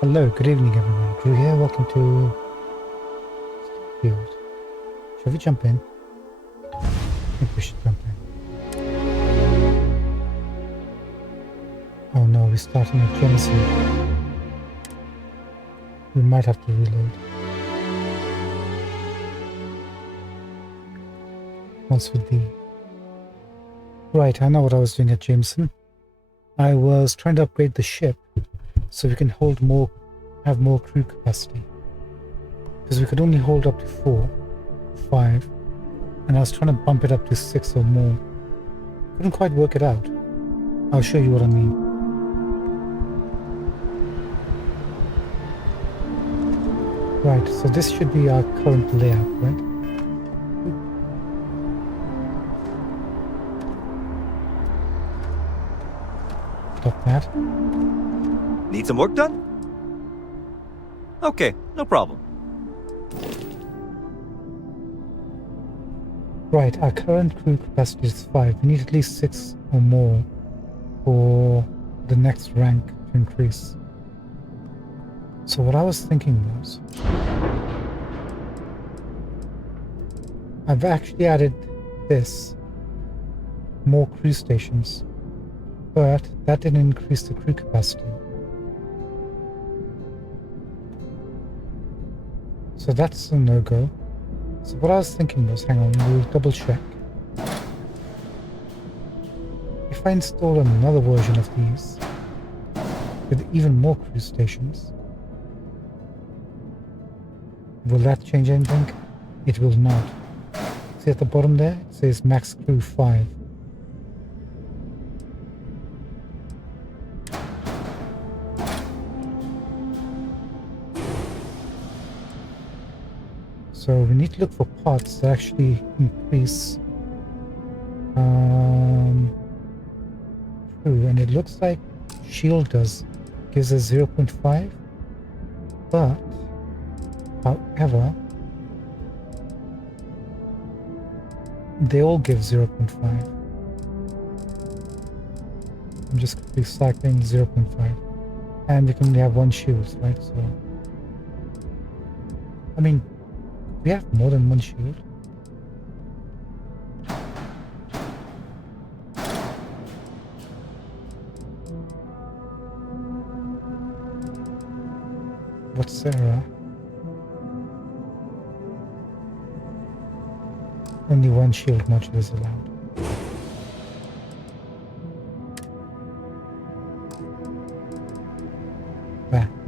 Hello, good evening everyone. Drew here, welcome to Starfield. Shall we jump in? I think we should jump in. Oh no, we're starting at Genesis. We might have to reload. What's with the... Right, I know what I was doing at Jameson. I was trying to upgrade the ship so we can have more crew capacity. Because we could only hold up to 4, 5, and I was trying to bump it up to 6 or more. Couldn't quite work it out. I'll show you what I mean. Right, so this should be our current layout, right? Stop that. Need some work done? Okay, no problem. Right, our current crew capacity is 5. We need at least 6 or more for the next rank to increase. So what I was thinking was, I've actually added this, more crew stations, but that didn't increase the crew capacity. So that's a no-go. So what I was thinking was, hang on, we'll double check. If I install another version of these, with even more crew stations, will that change anything? It will not. See at the bottom there, it says max crew 5. So we need to look for parts that actually increase crew, and it looks like shield gives us 0.5, but however they all give 0.5. I'm just recycling 0.5, and we can only have one shield, right? So I mean, we have more than one shield. What's Sarah? Only one shield module is allowed.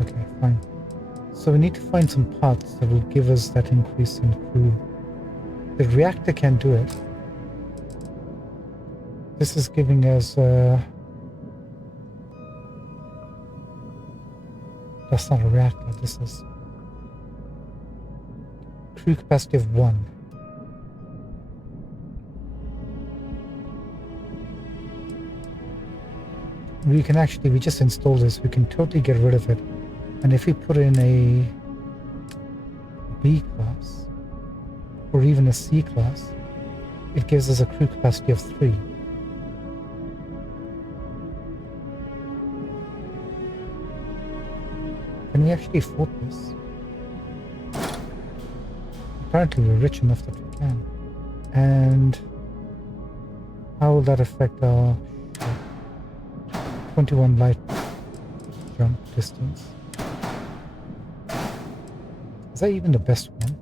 Okay, fine. So we need to find some parts that will give us that increase in crew. The reactor can do it. This is giving us... that's not a reactor, this is... crew capacity of 1. We just install this, we can totally get rid of it. And if we put in a B class, or even a C class, it gives us a crew capacity of 3. Can we actually afford this? Apparently we're rich enough that we can. And how will that affect our 21 light jump distance? Is that even the best one?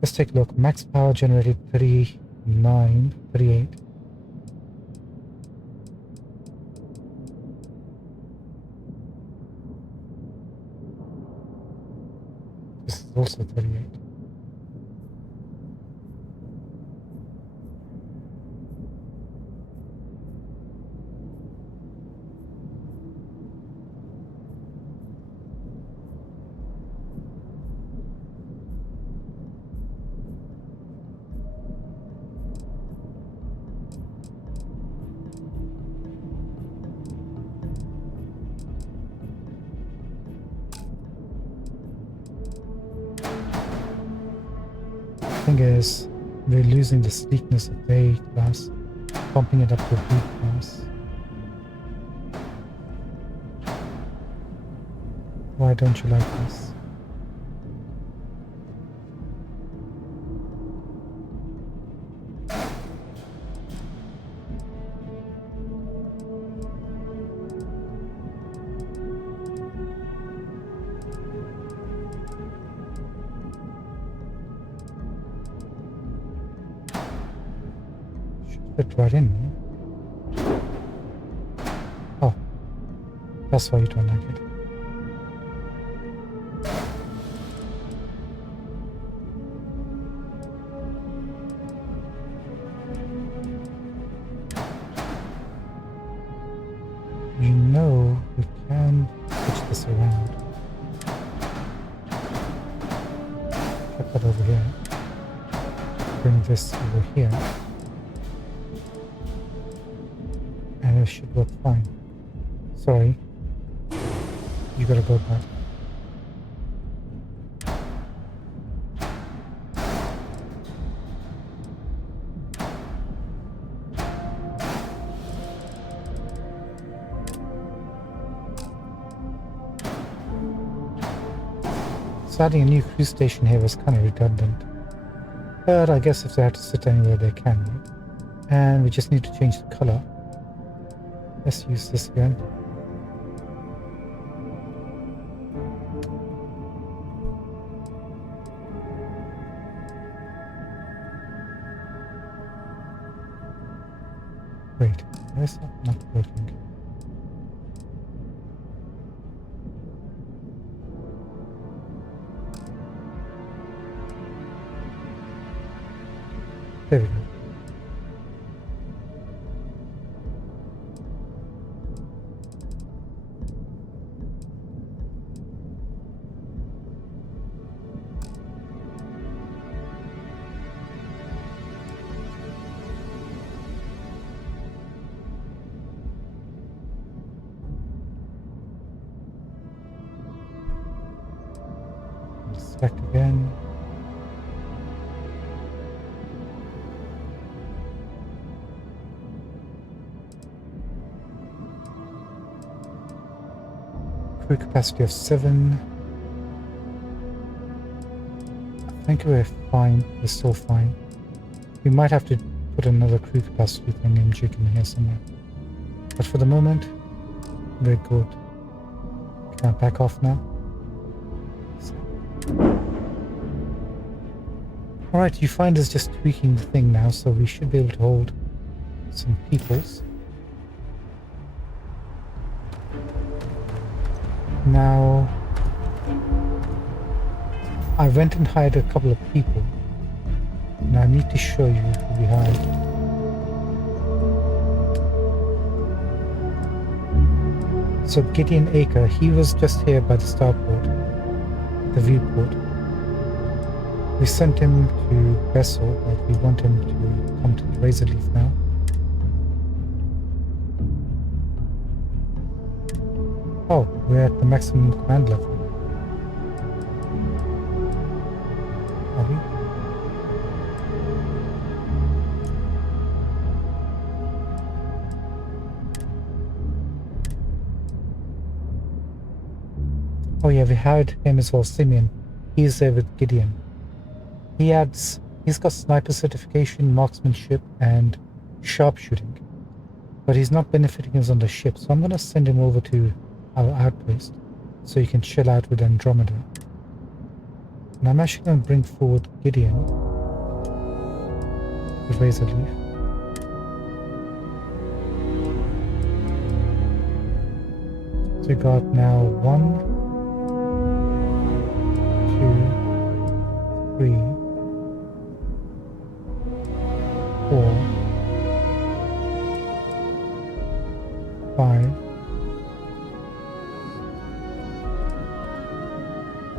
Let's take a look. Max power generated 39, 38. This is also 38. Thing is, we're losing the sleekness of the A class, bumping it up to a B class. Why don't you like this? Should fit right in. Oh, that's why you don't like it. You know, we can switch this around. Put that over here. Bring this over here. And it should work fine. Sorry. You gotta go back. So adding a new cruise station here was kind of redundant. But I guess if they have to sit anywhere they can, right? And we just need to change the color. Let's use this again. Wait, why is that not working? There we go. Select again. Crew capacity of 7. I think we're fine. We're still fine. We might have to put another crew capacity thing in jig in here somewhere. But for the moment, we're good. Can I back off now? Alright, you find us just tweaking the thing now, so we should be able to hold some peoples. Now, I went and hired a couple of people. Now I need to show you who we hired. So Gideon Acre, he was just here by the starport, the viewport. We sent him to Bessel, but we want him to come to the Razorleaf now. Oh, we're at the maximum command level. Are we? Oh yeah, we hired him as well, Simeon. He's there with Gideon. He's got sniper certification, marksmanship, and sharpshooting. But he's not benefiting us on the ship, so I'm going to send him over to our outpost so he can chill out with Andromeda. And I'm actually going to bring forward Gideon with Razorleaf. So we got now 1, 2, 3, 4, 5,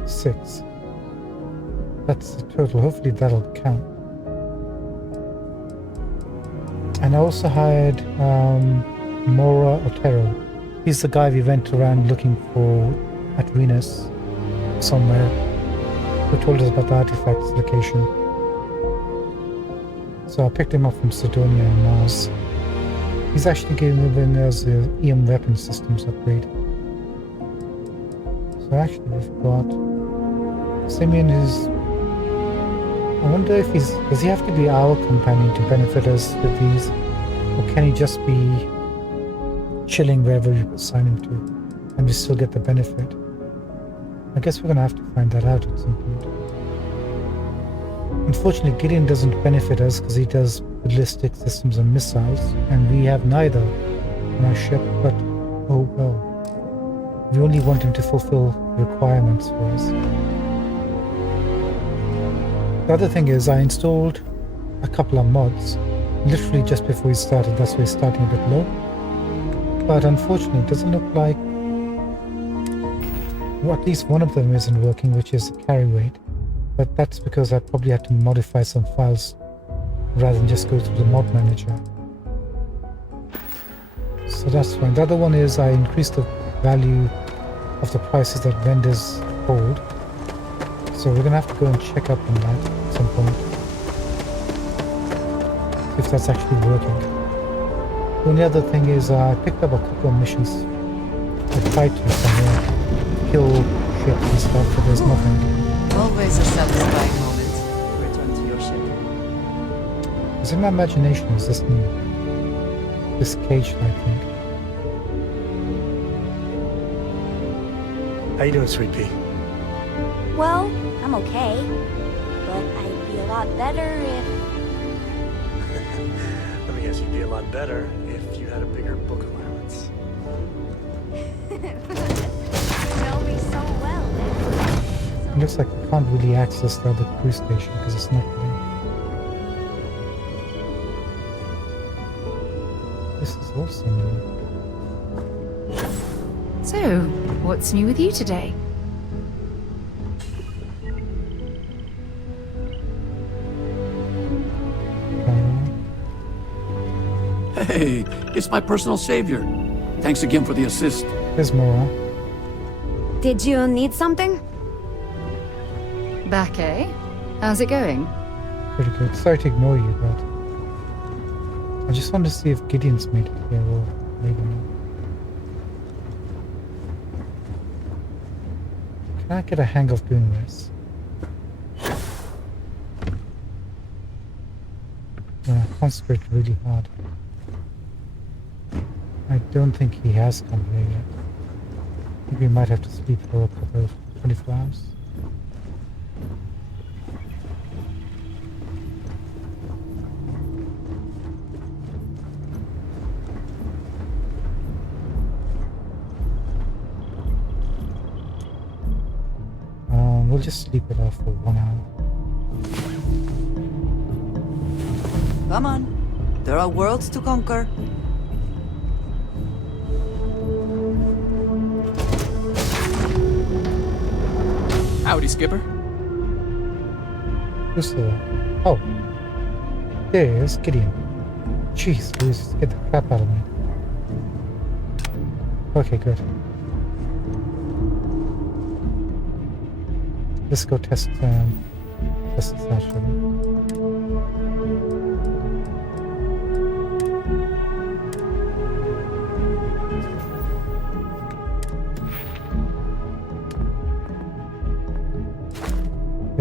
6. That's the total. Hopefully that'll count. And I also hired Mora Otero. He's the guy we went around looking for at Venus somewhere, who told us about the artifact's location. So I picked him up from Sidonia and Mars. He's actually giving us the EM weapon systems upgrade. So actually we've got Simeon is... I wonder if does he have to be our companion to benefit us with these? Or can he just be chilling wherever we assign him to and we still get the benefit? I guess we're going to have to find that out at some point. Unfortunately, Gideon doesn't benefit us because he does ballistic systems and missiles, and we have neither on our ship, but oh well. We only want him to fulfill requirements for us. The other thing is I installed a couple of mods literally just before we started. That's why we're starting a bit low. But unfortunately, it doesn't look like, well, at least one of them isn't working, which is the carry weight. But that's because I probably had to modify some files rather than just go through the mod manager. So that's fine. The other one is I increased the value of the prices that vendors hold. So we're gonna have to go and check up on that at some point. See if that's actually working. The only other thing is I picked up a couple of missions. I tried to somewhere kill ships and stuff, but there's nothing. Always a satisfying moment to return to your ship. Is it my imagination or is this new? This cage-like thing. How you doing, Sweet Pea? Well, I'm okay. But I'd be a lot better if... Let me guess, you'd be a lot better if you had a bigger book allowance. You know me so well. It looks like we can't really access the other crew station because it's not there. This is also new. So, what's new with you today? Hey, it's my personal savior. Thanks again for the assist. There's Mora. Did you need something? Back, eh? How's it going? Pretty good. Sorry to ignore you, but I just wanted to see if Gideon's made it here or maybe not. Can I get a hang of doing this? Yeah, concentrate really hard. I don't think he has come here yet. I think we might have to sleep for a couple of 24 hours. We'll just sleep it off for 1 hour. Come on. There are worlds to conquer. Howdy, Skipper. Who's the... Oh. There's Gideon. Jeez, Louise, get the crap out of me. Okay, good. Let's go test this out, shall we?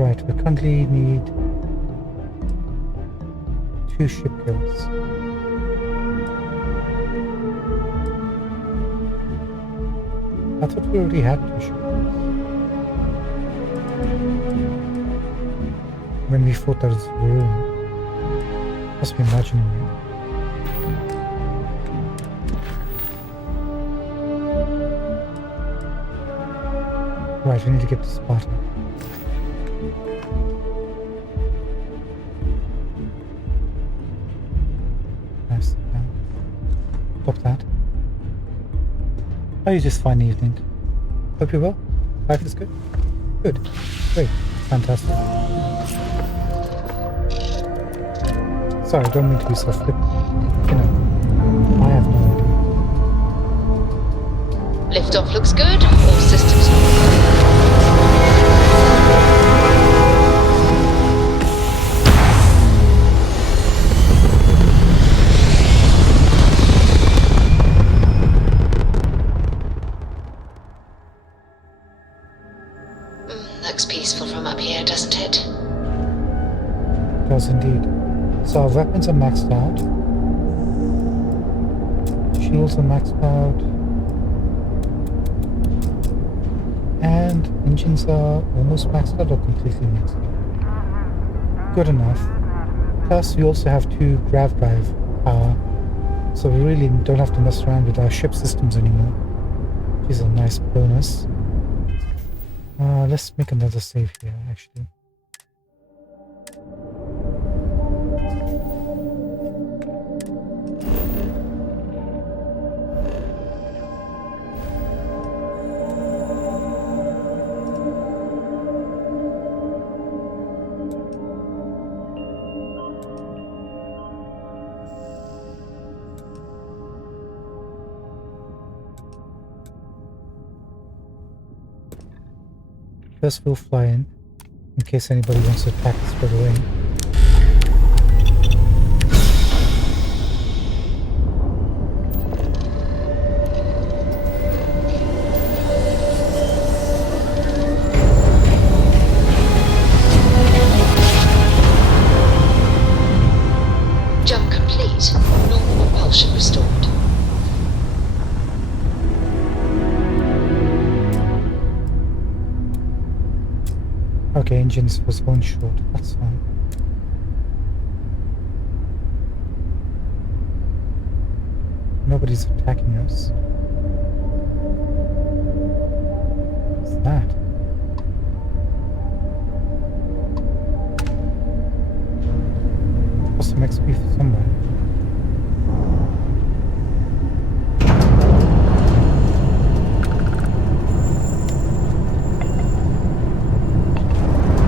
Right, we currently need 2 ship kills. I thought we already had 2 ship kills when we fought that room. Must be imagining it. Right, we need to get to Sparta. Nice. Stop that. How are you just fine evening? Hope you're well? Life is good? Good. Great. Fantastic. Sorry, I don't mean to be so flippant. You know, I have no idea. Liftoff looks good. All systems go. from up here, doesn't it? Does indeed. So our weapons are maxed out. Shields are maxed out. And engines are almost maxed out or completely maxed out. Good enough. Plus we also have 2 grav drive power. So we really don't have to mess around with our ship systems anymore. Which is a nice bonus. Let's make another save here actually. First we'll fly in case anybody wants to attack us straight away. Jump complete. Normal propulsion restored. Okay, engines was one short, that's fine. Nobody's attacking us. What's that? Got some XP somewhere.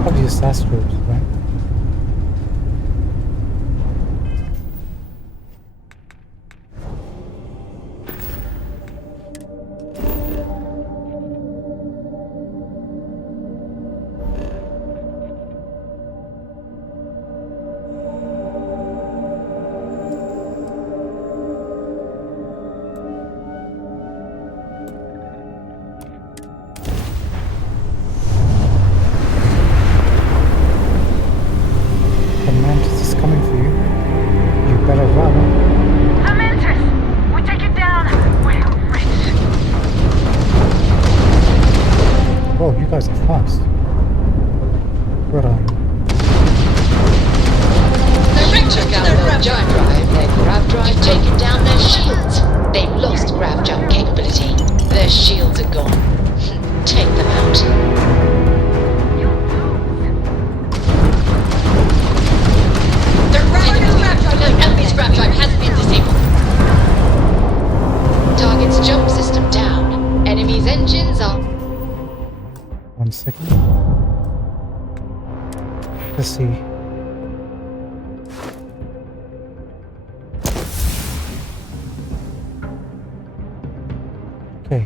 Probably just asteroids, right? The mantis is coming for you. You better run. The Mantis! We take it down, we're rich. Whoa, you guys are fast. Right on. Took out their jump drive, their grav drive. You've taken down their shields. They've lost grav jump capability. Their shields are gone. Take them out. You lose. Enemy's grav drive has been disabled. Target's jump system down. Enemy's engines are... 1 second. Let's see. Okay.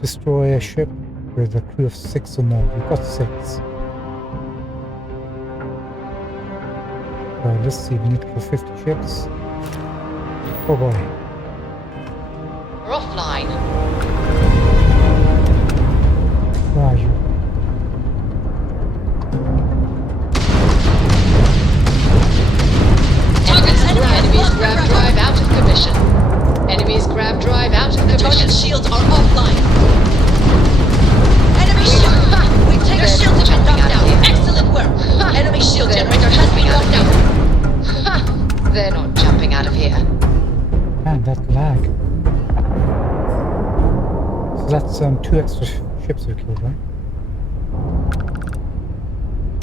Destroy a ship with a crew of 6 or more. We've got 6. Let's see, we need to kill 50 ships. Oh boy. We're offline. Where are you? Enemy's grav drive out of commission. Enemy's grav drive out of commission. Target shields are offline. Enemy shield! We take our shields have been knocked down. Excellent work! Enemy shield generator has been knocked down. They're not jumping out of here. Man, that lag. So that's 2 extra ships we killed, right?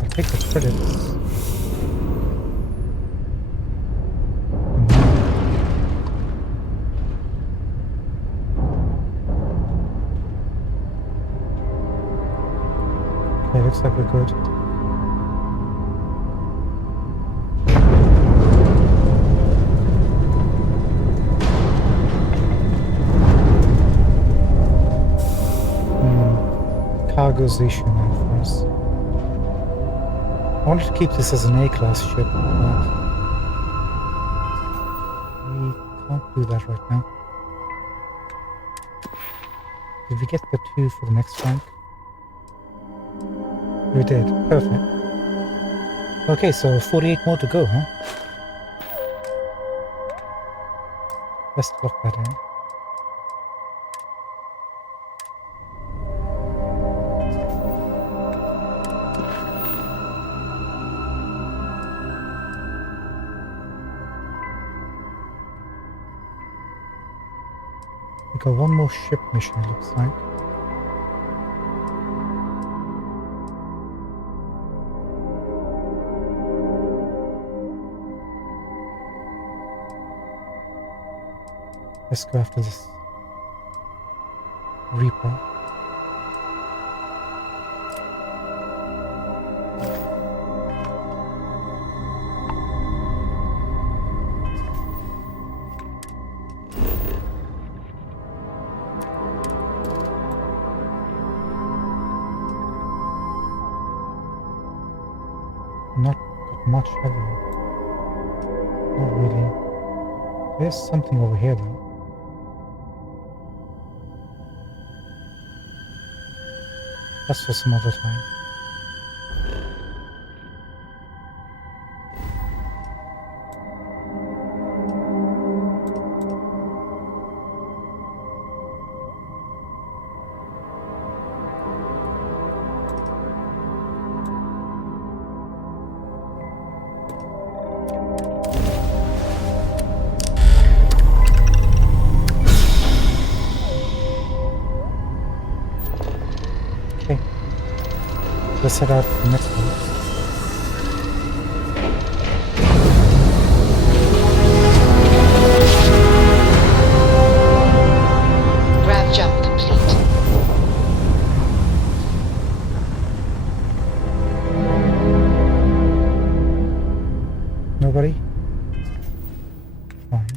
I'll take the credits. Okay, looks like we're good. Cargo's the issue now for us. I wanted to keep this as an A-class ship, but we can't do that right now. Did we get the 2 for the next rank? We did. Perfect. Okay, so 48 more to go, huh? Let's lock that in. We got one more ship mission, it looks like. Let's go after this Reaper. Not got much heavier. Not really. There's something over here though. That's for some other time. Okay. Let's head out for the next one. Grav jump complete. Nobody? Fine.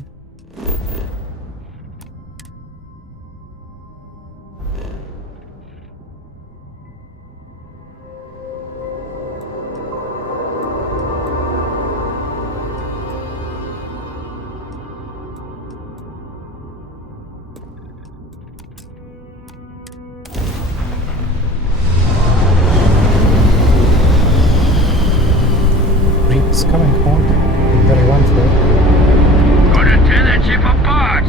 Reaper's coming, Corn. You better run for it. Gonna tear that ship apart!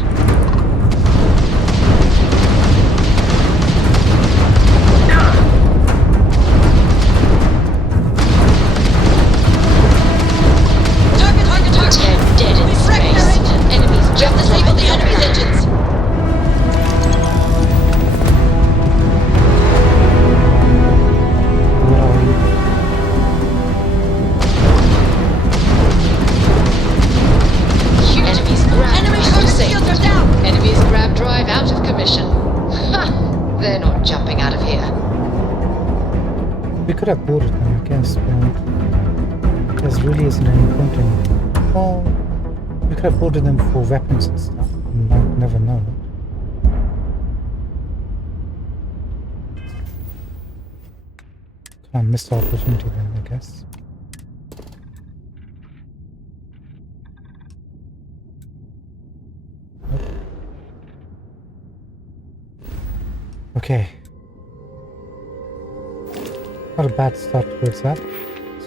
Target! 10 dead in We wrecked their space. engine! Enemies We have jump disabled the enemy's engines! Where are you? Enemies grab Enemy drive target disabled. shields are down! Enemies grab drive out of commission. Ha! They're not jumping out of here. We could have boarded them, I guess, but there really isn't any point in. Well, we could have boarded them for weapons and stuff. You might never know. Kind of missed the opportunity then, I guess. Nope. Okay. Not a bad start towards that.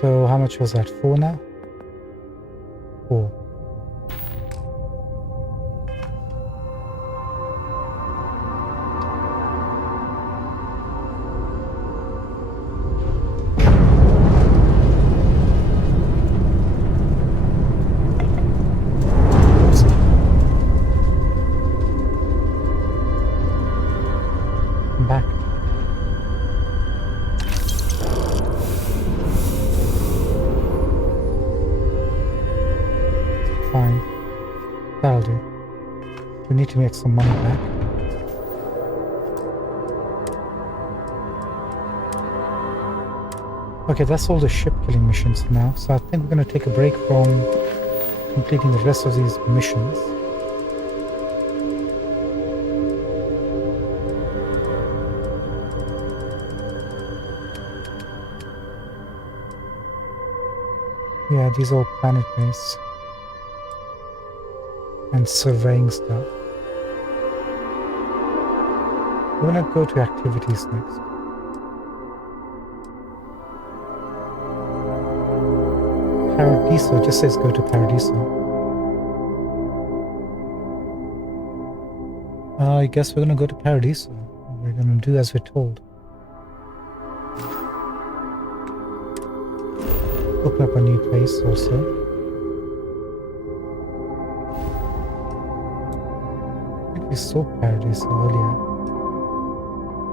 So how much was that? 4 now? 4. I'm back. Fine. That'll do. We need to make some money back. Okay, that's all the ship killing missions for now. So I think we're going to take a break from completing the rest of these missions. Yeah, these are planet based and surveying stuff. We're gonna go to activities next. Paradiso. It just says go to Paradiso. I guess we're gonna go to Paradiso. We're gonna do as we're told. Open up a new place also. I think we saw Paradiso earlier.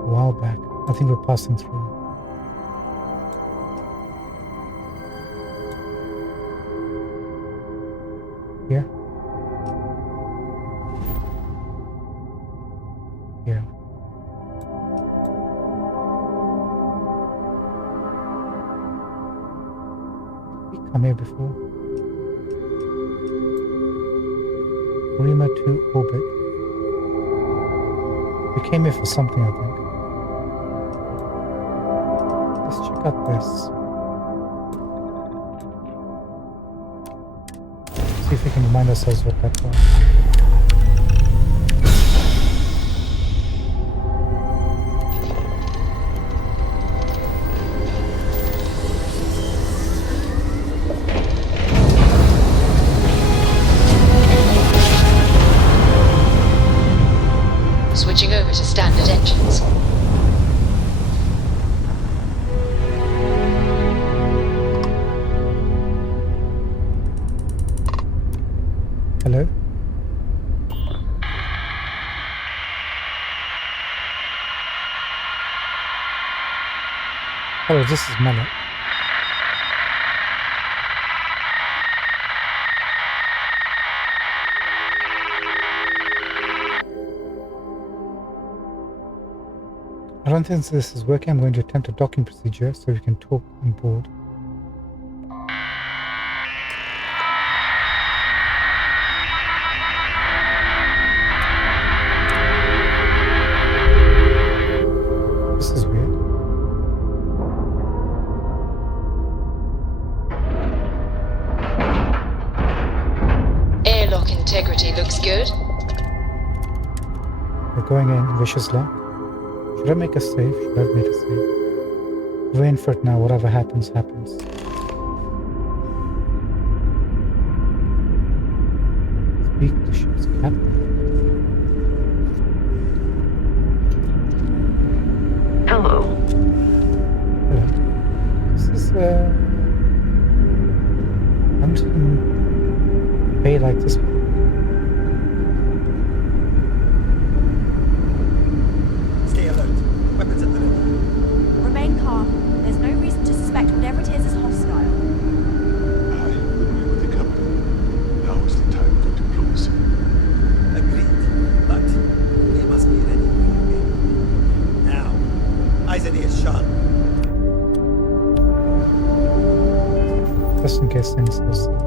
A while back. I think we're passing through. Here? Here. Did we come here before? Rima 2 orbit. We came here for something, I think. Let's check out this. See if we can remind ourselves what that was. Switching over to standard engines. Hello? Hello, this is Malak. I don't think this is working. I'm going to attempt a docking procedure so we can talk on board. This is weird. Airlock integrity looks good. We're going in. Vicious lock. Should I make a save? Should I have made a save? We're in for it now. Whatever happens, happens. Speak to ship's captain. Hello. Hello. This is I'm just in a bay like this one. Stay alert. Weapons at the ready. Remain calm. There's no reason to suspect whatever it is hostile. I agree with the captain. Now is the time for diplomacy. Agreed. But we must be ready when we win. Now, eyes and ears sharp. Just in case things go south.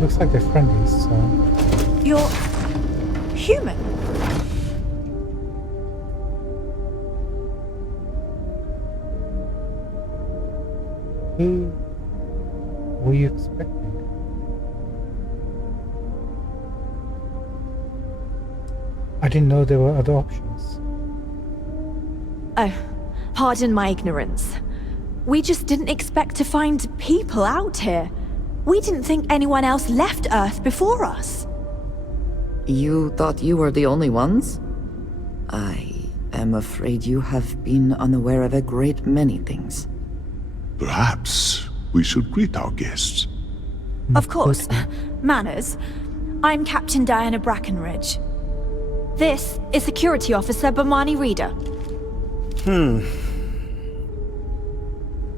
Looks like they're friendly, so You're human. who were you expecting? I didn't know there were other options. Oh, pardon my ignorance. We just didn't expect to find people out here. We didn't think anyone else left Earth before us. You thought you were the only ones? I am afraid you have been unaware of a great many things. Perhaps we should greet our guests. Of course. Manners. I'm Captain Diana Brackenridge. This is Security Officer Bomani Reader.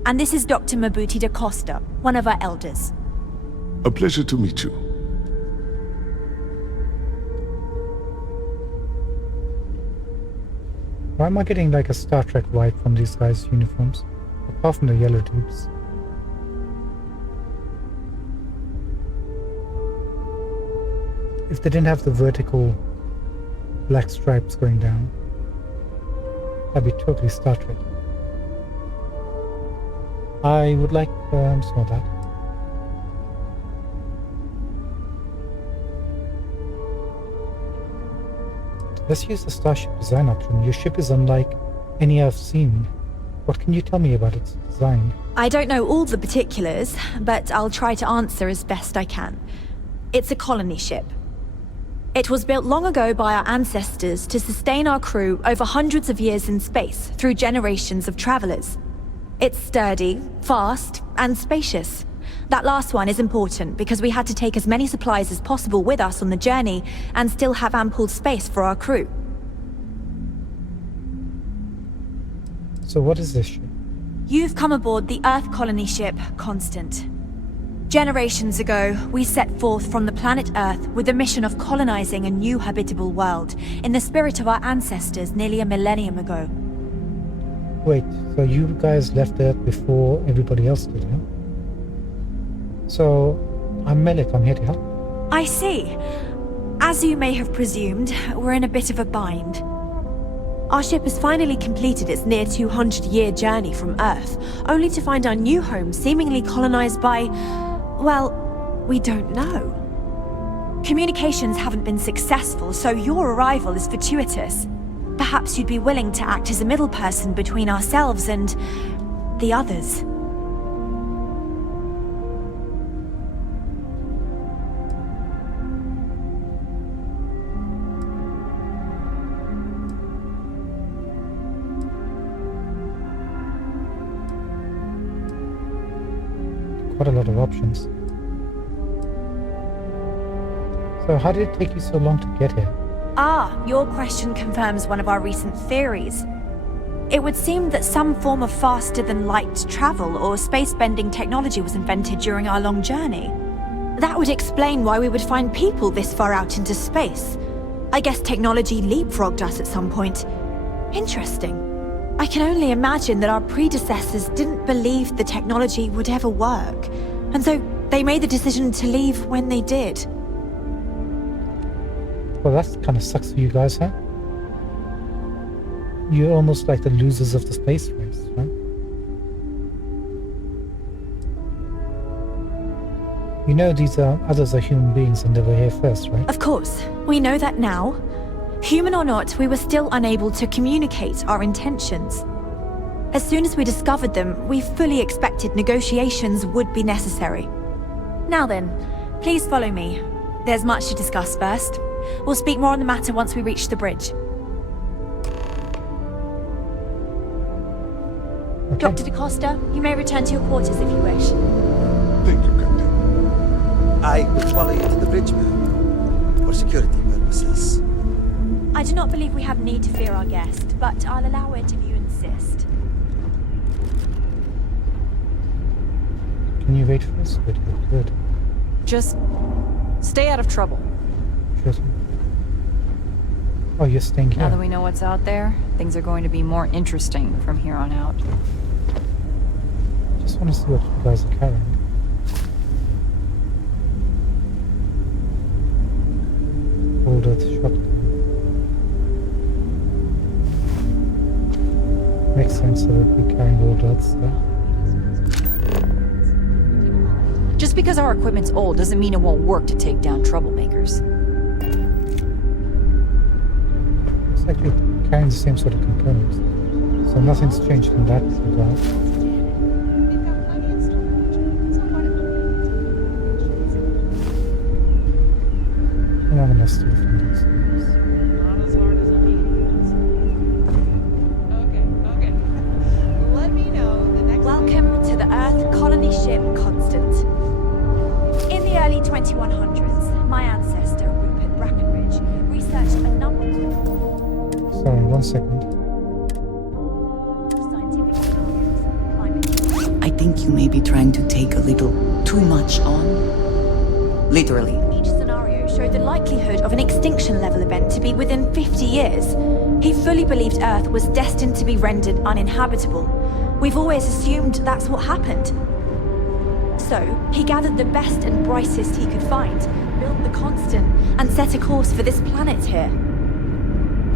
And this is Dr. Mabuti da Costa, one of our elders. A pleasure to meet you. Why am I getting like a Star Trek vibe from these guys' uniforms? Apart from the yellow dudes. If they didn't have the vertical black stripes going down, that'd be totally Star Trek. I would like some of that. Let's use the Starship design option. Your ship is unlike any I've seen. What can you tell me about its design? I don't know all the particulars, but I'll try to answer as best I can. It's a colony ship. It was built long ago by our ancestors to sustain our crew over hundreds of years in space through generations of travelers. It's sturdy, fast, and spacious. That last one is important because we had to take as many supplies as possible with us on the journey and still have ample space for our crew. So what is this ship? You've come aboard the Earth colony ship Constant. Generations ago, we set forth from the planet Earth with the mission of colonizing a new habitable world in the spirit of our ancestors nearly a millennium ago. Wait, so you guys left Earth before everybody else did, huh? So, I'm Melik, I'm here to help. I see. As you may have presumed, we're in a bit of a bind. Our ship has finally completed its near 200-year journey from Earth, only to find our new home seemingly colonized by, well, we don't know. Communications haven't been successful, so your arrival is fortuitous. Perhaps you'd be willing to act as a middle person between ourselves and the others. Quite a lot of options. So how did it take you so long to get here? Ah, your question confirms one of our recent theories. It would seem that some form of faster-than-light travel or space-bending technology was invented during our long journey. That would explain why we would find people this far out into space. I guess technology leapfrogged us at some point. Interesting. I can only imagine that our predecessors didn't believe the technology would ever work, and so they made the decision to leave when they did. Well, that kind of sucks for you guys, huh? You're almost like the losers of the space race, right? You know these others are human beings and they were here first, right? Of course, we know that now. Human or not, we were still unable to communicate our intentions. As soon as we discovered them, we fully expected negotiations would be necessary. Now then, please follow me. There's much to discuss first. We'll speak more on the matter once we reach the bridge. Okay. Dr. DaCosta, you may return to your quarters if you wish. Thank you, Captain. I will follow you to the bridge, ma'am, for security purposes. I do not believe we have need to fear our guest, but I'll allow it if you insist. Can you wait for us? Good, good, good. Just stay out of trouble. Sure. Oh, you're staying here. Now that we know what's out there, things are going to be more interesting from here on out. Just want to see what you guys are carrying. Old Earth shotgun. Makes sense that we'd be carrying Old Earth stuff. Just because our equipment's old doesn't mean it won't work to take down troublemakers. Looks like we're carrying the same sort of components, so nothing's changed in that regard. And I'm gonna steal from these things. Not as hard as I Okay. Let me know the next. Welcome to the Earth colony ship Constant. In the early 2100s, my ancestor, Rupert Brackenridge, researched a number Sorry, 1 second. of scientific scenarios, climate I think you may be trying to take a little too much on. Literally. Each scenario showed the likelihood of an extinction-level event to be within 50 years. He fully believed Earth was destined to be rendered uninhabitable. We've always assumed that's what happened. So, he gathered the best and brightest he could find, built the Constant, and set a course for this planet here.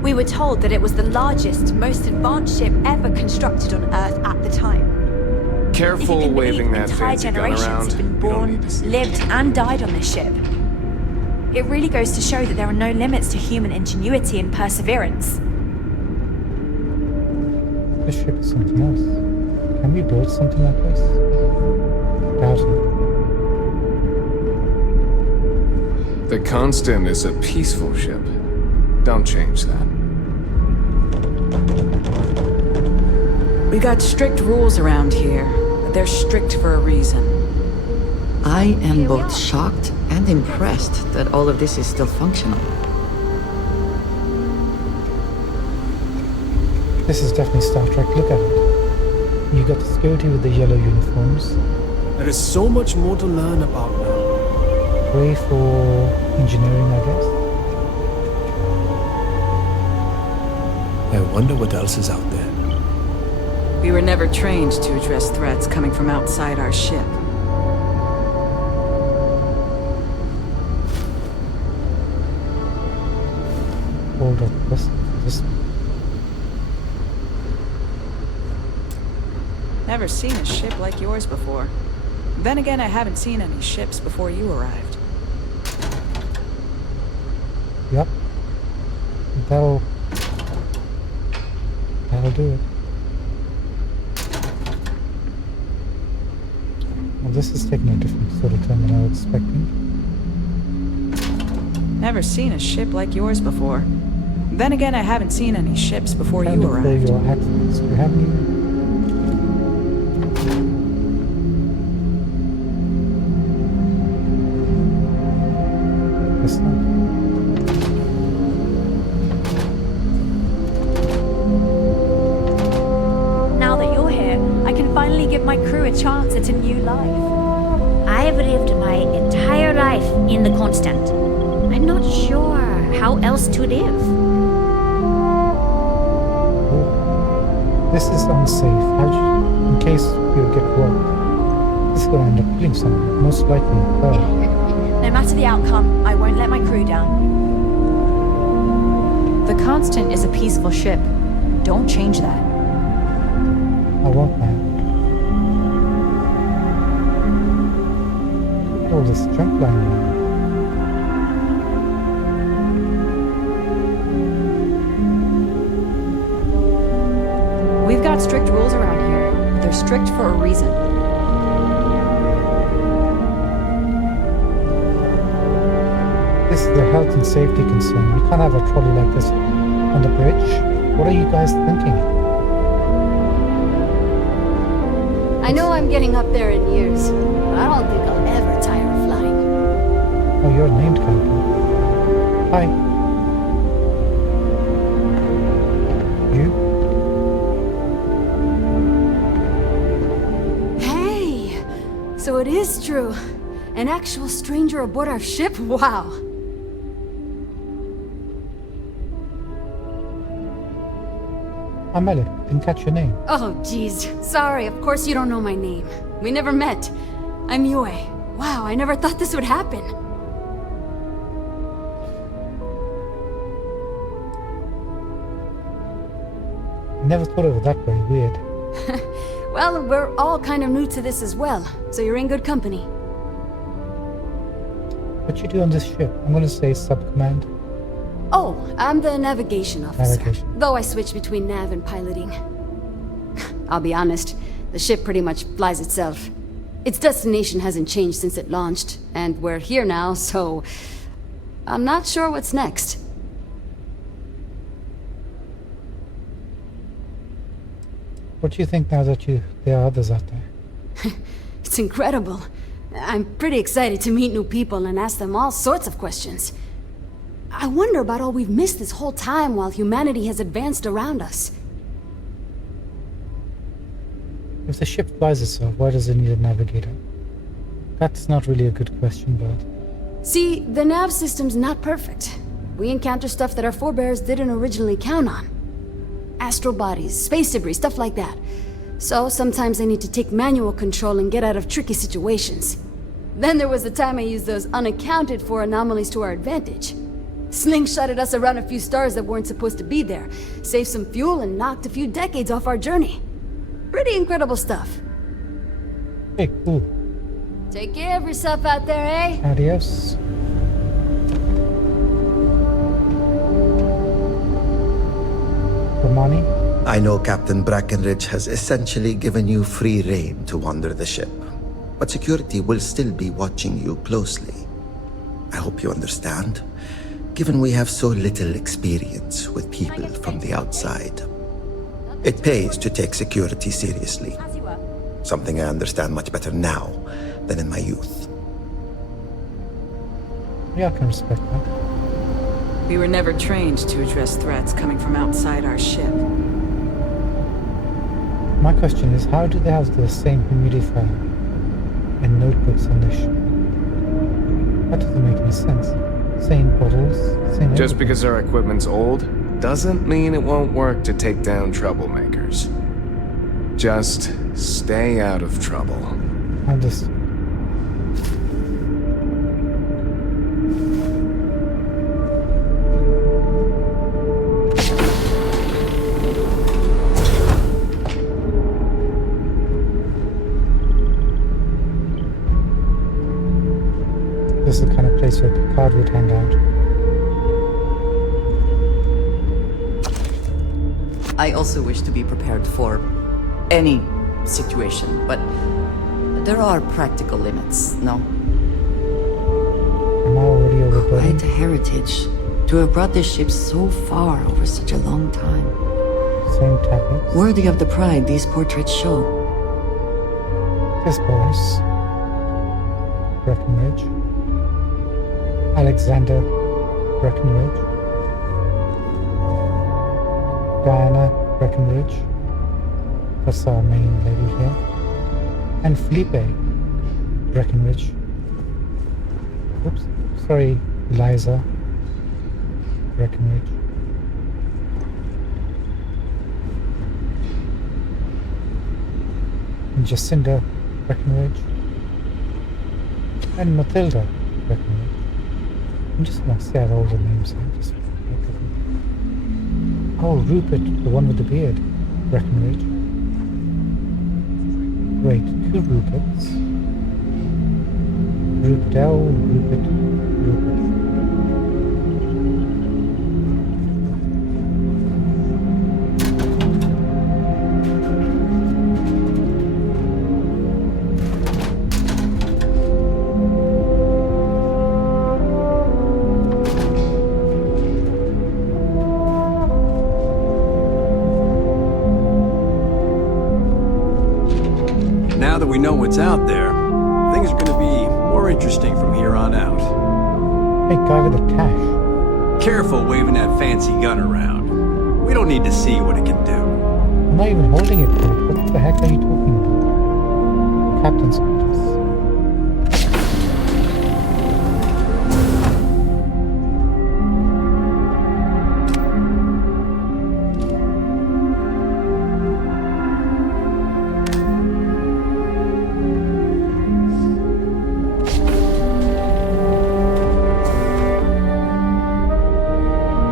We were told that it was the largest, most advanced ship ever constructed on Earth at the time. If you Careful can waving believe, that entire fancy gun generations around. have been You don't born, need to see lived, and died on this ship. It really goes to show that there are no limits to human ingenuity and perseverance. This ship is something else. Can we build something like this? Doubt it. The Constant is a peaceful ship. Don't change that. We got strict rules around here, but they're strict for a reason. I am both shocked and impressed that all of this is still functional. This is definitely Star Trek. Look at it. You got the security with the yellow uniforms. There is so much more to learn about now. Way for engineering, I guess. I wonder what else is out there. We were never trained to address threats coming from outside our ship. Hold up, this. Never seen a ship like yours before. Then again, I haven't seen any ships before you arrived. Yep. That'll do it. Well, this is taking a different sort of turn than I was expecting. Never seen a ship like yours before. Then again, I haven't seen any ships before you Your arrived. accents. Do you have any? Guess not. Now that you're here, I can finally give my crew a chance at a new life. I have lived my entire life in the Constant. I'm not sure how else to live. This is unsafe. In case you get robbed, this is going to end up killing someone. Most likely her. No matter the outcome, I won't let my crew down. The Constant is a peaceful ship. Don't change that. I won't, man. Oh, this junk line now. We've got strict rules around here. They're strict for a reason. This is a health and safety concern. We can't have a trolley like this on the bridge. What are you guys thinking? I know I'm getting up there in years, but I don't think I'll ever tire of flying. Oh, you're named character. Hi. You? Hey! So it is true. An actual stranger aboard our ship? Wow. I'm Alec. Didn't catch your name. Oh, geez. Sorry, of course you don't know my name. We never met. I'm Yue. Wow, I never thought this would happen. I never thought it was that very weird. Well, we're all kind of new to this as well, so you're in good company. What you do on this ship? I'm gonna say sub-command. Oh, I'm the navigation officer. Navigation. Though I switch between nav and piloting. I'll be honest, the ship pretty much flies itself. Its destination hasn't changed since it launched, and we're here now, so I'm not sure what's next. What do you think now that there are others out there? It's incredible. I'm pretty excited to meet new people and ask them all sorts of questions. I wonder about all we've missed this whole time while humanity has advanced around us. If the ship flies itself, why does it need a navigator? That's not really a good question, but... See, the nav system's not perfect. We encounter stuff that our forebears didn't originally count on. Astral bodies, space debris, stuff like that. So sometimes I need to take manual control and get out of tricky situations. Then there was the time I used those unaccounted for anomalies to our advantage. Slingshotted us around a few stars that weren't supposed to be there, saved some fuel and knocked a few decades off our journey. Pretty incredible stuff. Hey, cool. Take care of yourself out there, eh? Adios. Armani? I know Captain Brackenridge has essentially given you free rein to wander the ship, but security will still be watching you closely. I hope you understand, given we have so little experience with people from the outside. It pays to take security seriously, something I understand much better now than in my youth. Yeah, I can respect that. We were never trained to address threats coming from outside our ship. My question is, how do they have the same humidifier and notebooks on the ship? That doesn't make any sense. Same bottles, same Just everything. because our equipment's old, doesn't mean it won't work to take down troublemakers. Just stay out of trouble. Understood. This is the kind of place where Picard would hang out. I also wish to be prepared for any situation, but there are practical limits, no? Am I already overburdened? Quite a heritage to have brought this ship so far over such a long time. Same tablets. Worthy of the pride these portraits show. Yes, Boris. Breckenridge. Alexander Breckenridge. Diana Breckenridge. That's our main lady here. And Felipe Breckenridge. Oops, sorry, Eliza Breckenridge. And Jacinda Breckenridge. And Matilda Breckenridge. I'm just gonna say out all the names here. Just look at them. Oh, Rupert, the one with the beard. Breckenridge. Wait, two Ruperts. Rupert L, Rupert, Rupert. Now that we know what's out there, things are going to be more interesting from here on out. Hey, guy with the cash. Careful waving that fancy gun around. We don't need to see what it can do. I'm not even holding it, dude. What the heck are you talking about? Captain's quarters.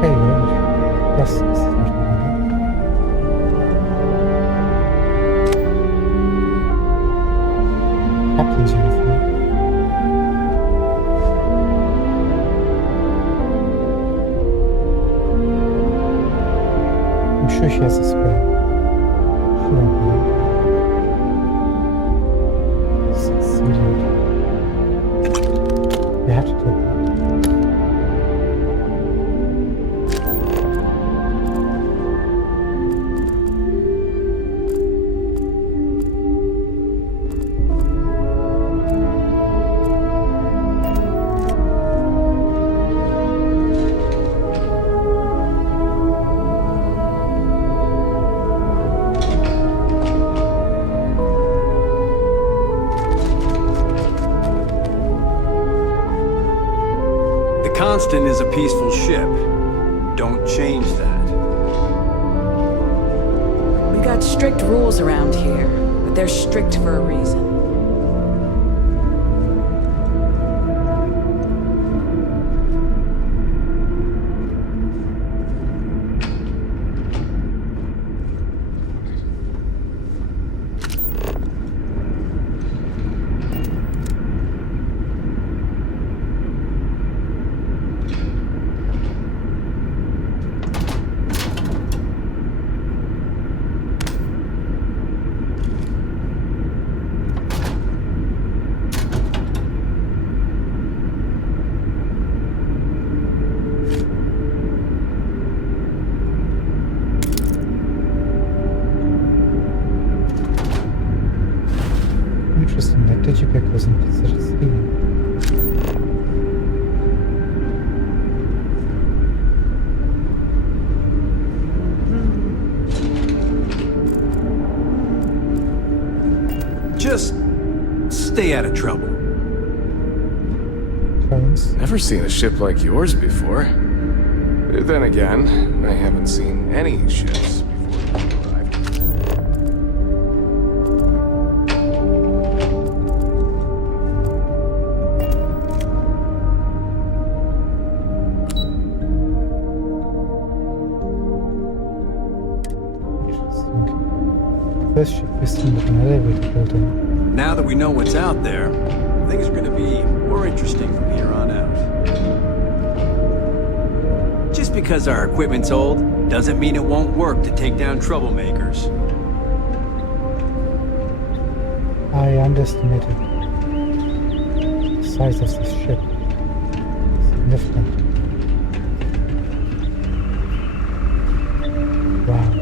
Hey, that's Captain's uniform. I'm sure she has a spare. She won't be. Succeeded. We have to take that. The Constant is a peaceful ship. Don't change that. We got strict rules around here, but they're strict for a reason. Just stay out of trouble. Clarence. Never seen a ship like yours before. Then again, I haven't seen any ships before you arrived. First ship we seen with an elevator building. Now that we know what's out there, things are gonna be more interesting from here on out. Just because our equipment's old, doesn't mean it won't work to take down troublemakers. I underestimated the size of this ship. Significant. Wow.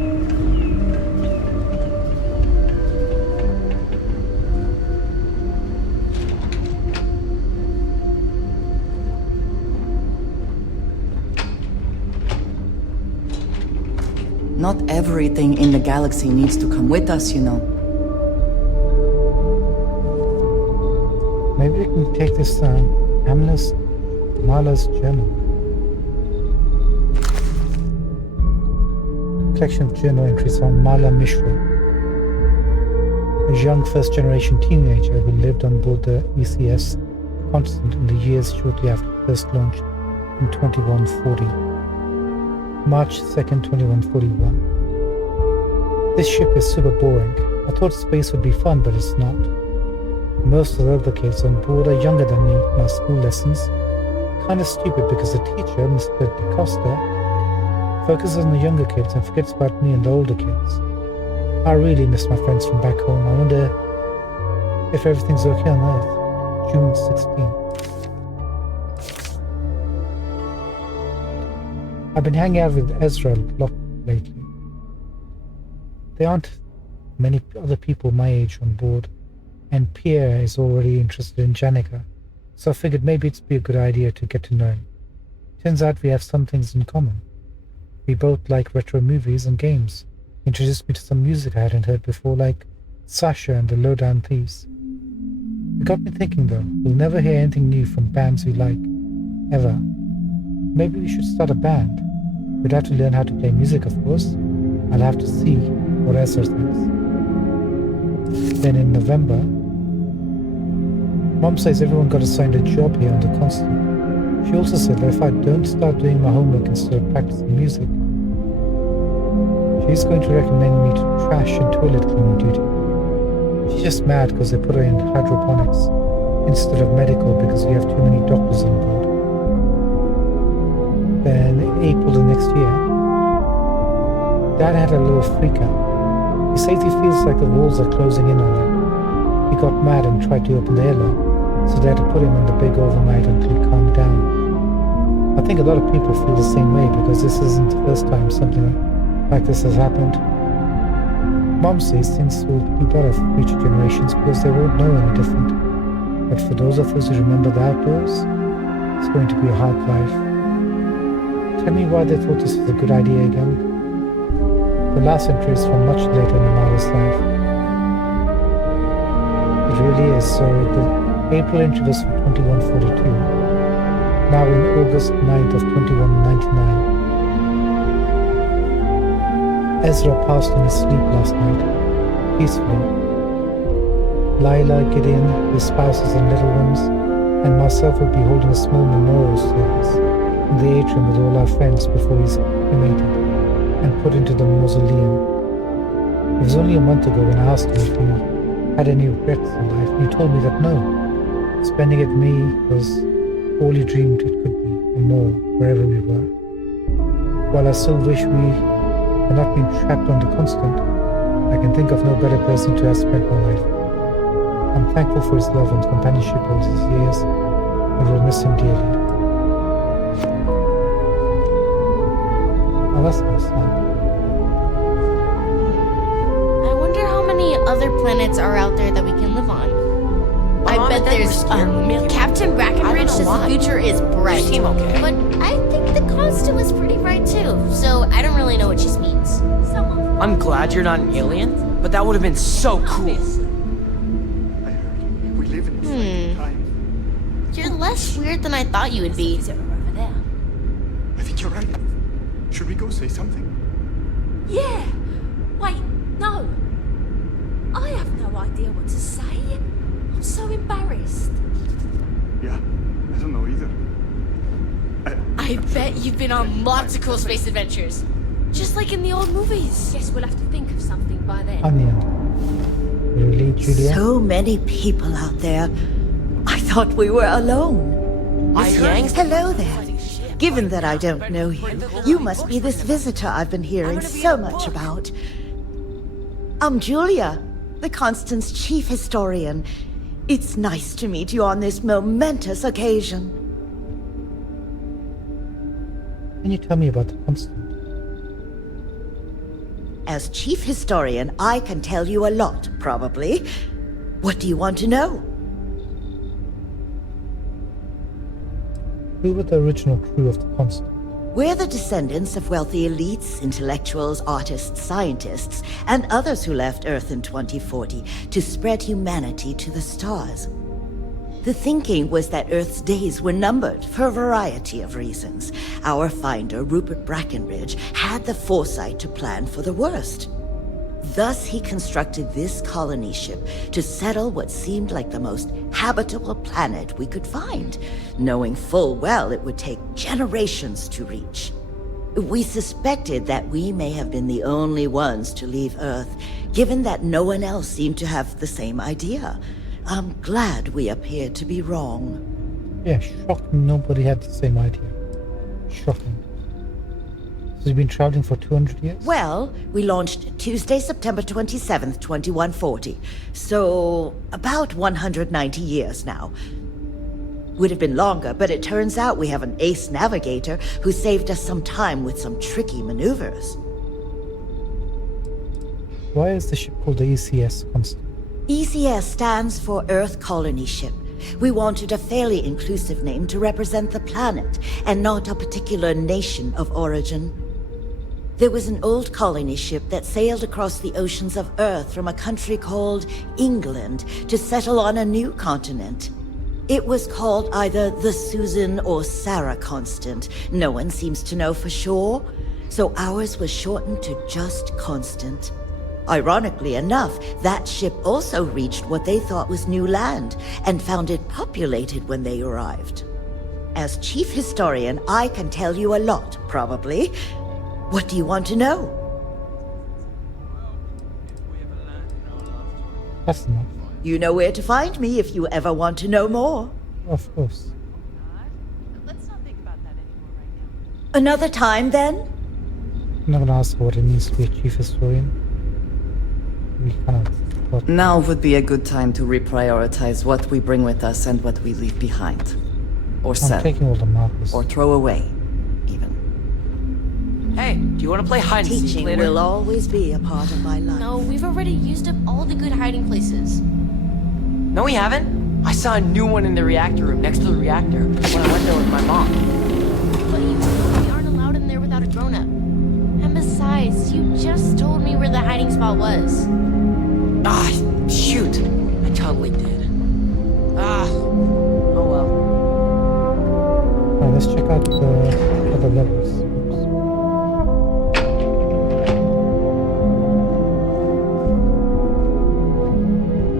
Not everything in the galaxy needs to come with us, you know. Maybe we can take this Mala's journal. Collection of journal entries on Mala Mishra, a young first-generation teenager who lived on board the ECS Constant in the years shortly after first launch in 2140. March 2nd, 2141. This ship is super boring. I thought space would be fun, but it's not. Most of the other kids on board are younger than me in our school lessons. Kind of stupid because the teacher, Mr. DeCosta, focuses on the younger kids and forgets about me and the older kids. I really miss my friends from back home. I wonder if everything's okay on Earth. June 16th. I've been hanging out with Ezra a lot lately. There aren't many other people my age on board, and Pierre is already interested in Janica, so I figured maybe it'd be a good idea to get to know him. Turns out we have some things in common. We both like retro movies and games. He introduced me to some music I hadn't heard before, like Sasha and the Lowdown Thieves. It got me thinking though, we'll never hear anything new from bands we like, ever. Maybe we should start a band. We'd have to learn how to play music, of course. I'll have to see what Ezra thinks. Then in November, Mom says everyone got assigned a job here on the Constant. She also said that if I don't start doing my homework instead of practicing music, she's going to recommend me to trash and toilet cleaning duty. She's just mad because they put her in hydroponics instead of medical because we have too many doctors on board. Then in April the next year, Dad had a little freak out. He says he feels like the walls are closing in on him. He got mad and tried to open the airlock, so they had to put him in the big overnight until he calmed down. I think a lot of people feel the same way because this isn't the first time something like this has happened. Mom says things will be better for future generations because they won't know any different. But for those of us who remember the outdoors, it's going to be a hard life. Tell me why they thought this was a good idea again. The last entry is from much later in Amara's life. It really is. So the April entry was from 2142. Now in August 9th of 2199. Ezra passed in his sleep last night, peacefully. Lila, Gideon, his spouses and little ones, and myself will be holding a small memorial service in the atrium with all our friends before he's cremated and put into the mausoleum. It was only a month ago when I asked him if he had any regrets in life, and he told me that no. Spending it with me was all he dreamed it could be, and more, wherever we were. While I still wish we had not been trapped on the Constant, I can think of no better person to have spent my life. I'm thankful for his love and companionship all these years, and will miss him dearly. Oh, that's nice. I wonder how many other planets are out there that we can live on. I bet there's a million. Captain Brackenridge says the future is bright. You seem okay. But I think the Constant was pretty bright too, so I don't really know what she means. I'm glad you're not an alien, but that would have been so cool. less weird than I thought you would be. I think you're right. Should we go say something? Yeah. Wait, no. I have no idea what to say. I'm so embarrassed. Yeah, I don't know either. I bet you've been on lots of cool space adventures. Just like in the old movies. Guess we'll have to think of something by then. Onion. Really, Julia? So many people out there. I thought we were alone. Hello there. Given that I don't know you, you must be this visitor I've been hearing so much about. I'm Julia, the Constant's chief historian. It's nice to meet you on this momentous occasion. Can you tell me about the Constant? As chief historian, I can tell you a lot, probably. What do you want to know? Who were the original crew of the Constant? We're the descendants of wealthy elites, intellectuals, artists, scientists, and others who left Earth in 2040 to spread humanity to the stars. The thinking was that Earth's days were numbered for a variety of reasons. Our finder, Rupert Brackenridge, had the foresight to plan for the worst. Thus, he constructed this colony ship to settle what seemed like the most habitable planet we could find, knowing full well it would take generations to reach. We suspected that we may have been the only ones to leave Earth, given that no one else seemed to have the same idea. I'm glad we appeared to be wrong. Yeah, shocking. Nobody had the same idea. Shocking. So you've been traveling for 200 years? Well, we launched Tuesday, September 27th, 2140. So, about 190 years now. Would have been longer, but it turns out we have an ace navigator who saved us some time with some tricky maneuvers. Why is the ship called the ECS Constant? ECS stands for Earth Colony Ship. We wanted a fairly inclusive name to represent the planet, and not a particular nation of origin. There was an old colony ship that sailed across the oceans of Earth from a country called England to settle on a new continent. It was called either the Susan or Sarah Constant. No one seems to know for sure, so ours was shortened to just Constant. Ironically enough, that ship also reached what they thought was new land, and found it populated when they arrived. As chief historian, I can tell you a lot, probably. What do you want to know? That's enough. You know where to find me if you ever want to know more. Of course. Another time, then? I'm not going to ask what it means to be a chief historian. We kind of... Now would be a good time to reprioritize what we bring with us and what we leave behind. Or sell. I'm taking all the markers. Or throw away. Hey, do you want to play hide and seek Teaching later? will always be a part of my life. No, we've already used up all the good hiding places. No, we haven't. I saw a new one in the reactor room next to the reactor when I went there with my mom. But you know we aren't allowed in there without a grown-up. And besides, you just told me where the hiding spot was. Ah, shoot. I totally did. Ah, oh well. Alright, let's check out the other levels.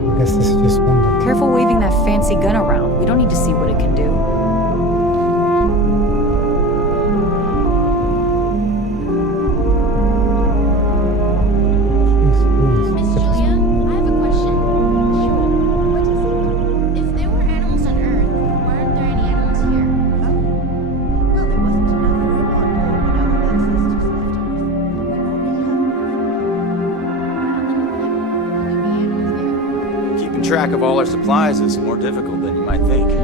I guess this is just one level. Careful waving that fancy gun around. We don't need to see what it can do. Miss Julia, I have a question. Sure. What is it? If there were animals on Earth, why aren't there any animals here? Well, there wasn't enough room on board when our ancestors left Earth. Keeping track of all our supplies is more difficult than you might think. I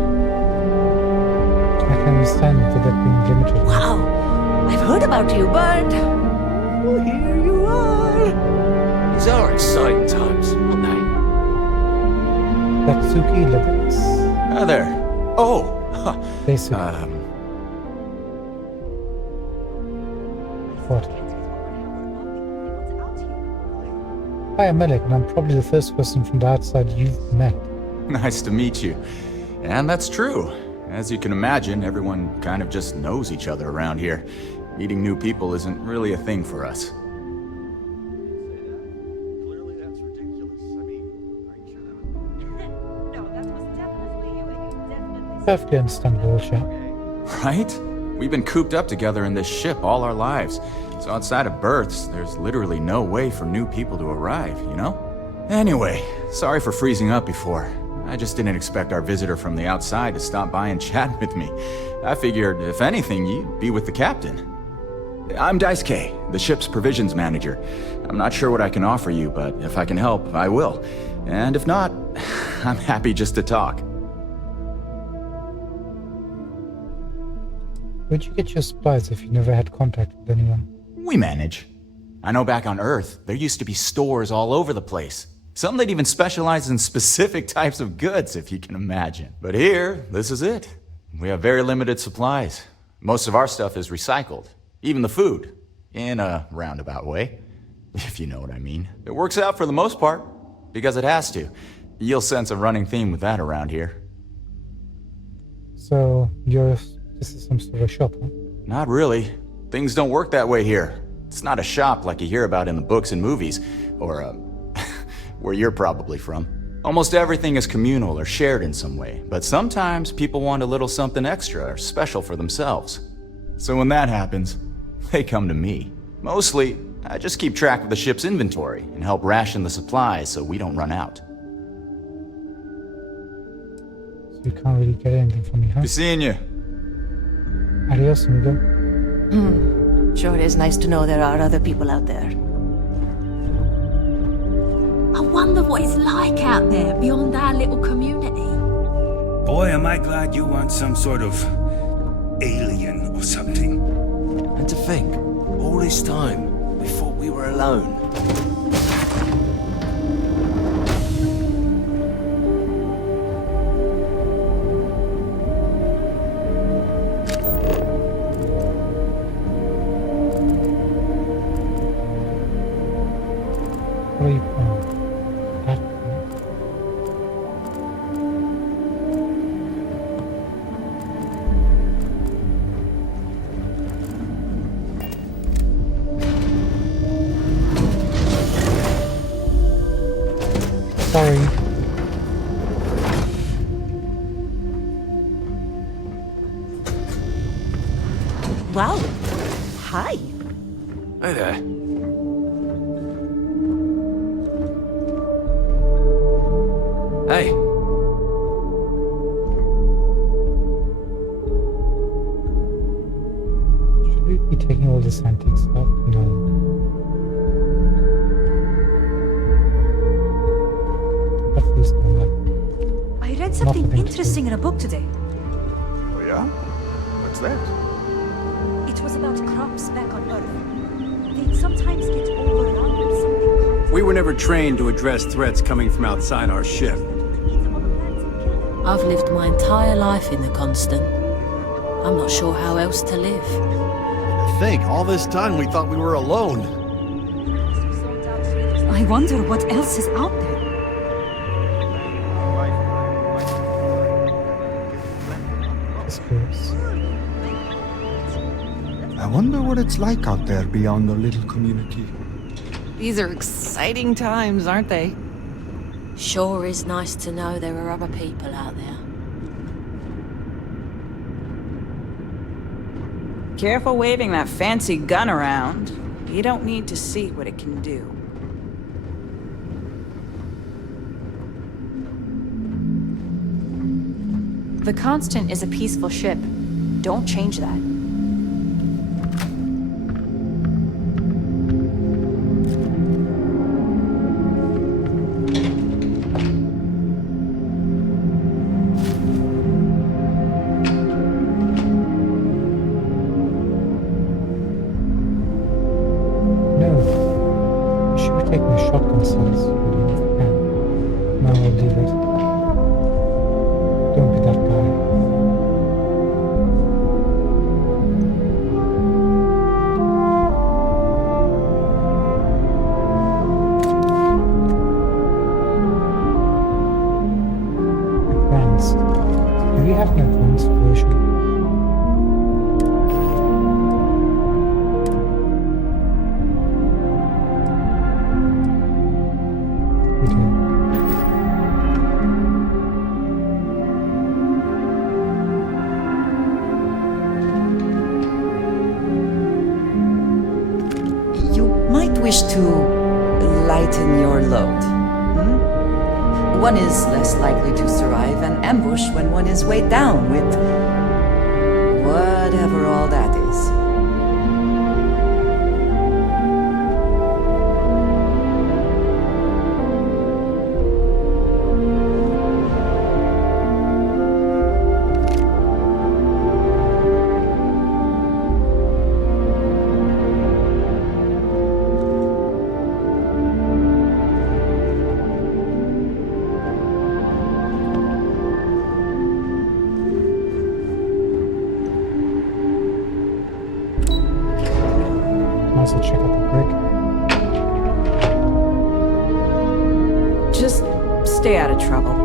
can understand that they're being limited. Wow, I've heard about you, but here you are. These are exciting times, aren't they? Tatsuki levels. Ah, there. Oh! Basically. What? Hi, I'm Melek, and I'm probably the first person from the outside you've met. Nice to meet you. And that's true. As you can imagine, everyone kind of just knows each other around here. Meeting new people isn't really a thing for us. Perfectly understandable, chap. Right? We've been cooped up together in this ship all our lives. So outside of berths, there's literally no way for new people to arrive, you know? Anyway, sorry for freezing up before. I just didn't expect our visitor from the outside to stop by and chat with me. I figured, if anything, you'd be with the captain. I'm Daisuke, the ship's provisions manager. I'm not sure what I can offer you, but if I can help, I will. And if not, I'm happy just to talk. Where'd you get your supplies if you never had contact with anyone? We manage. I know back on Earth, there used to be stores all over the place. Some that even specialize in specific types of goods, if you can imagine. But here, this is it. We have very limited supplies. Most of our stuff is recycled. Even the food. In a roundabout way. If you know what I mean. It works out for the most part. Because it has to. You'll sense a running theme with that around here. So, this is some sort of shop, huh? Not really. Things don't work that way here. It's not a shop like you hear about in the books and movies. Or, where you're probably from. Almost everything is communal or shared in some way, but sometimes people want a little something extra or special for themselves. So when that happens, they come to me. Mostly, I just keep track of the ship's inventory and help ration the supplies so we don't run out. So you can't really get anything from me, huh? Be seeing you. Adios, amigo. Sure is nice to know there are other people out there. I wonder what it's like out there beyond our little community. Boy, am I glad you weren't some sort of alien or something. And to think, all this time, we thought we were alone. What are you playing? Sorry. Wow. Hi. Hey there. Hey. Should we be taking all this antique stuff? No. I read something interesting in a book today. Oh yeah? What's that? It was about crops back on Earth. They'd sometimes get overrun with something. We were never trained to address threats coming from outside our ship. I've lived my entire life in the Constant. I'm not sure how else to live. To think, all this time we thought we were alone. I wonder what else is out there. I wonder what it's like out there beyond the little community. These are exciting times, aren't they? Sure is nice to know there are other people out there. Careful waving that fancy gun around. You don't need to see what it can do. The Constant is a peaceful ship. Don't change that. Do we have no guns for wish to lighten your load? One is less likely to survive an ambush when one is weighed down with whatever all that is. Might as well check out the brig. Just stay out of trouble.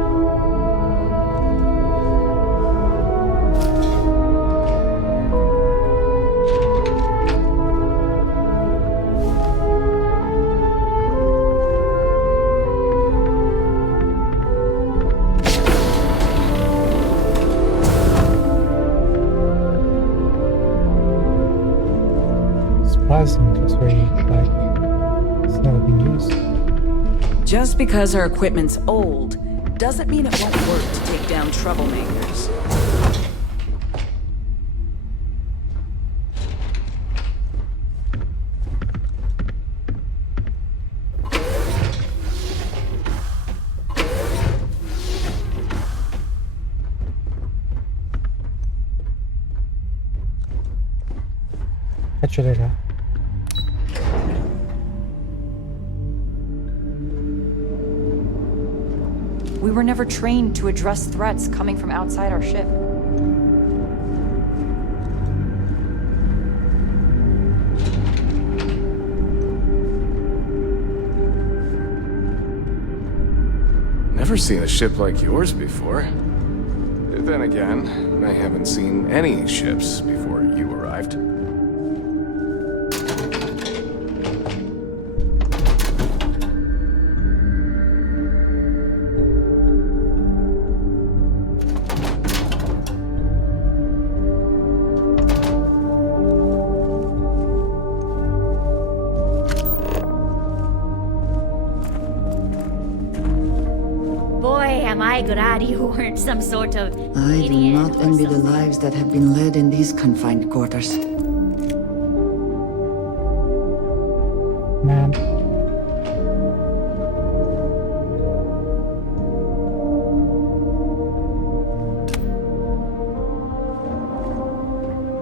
Surprising, it looks very like it's never been used. Just because our equipment's old doesn't mean it won't work to take down troublemakers. Catch you later. We were never trained to address threats coming from outside our ship. Never seen a ship like yours before. Then again, I haven't seen any ships before you arrived. Am I glad you weren't some sort of I do idiot not or envy the something. lives that have been led in these confined quarters. Man.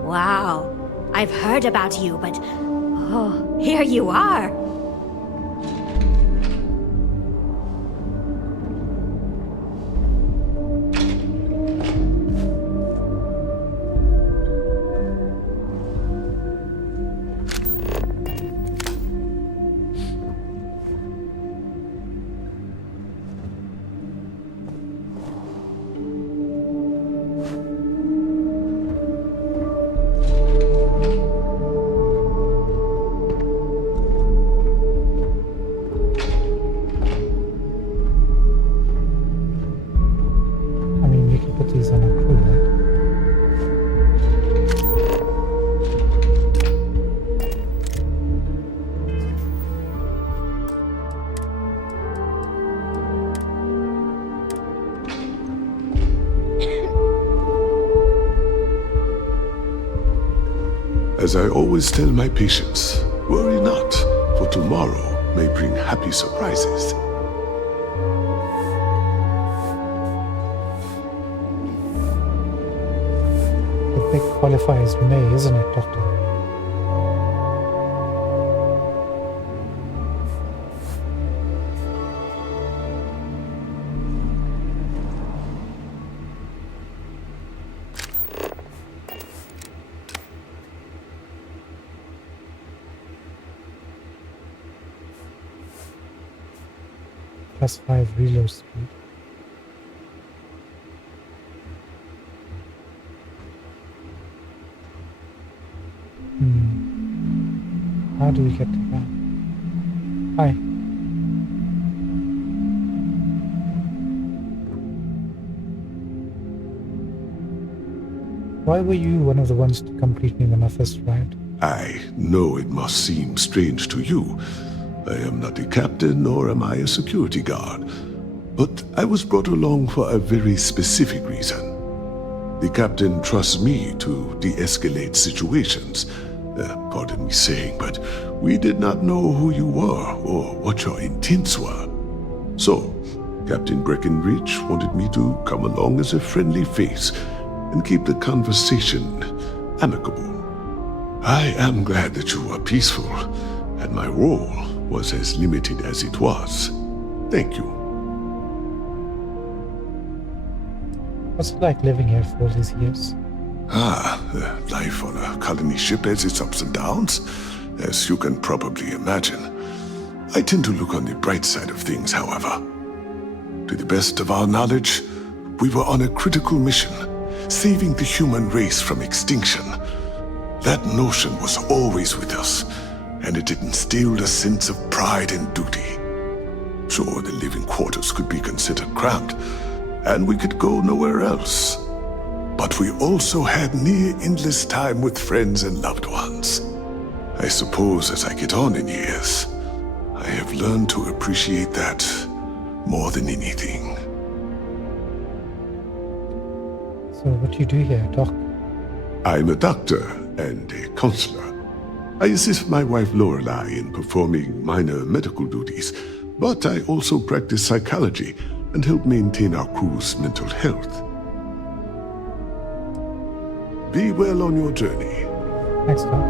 Wow. I've heard about you, but oh, here you are. These on a crew, right? As I always tell my patients, worry not, for tomorrow may bring happy surprises. The big qualifier is May, isn't it, Doctor? +5 reload speed. How do we get to that? Hi. Why were you one of the ones to complete me when I first arrived? I know it must seem strange to you. I am not a captain, nor am I a security guard. But I was brought along for a very specific reason. The captain trusts me to de-escalate situations. Pardon me saying, but we did not know who you were or what your intents were. So, Captain Breckenridge wanted me to come along as a friendly face and keep the conversation amicable. I am glad that you were peaceful, and my role was as limited as it was. Thank you. What's it like living here for all these years? Life on a colony ship has its ups and downs, as you can probably imagine. I tend to look on the bright side of things, however. To the best of our knowledge, we were on a critical mission, saving the human race from extinction. That notion was always with us, and it instilled a sense of pride and duty. Sure, the living quarters could be considered cramped, and we could go nowhere else. But we also had near endless time with friends and loved ones. I suppose as I get on in years, I have learned to appreciate that more than anything. So what do you do here, Doc? I'm a doctor and a counselor. I assist my wife Lorelei in performing minor medical duties, but I also practice psychology and help maintain our crew's mental health. Be well on your journey. Thanks, Doc.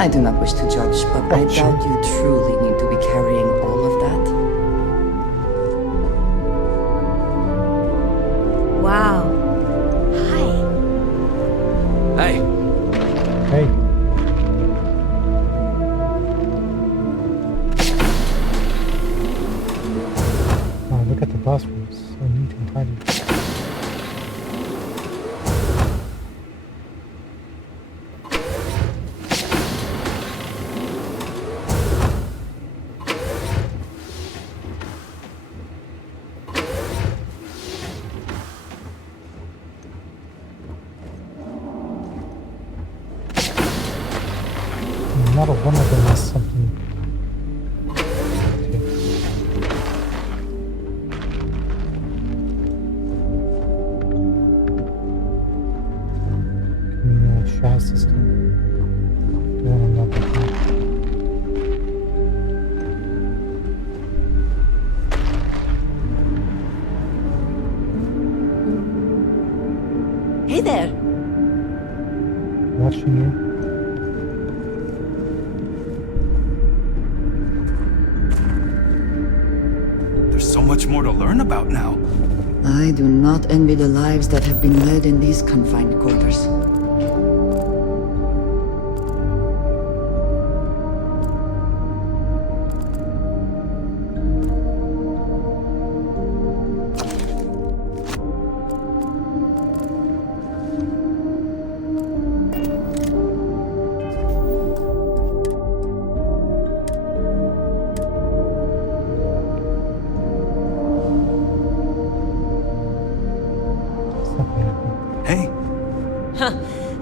I do not wish to judge, but I doubt you truly need to be carrying all of that. Wow. Hi. Hey. Hey. Oh, look at the bathrooms. So neat and tidy. Not a one of them has something. Shower system. The one on the other side. Hey there. Watching you. So much more to learn about now. I do not envy the lives that have been led in these confined quarters.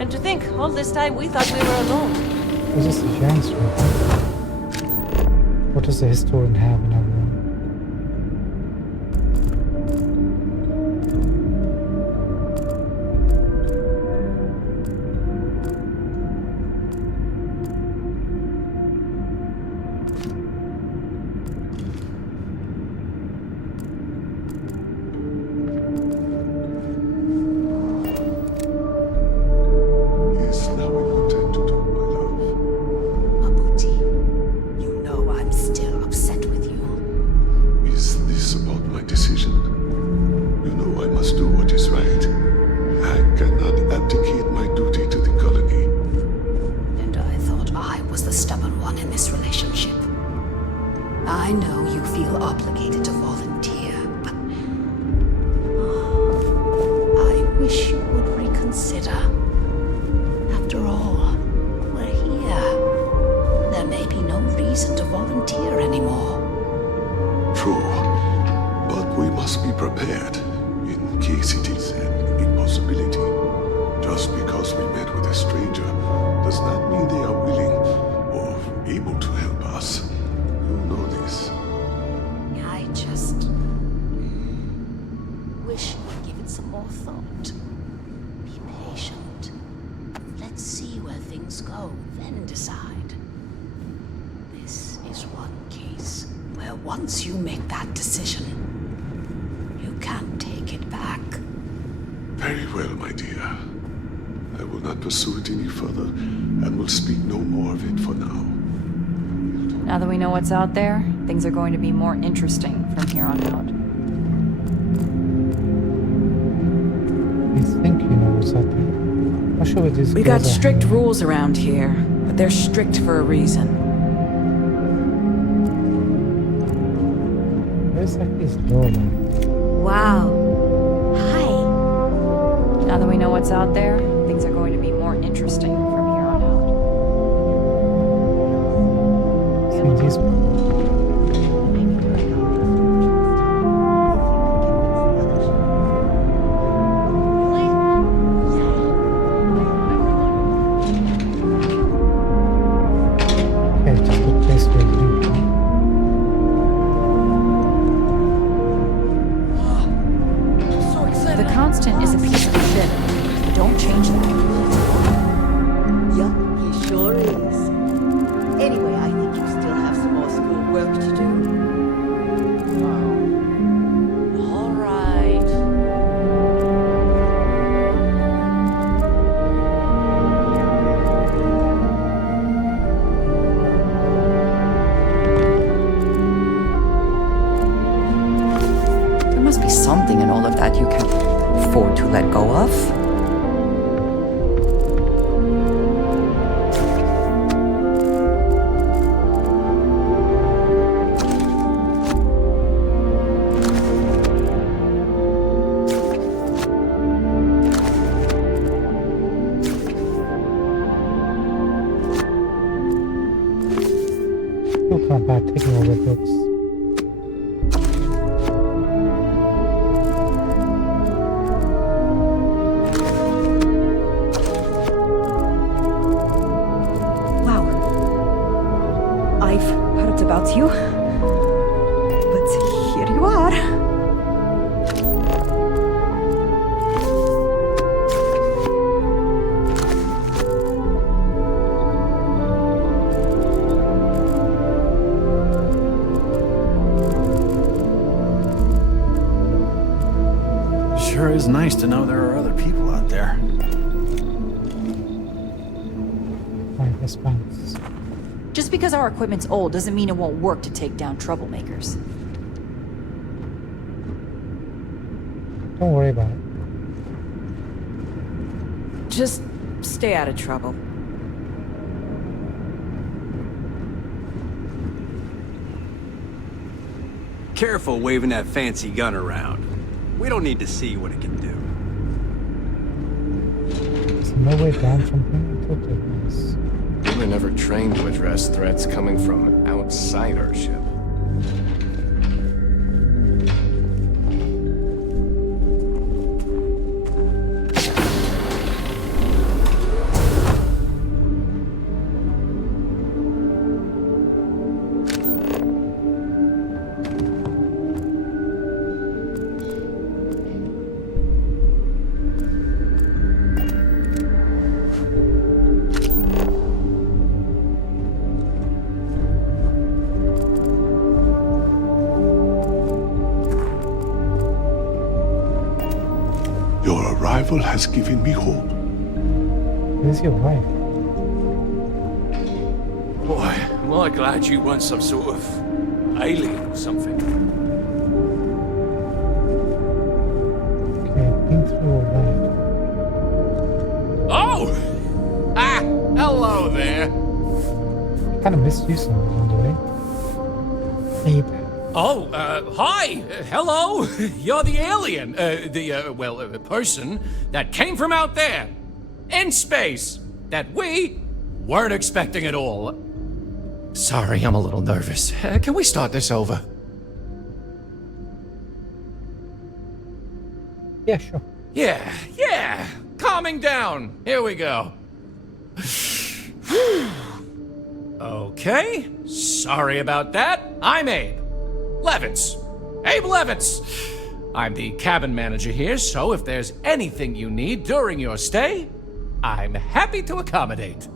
And to think, all this time we thought we were alone. This is the youngster. What does the historian have in our room? I know you feel obligated to volunteer, but I wish you would reconsider. After all, we're here. There may be no reason to volunteer anymore. True, face it is an impossibility. Just because we met with a stranger does not mean they are willing or able to help us. You know this. I just wish you'd give it some more thought. Be patient. Let's see where things go, then decide. This is one case where once you make that decision, you can't take it back. Very well, my dear. I will not pursue it any further, and will speak no more of it for now. Now that we know what's out there, things are going to be more interesting from here on out. You think you know what's out there? Not sure what these We girls got are strict hanging out. rules around here, but they're strict for a reason. Where's like this door? Wow. Hi. Now that we know what's out there, things are going to be more interesting from here on out. See these. Okay, just a place where you The constant is a piece of shit. Don't change that. Yeah, he sure is. Anyway, I think you still have some more school work to do. All right. There must be something in all of that you can afford to let go of. still can't buy taking all the books. Wow. I've heard about you. But here you are. Sure is nice to know there are other people out there. Alright, let's bounce. Just because our equipment's old doesn't mean it won't work to take down troublemakers. Don't worry about it. Just stay out of trouble. Careful waving that fancy gun around. We don't need to see what it can do. There's no way down from here. I thought there was. We were never trained to address threats coming from outside our ship. Your arrival has given me hope. Where's your wife? Boy, am I glad you weren't some sort of alien or something. Okay, I've been through all that. Oh! Ah! Hello there! Kind of missed you some on the way. Abe. Oh, hi! Hello! You're the alien, person that came from out there, in space, that we weren't expecting at all. Sorry, I'm a little nervous. Can we start this over? Yeah, sure. Yeah. Calming down. Here we go. Okay. Sorry about that. I'm Abe Levitz. Abe Levitz. I'm the cabin manager here, so if there's anything you need during your stay, I'm happy to accommodate.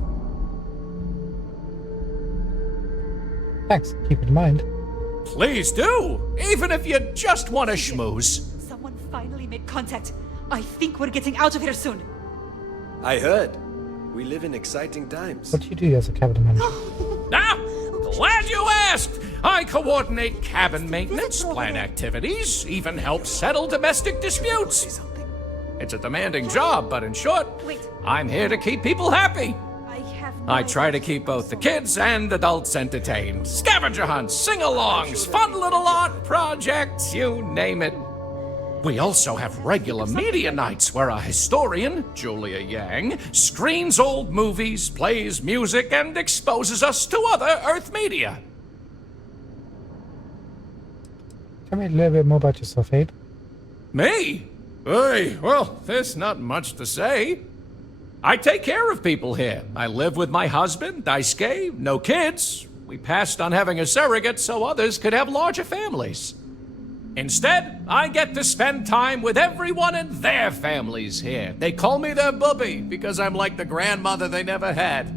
Thanks. Keep it in mind. Please do, even if you just want to schmooze. Someone finally made contact. I think we're getting out of here soon. I heard. We live in exciting times. What do you do as a cabin manager? Glad you asked! I coordinate cabin maintenance, plan activities, even help settle domestic disputes. It's a demanding job, but in short, I'm here to keep people happy. I try to keep both the kids and adults entertained. Scavenger hunts, sing-alongs, fun little art projects, you name it. We also have regular media nights where a historian, Julia Yang, screens old movies, plays music, and exposes us to other Earth media. Tell me a little bit more about yourself, Abe. Me? Hey, well, there's not much to say. I take care of people here. I live with my husband, Daisuke, no kids. We passed on having a surrogate so others could have larger families. Instead, I get to spend time with everyone and their families here. They call me their bubby because I'm like the grandmother they never had.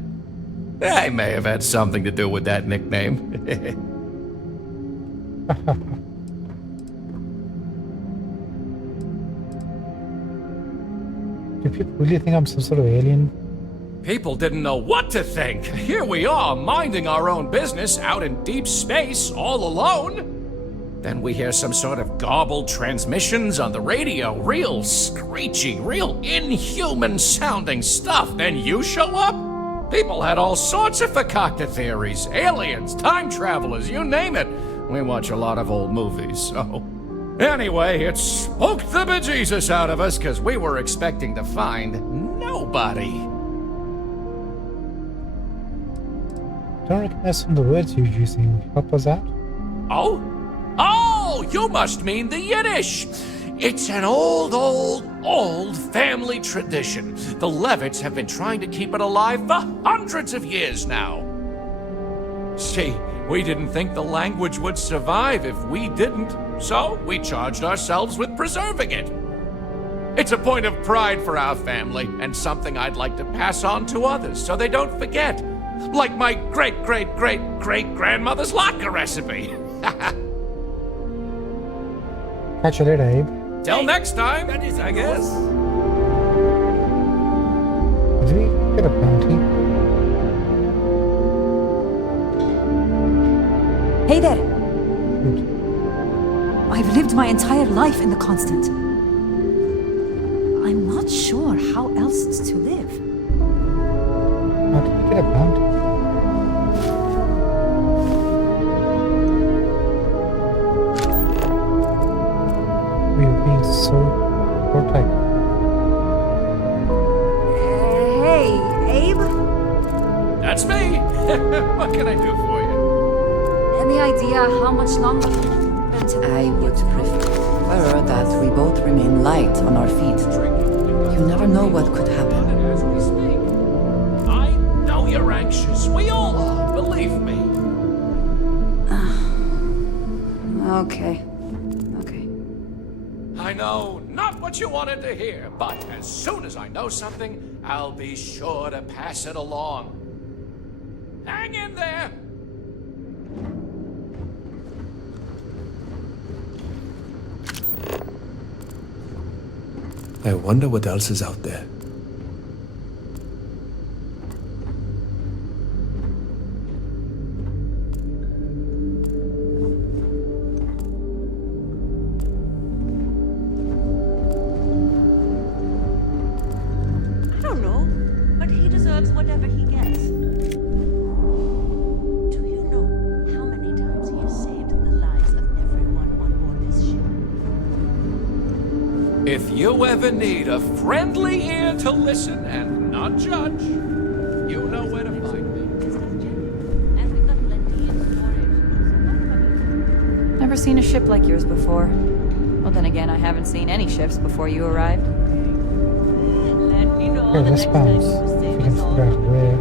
I may have had something to do with that nickname. Do people really think I'm some sort of alien? People didn't know what to think. Here we are, minding our own business out in deep space, all alone. Then we hear some sort of garbled transmissions on the radio, real screechy, real inhuman sounding stuff. Then you show up? People had all sorts of fakakta theories, aliens, time travelers, you name it. We watch a lot of old movies, so... Anyway, it spooked the bejesus out of us because we were expecting to find nobody. Don't recognize some of the words you're using. Help us out. Oh, you must mean the Yiddish. It's an old family tradition. The Levitts have been trying to keep it alive for hundreds of years now. See, we didn't think the language would survive if we didn't, so we charged ourselves with preserving it. It's a point of pride for our family, and something I'd like to pass on to others so they don't forget. Like my great-great-great-great-grandmother's latke recipe. Catch you later, Abe. Till next time, I guess. Did we get a bounty? Hey there. I've lived my entire life in the Constant. I'm not sure how else to live. How did we get a bounty? We were being so protected. Hey, Abe? That's me. What can I do for you? Any idea how much longer? I would prefer that we both remain light on our feet. You never know what could happen. I know you're anxious. We all are, believe me. Okay. I know not what you wanted to hear, but as soon as I know something, I'll be sure to pass it along. Hang in there! I wonder what else is out there. I don't know, but he deserves whatever he gets. Do you know how many times he has saved the lives of everyone on board this ship? If you ever need a friendly ear to listen and not judge, you know where to find me. Never seen a ship like yours before. Well, Well, then again, I haven't seen any ships before you arrived. Okay, let's bounce. If we can figure out where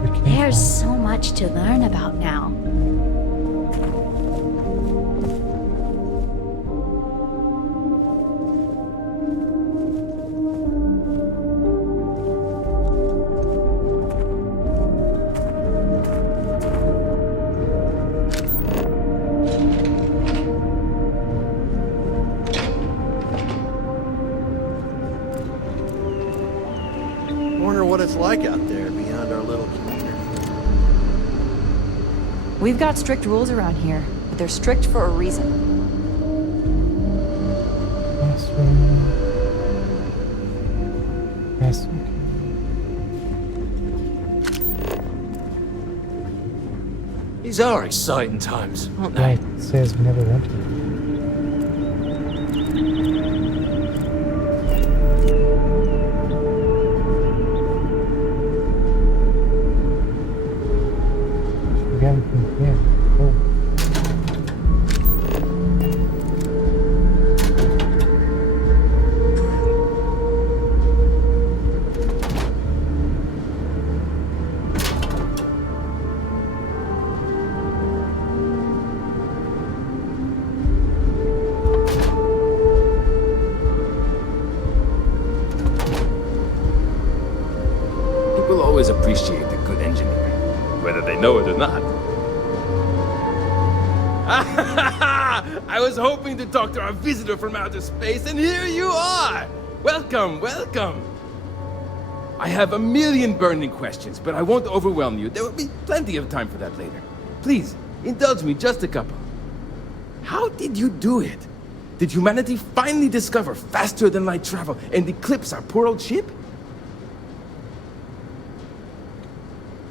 we came There's from. so much to learn about now. Wonder what it's like out there beyond our little community. We've got strict rules around here, but they're strict for a reason. Yes, These are exciting times, aren't they? right. It says we never wanted it. We haven't been here. Oh. People always appreciate a good engineer, whether they know it or not. I was hoping to talk to our visitor from outer space, and here you are! Welcome, welcome! I have a million burning questions, but I won't overwhelm you. There will be plenty of time for that later. Please, indulge me just a couple. How did you do it? Did humanity finally discover faster than light travel and eclipse our poor old ship?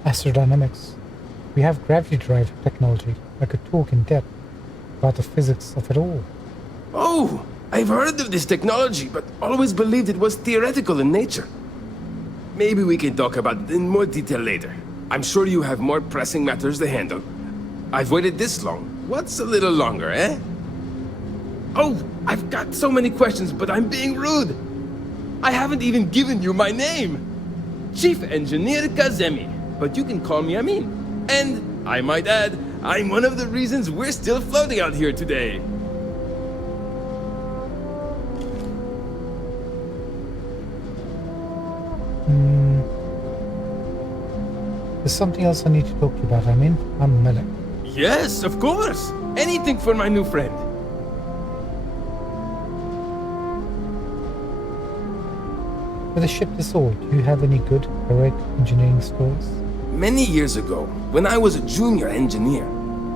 Astrodynamics. We have gravity drive technology. I could talk in depth about the physics of it all. Oh, I've heard of this technology, but always believed it was theoretical in nature. Maybe we can talk about it in more detail later. I'm sure you have more pressing matters to handle. I've waited this long. What's a little longer, eh? Oh, I've got so many questions, but I'm being rude. I haven't even given you my name. Chief Engineer Kazemi, but you can call me Amin. And, I might add, I'm one of the reasons we're still floating out here today. There's something else I need to talk to you about. I'm Melek. Yes, of course. Anything for my new friend. With a ship this old, do you have any good, heroic engineering stories? Many years ago, when I was a junior engineer,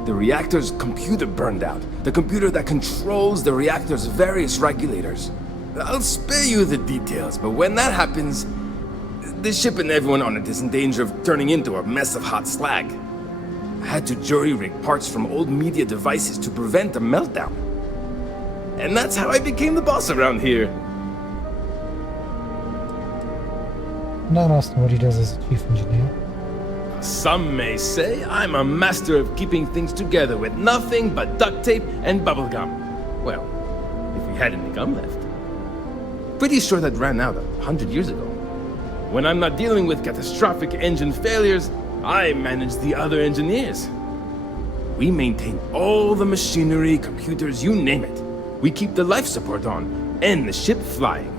the reactor's computer burned out. The computer that controls the reactor's various regulators. I'll spare you the details, but when that happens, the ship and everyone on it is in danger of turning into a mess of hot slag. I had to jury-rig parts from old media devices to prevent a meltdown. And that's how I became the boss around here. I'm not asking what he does as a chief engineer. Some may say I'm a master of keeping things together with nothing but duct tape and bubblegum. Well, if we had any gum left. Pretty sure that ran out 100 years ago. When I'm not dealing with catastrophic engine failures, I manage the other engineers. We maintain all the machinery, computers, you name it. We keep the life support on, and the ship flying.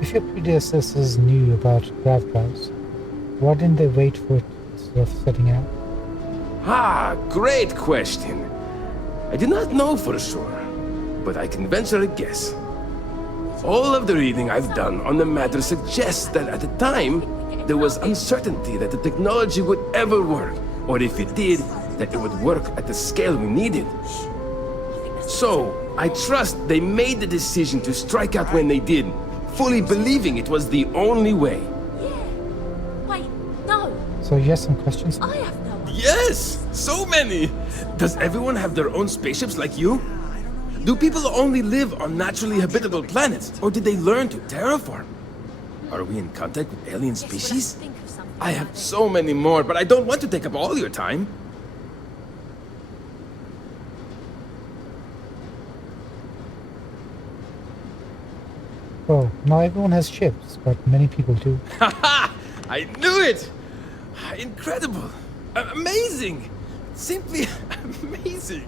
If your predecessors knew about grav drives, why didn't they wait for it instead of setting out? Ah, great question. I do not know for sure, but I can venture a guess. All of the reading I've done on the matter suggests that at the time, there was uncertainty that the technology would ever work, or if it did, that it would work at the scale we needed. So, I trust they made the decision to strike out when they did, fully believing it was the only way. Wait, no. So you have some questions? I have no idea. Yes! So many! Does everyone have their own spaceships like you? Do people only live on naturally habitable planets, or did they learn to terraform? Are we in contact with alien species? I have so many more, but I don't want to take up all your time. Oh, not everyone has ships, but many people do. Haha! I knew it! Incredible! Amazing! Simply amazing!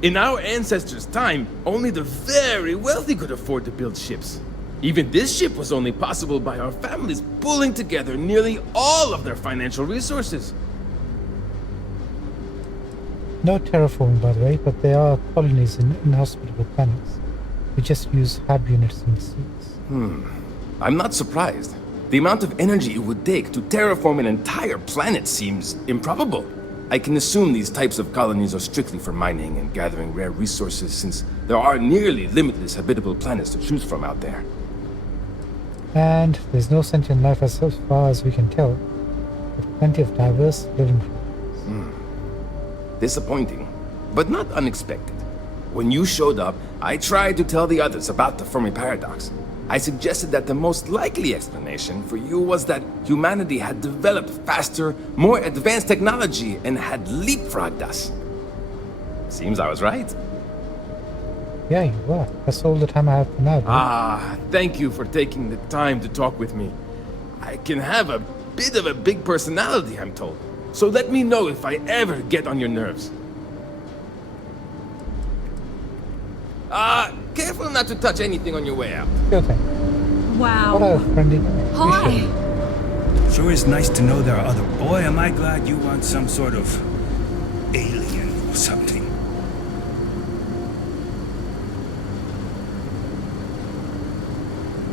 In our ancestors' time, only the very wealthy could afford to build ships. Even this ship was only possible by our families pulling together nearly all of their financial resources. No terraforming, by the way, but there are colonies in inhospitable planets. We just use hab units in seas. I'm not surprised. The amount of energy it would take to terraform an entire planet seems improbable. I can assume these types of colonies are strictly for mining and gathering rare resources, since there are nearly limitless habitable planets to choose from out there. And there's no sentient life as far as we can tell, with plenty of diverse living forms. Disappointing, but not unexpected. When you showed up, I tried to tell the others about the Fermi paradox. I suggested that the most likely explanation for you was that humanity had developed faster, more advanced technology and had leapfrogged us. Seems I was right. Yeah, you were. That's all the time I have for now. Ah, thank you for taking the time to talk with me. I can have a bit of a big personality, I'm told. So let me know if I ever get on your nerves. Careful not to touch anything on your way out. Okay. Wow. What a friendly. Hi. Sure is nice to know there are other. Boy, am I glad you want some sort of alien or something.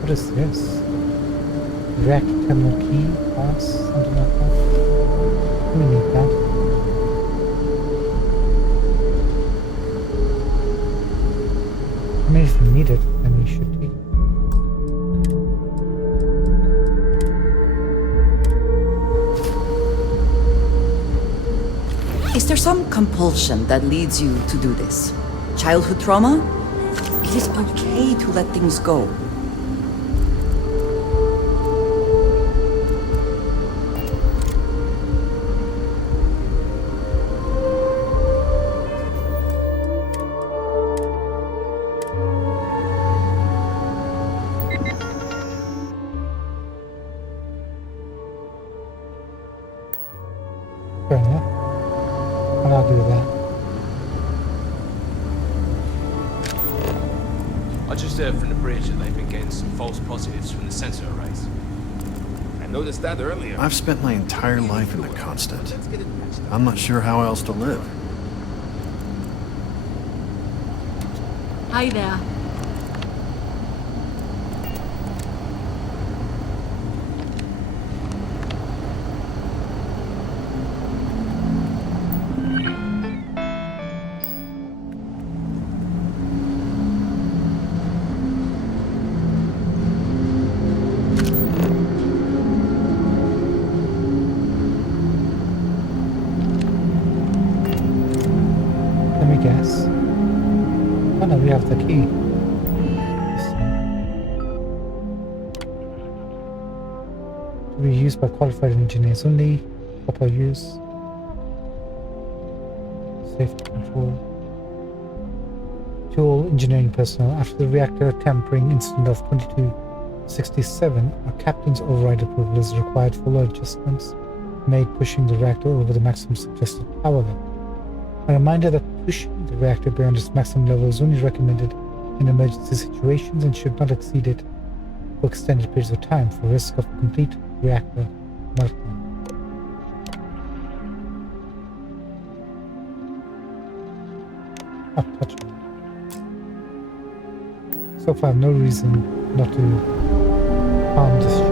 What is this? Reactor terminal key, pass, something like that. We need that. I mean, if we need it, then we should take it. Is there some compulsion that leads you to do this? Childhood trauma? It is okay to let things go. Fair enough. I'll argue with that. I just heard from the bridge that they've been getting some false positives from the sensor arrays. I noticed that earlier. I've spent my entire life in the Constant. I'm not sure how else to live. Hi there. Let me guess. Oh no, we have the key. To be used by qualified engineers only. Proper use. Safety control. To all engineering personnel, after the reactor tampering incident of 2267, a captain's override approval is required for all adjustments made pushing the reactor over the maximum suggested power level. A reminder that pushing the reactor beyond its maximum level is only recommended in emergency situations and should not exceed it for extended periods of time for risk of complete reactor meltdown. Untouchable. So far, no reason not to harm this ship.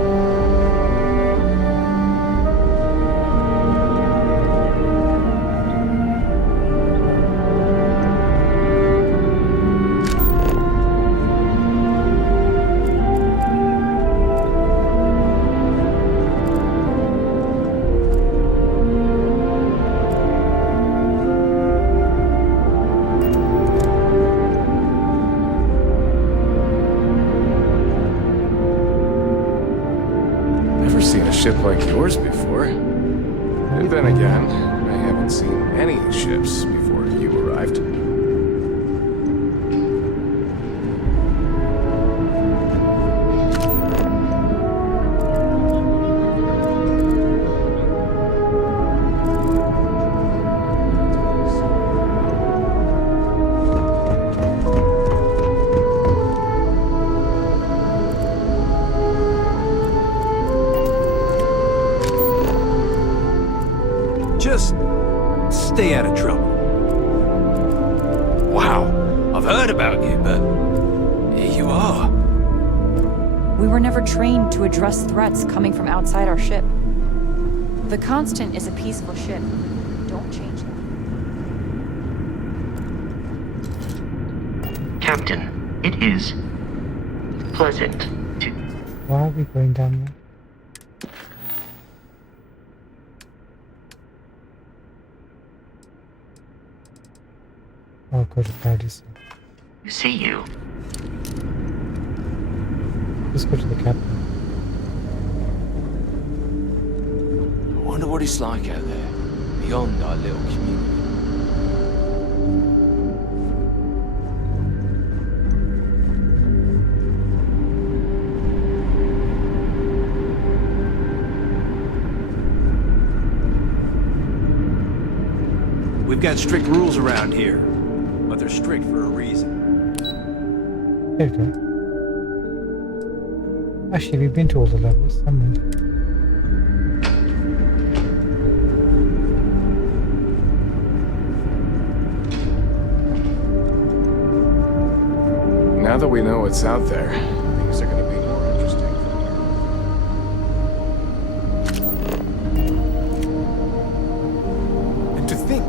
Never seen a ship like yours before. And then again, I haven't seen any ships before you arrived. I've heard about you, but here you are. We were never trained to address threats coming from outside our ship. The Constant is a peaceful ship. Don't change that. Captain, it is pleasant to... Why are we going down there? Oh, go to Paradise. see you. Let's go to the captain. I wonder what it's like out there, beyond our little community. We've got strict rules around here, but they're strict for a reason. There you go. Actually, we've been to all the levels, haven't we? Now that we know what's out there, things are gonna be more interesting from here. And to think,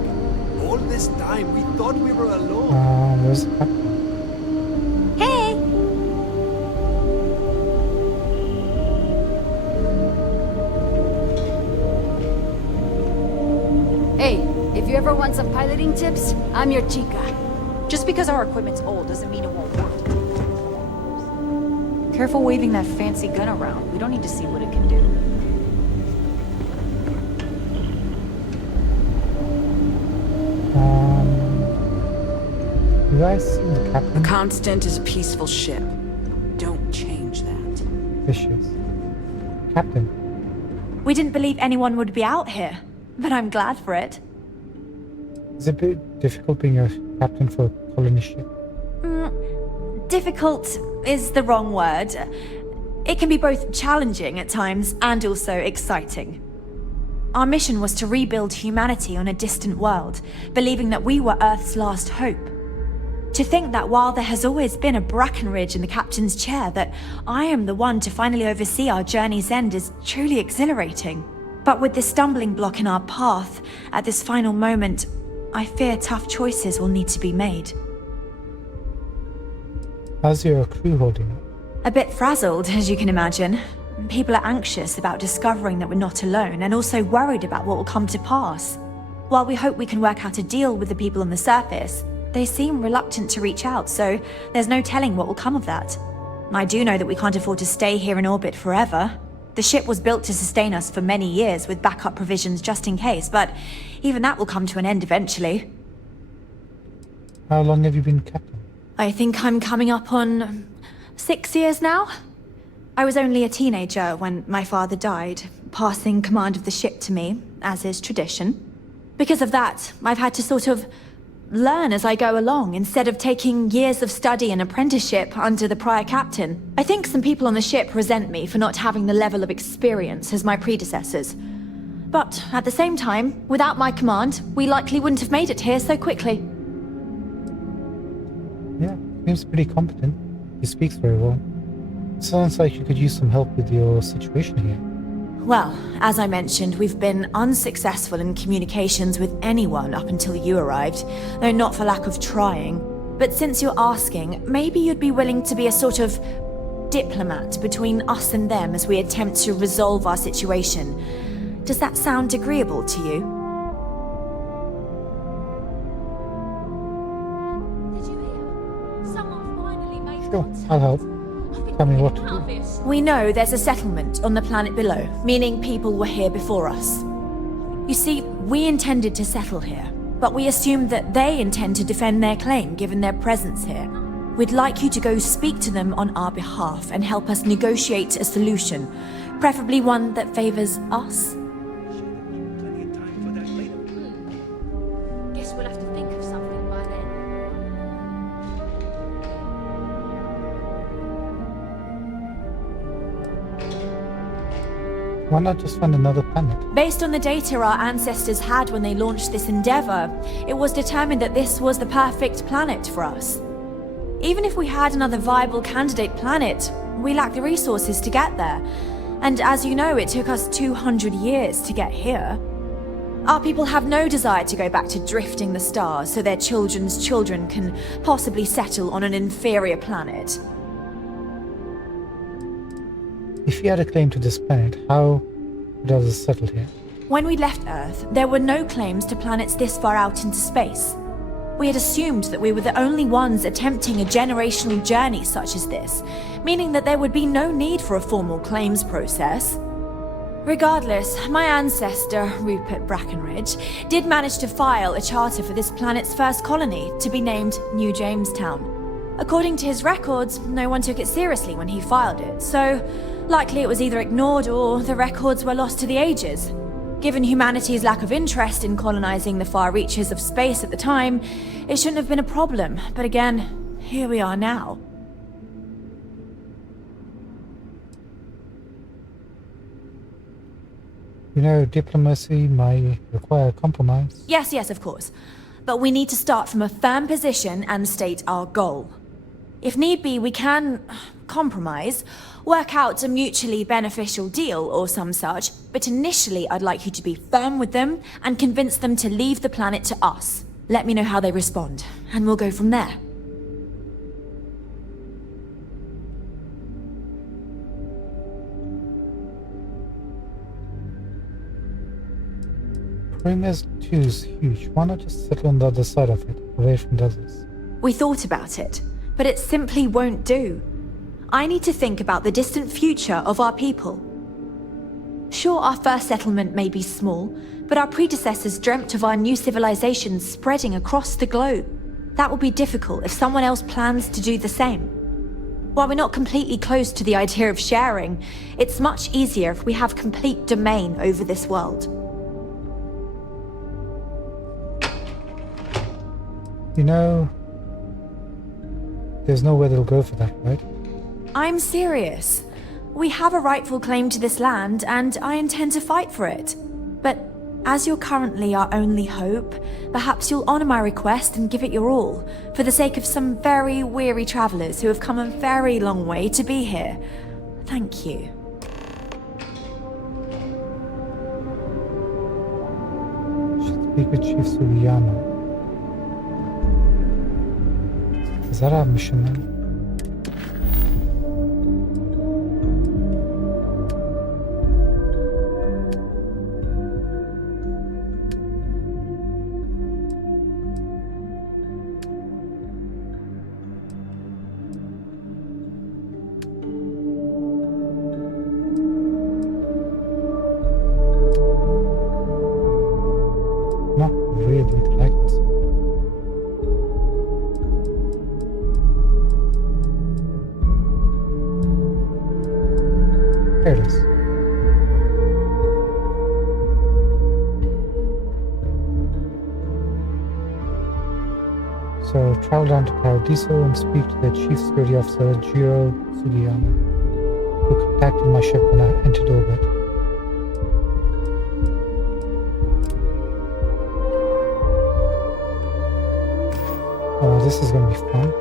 all this time we thought we were alone. Where's the captain? Hey! Hey, if you ever want some piloting tips, I'm your chica. Just because our equipment's old doesn't mean it won't work. Careful waving that fancy gun around. We don't need to see what it can do. You guys see the captain? The Constant is a peaceful ship. Don't change that. Vicious. Captain. We didn't believe anyone would be out here, but I'm glad for it. Is it a bit difficult being a captain for a colony ship? Difficult is the wrong word. It can be both challenging at times and also exciting. Our mission was to rebuild humanity on a distant world, believing that we were Earth's last hope. To think that while there has always been a Brackenridge in the captain's chair, that I am the one to finally oversee our journey's end is truly exhilarating. But with this stumbling block in our path, at this final moment, I fear tough choices will need to be made. How's your crew holding up? A bit frazzled, as you can imagine. People are anxious about discovering that we're not alone, and also worried about what will come to pass. While we hope we can work out a deal with the people on the surface, they seem reluctant to reach out, so there's no telling what will come of that. I do know that we can't afford to stay here in orbit forever. The ship was built to sustain us for many years with backup provisions just in case, but even that will come to an end eventually. How long have you been captain? I think I'm coming up on 6 years now. I was only a teenager when my father died, passing command of the ship to me, as is tradition. Because of that, I've had to sort of learn as I go along, instead of taking years of study and apprenticeship under the prior captain. I think some people on the ship resent me for not having the level of experience as my predecessors. But at the same time, without my command, we likely wouldn't have made it here so quickly. Yeah, seems pretty competent. He speaks very well. Sounds like you could use some help with your situation here. Well, as I mentioned, we've been unsuccessful in communications with anyone up until you arrived, though not for lack of trying. But since you're asking, maybe you'd be willing to be a sort of diplomat between us and them as we attempt to resolve our situation. Does that sound agreeable to you? Sure, I'll help. Tell me what to do. We know there's a settlement on the planet below, meaning people were here before us. You see, we intended to settle here, but we assumed that they intend to defend their claim given their presence here. We'd like you to go speak to them on our behalf and help us negotiate a solution, preferably one that favors us. Guess we'll have to think of something by then. Why not just find another planet? Based on the data our ancestors had when they launched this endeavor, it was determined that this was the perfect planet for us. Even if we had another viable candidate planet, we lack the resources to get there. And as you know, it took us 200 years to get here. Our people have no desire to go back to drifting the stars so their children's children can possibly settle on an inferior planet. If you had a claim to this planet, how would others settle here? When we left Earth, there were no claims to planets this far out into space. We had assumed that we were the only ones attempting a generational journey such as this, meaning that there would be no need for a formal claims process. Regardless, my ancestor, Rupert Brackenridge, did manage to file a charter for this planet's first colony to be named New Jamestown. According to his records, no one took it seriously when he filed it, so likely it was either ignored or the records were lost to the ages. Given humanity's lack of interest in colonizing the far reaches of space at the time, it shouldn't have been a problem, but again, here we are now. You know, diplomacy might require compromise. Yes, of course. But we need to start from a firm position and state our goal. If need be, we can compromise, work out a mutually beneficial deal or some such, but initially I'd like you to be firm with them and convince them to leave the planet to us. Let me know how they respond, and we'll go from there. Primus 2 is huge. Why not just settle on the other side of it, away from the others? We thought about it, but it simply won't do. I need to think about the distant future of our people. Sure, our first settlement may be small, but our predecessors dreamt of our new civilization spreading across the globe. That will be difficult if someone else plans to do the same. While we're not completely close to the idea of sharing, it's much easier if we have complete domain over this world. You know, there's nowhere they'll go for that, right? I'm serious. We have a rightful claim to this land, and I intend to fight for it. But as you're currently our only hope, perhaps you'll honor my request and give it your all, for the sake of some very weary travelers who have come a very long way to be here. Thank you. Should speak with Chief Sugiyama. Is that our mission then? Not really like this. There it is. So travel down to Paradiso and speak to the Chief Security Officer, Jiro Sugiyama, who contacted my ship when I entered orbit. Oh, this is going to be fun.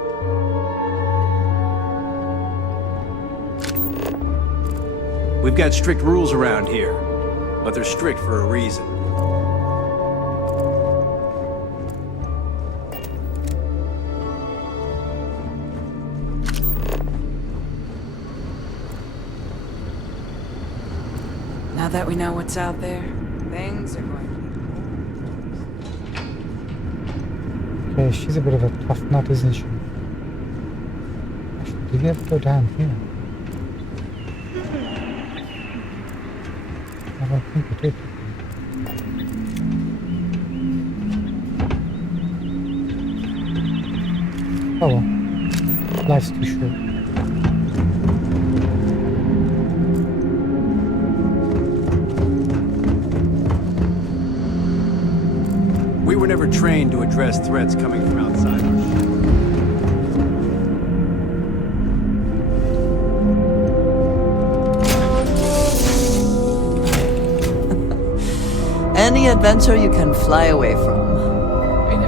We've got strict rules around here, but they're strict for a reason. Now that we know what's out there, things are going to be... Okay, she's a bit of a tough nut, isn't she? Actually, did we ever go down here? I don't think we did. Oh well. Life's too short. We were never trained to address threats coming from outside our ship. Any adventure you can fly away from.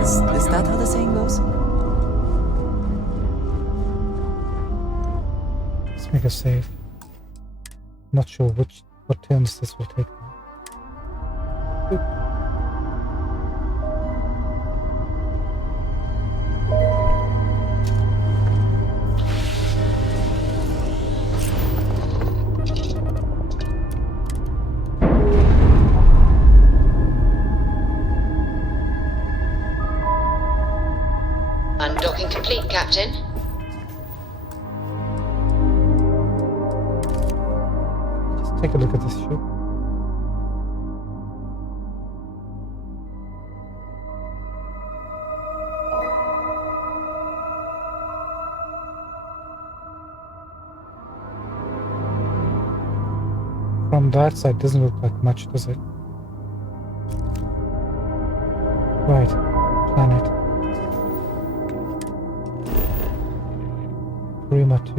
Is that how the saying goes? make a save. Not sure what turns this will take. Oop. Undocking complete, Captain. Just take a look at this ship. From that side, doesn't look like much, does it? Right, planet. Prima 2.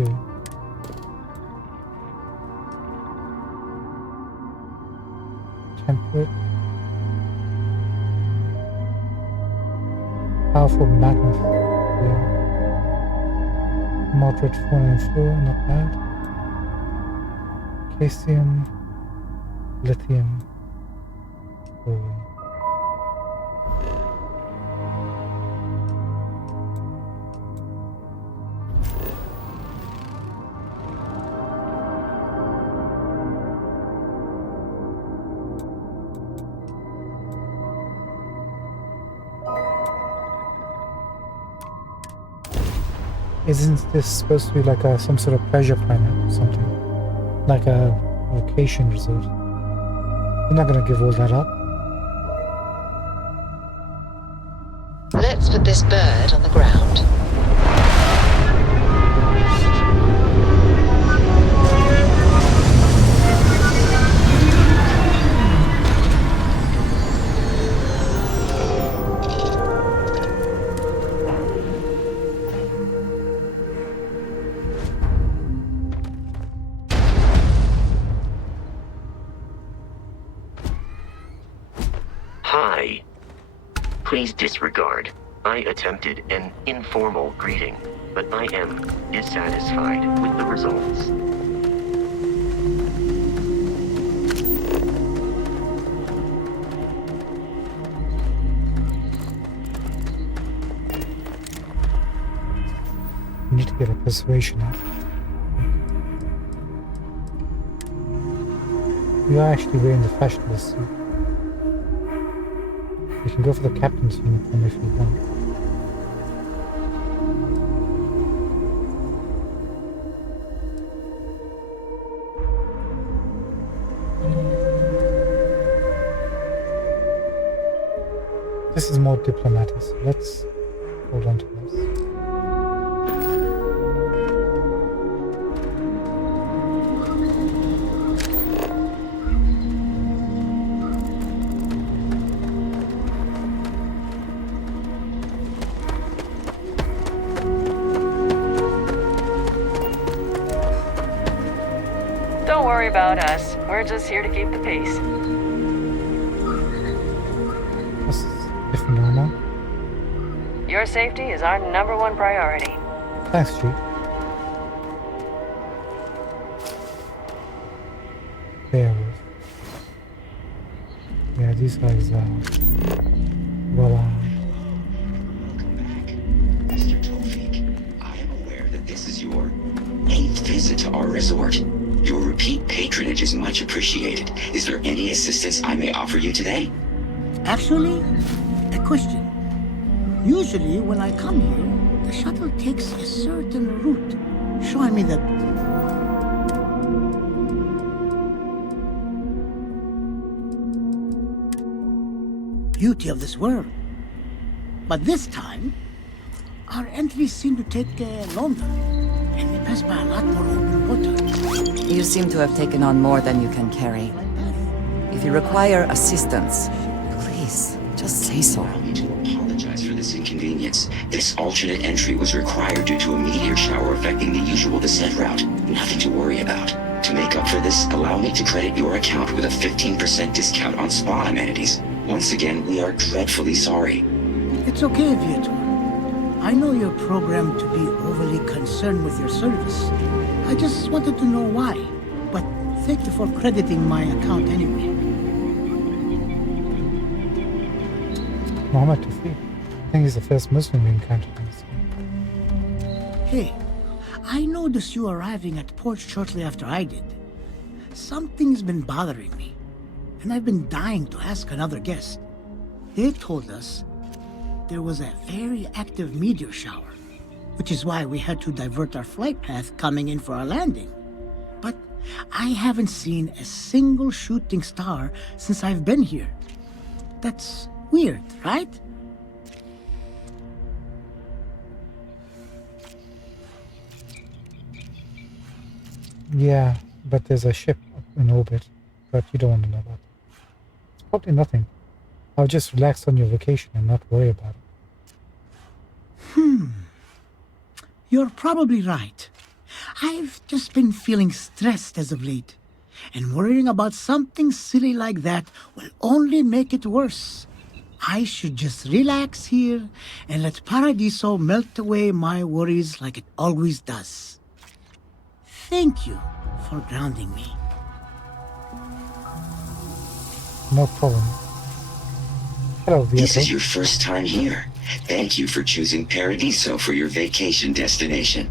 Temperate. Powerful magnet. Yeah. Moderate fauna and flora, not bad. Calcium. Lithium. Boron. Isn't this supposed to be like some sort of pleasure planet or something? Like a vacation resort? You're not gonna give all that up. Let's put this bird on the ground. Hi. Please disregard. I attempted an informal greeting, but I am dissatisfied with the results. You need to get a persuasion up. You are actually wearing the fashionable suit. You can go for the captain's uniform if you want. This is more diplomatic, so let's hold on to this. Don't worry about us. We're just here to keep the peace. This is different armor. Your safety is our #1 priority. Thanks, Chief. Beowulf. Yeah, these guys are well armed. Mr. Tofik, I am aware that this is your 8th visit to our resort. Your repeat patronage is much appreciated. Is there any assistance I may offer you today? Actually, a question. Usually when I come here, the shuttle takes a certain route, showing me the beauty of this world. But this time, our entries seem to take longer, and we pass by a lot more open water. You seem to have taken on more than you can carry. If you require assistance, please, just say so. Allow me to apologize for this inconvenience. This alternate entry was required due to a meteor shower affecting the usual descent route. Nothing to worry about. To make up for this, allow me to credit your account with a 15% discount on spa amenities. Once again, we are dreadfully sorry. It's okay, Viator. I know you're programmed to be overly concerned with your service. I just wanted to know why. But thank you for crediting my account anyway. Mohammed Tafiq. I think he's the first Muslim we encountered in this game. Hey, I noticed you arriving at port shortly after I did. Something's been bothering me, and I've been dying to ask another guest. They told us there was a very active meteor shower, which is why we had to divert our flight path coming in for our landing. But I haven't seen a single shooting star since I've been here. That's weird, right? Yeah, but there's a ship up in orbit, but you don't want to know about it. It's probably nothing. I'll just relax on your vacation and not worry about it. You're probably right. I've just been feeling stressed as of late, and worrying about something silly like that will only make it worse. I should just relax here and let Paradiso melt away my worries like it always does. Thank you for grounding me. No problem. Hello, This Vieto. is your first time here. Thank you for choosing Paradiso for your vacation destination.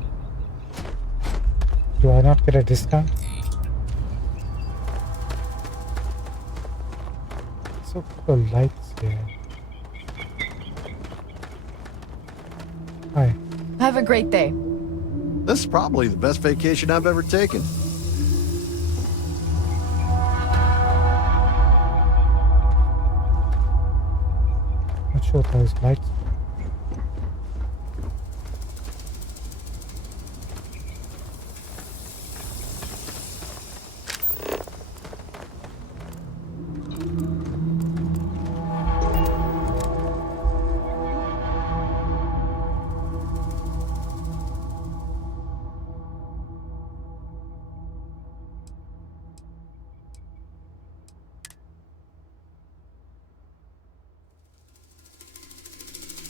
Do I not get a discount? So cool lights here. Hi. Have a great day. This is probably the best vacation I've ever taken. Not sure what those lights are.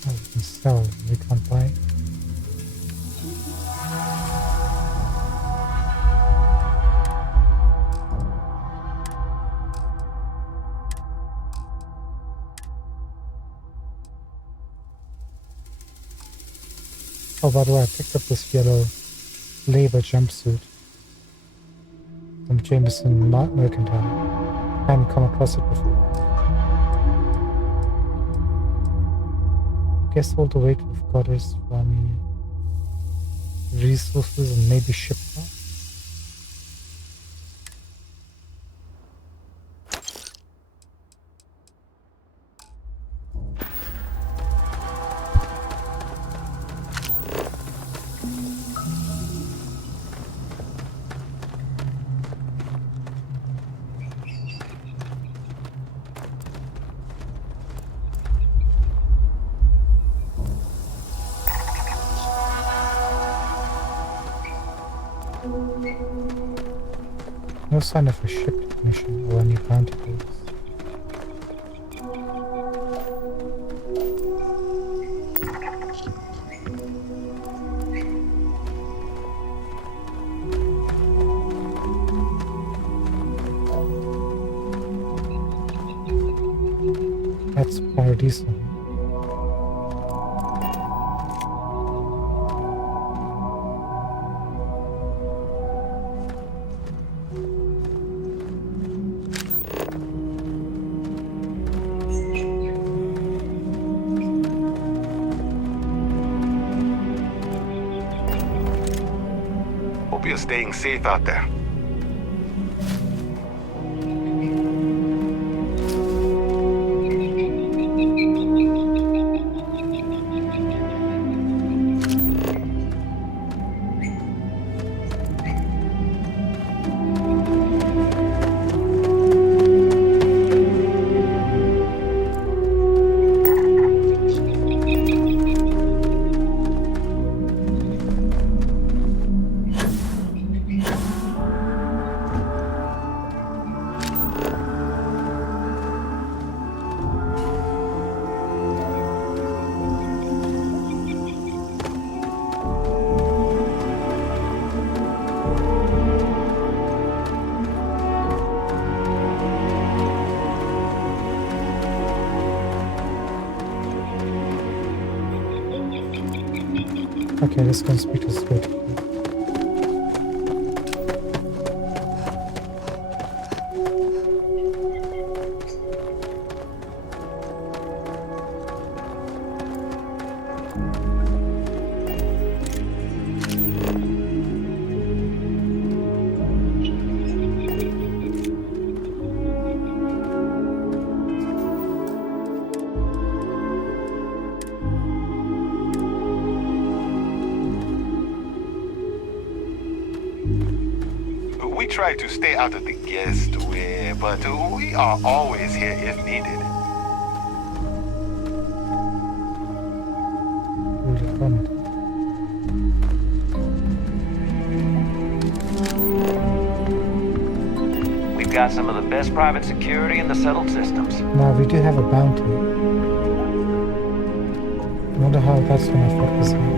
Oh, we can sell, we can't buy. Oh, by the way, I picked up this yellow labor jumpsuit from Jameson Mercantile. I hadn't come across it before. I guess all the weight we've got is from resources and maybe ship parts. No sign of a ship mission or any bounty boats. That's Paradiso. Hope you're staying safe out there. Okay, let's go and speak to the security. We try to stay out of the guest way, but we are always here if needed. We've got some of the best private security in the settled systems. Now we do have a bounty. I wonder how that's going to affect us now.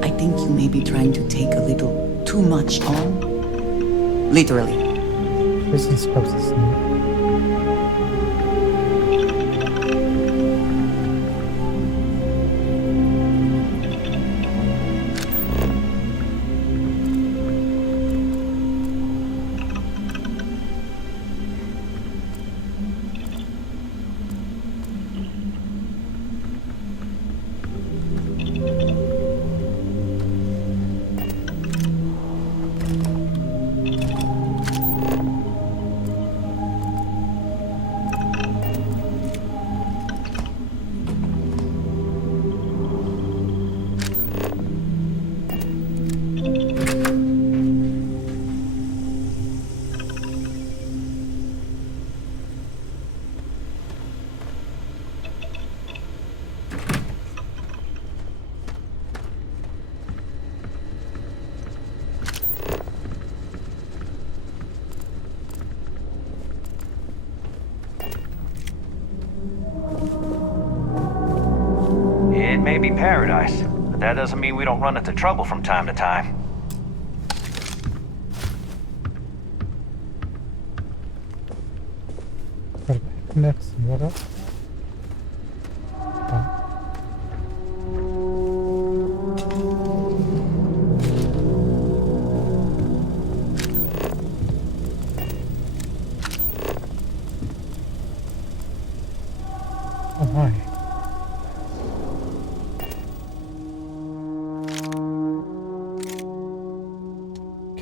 I think you may be trying to take a little too much on. Literally. Prison scrubs is new. It may be paradise, but that doesn't mean we don't run into trouble from time to time. Next, what else? Oh my.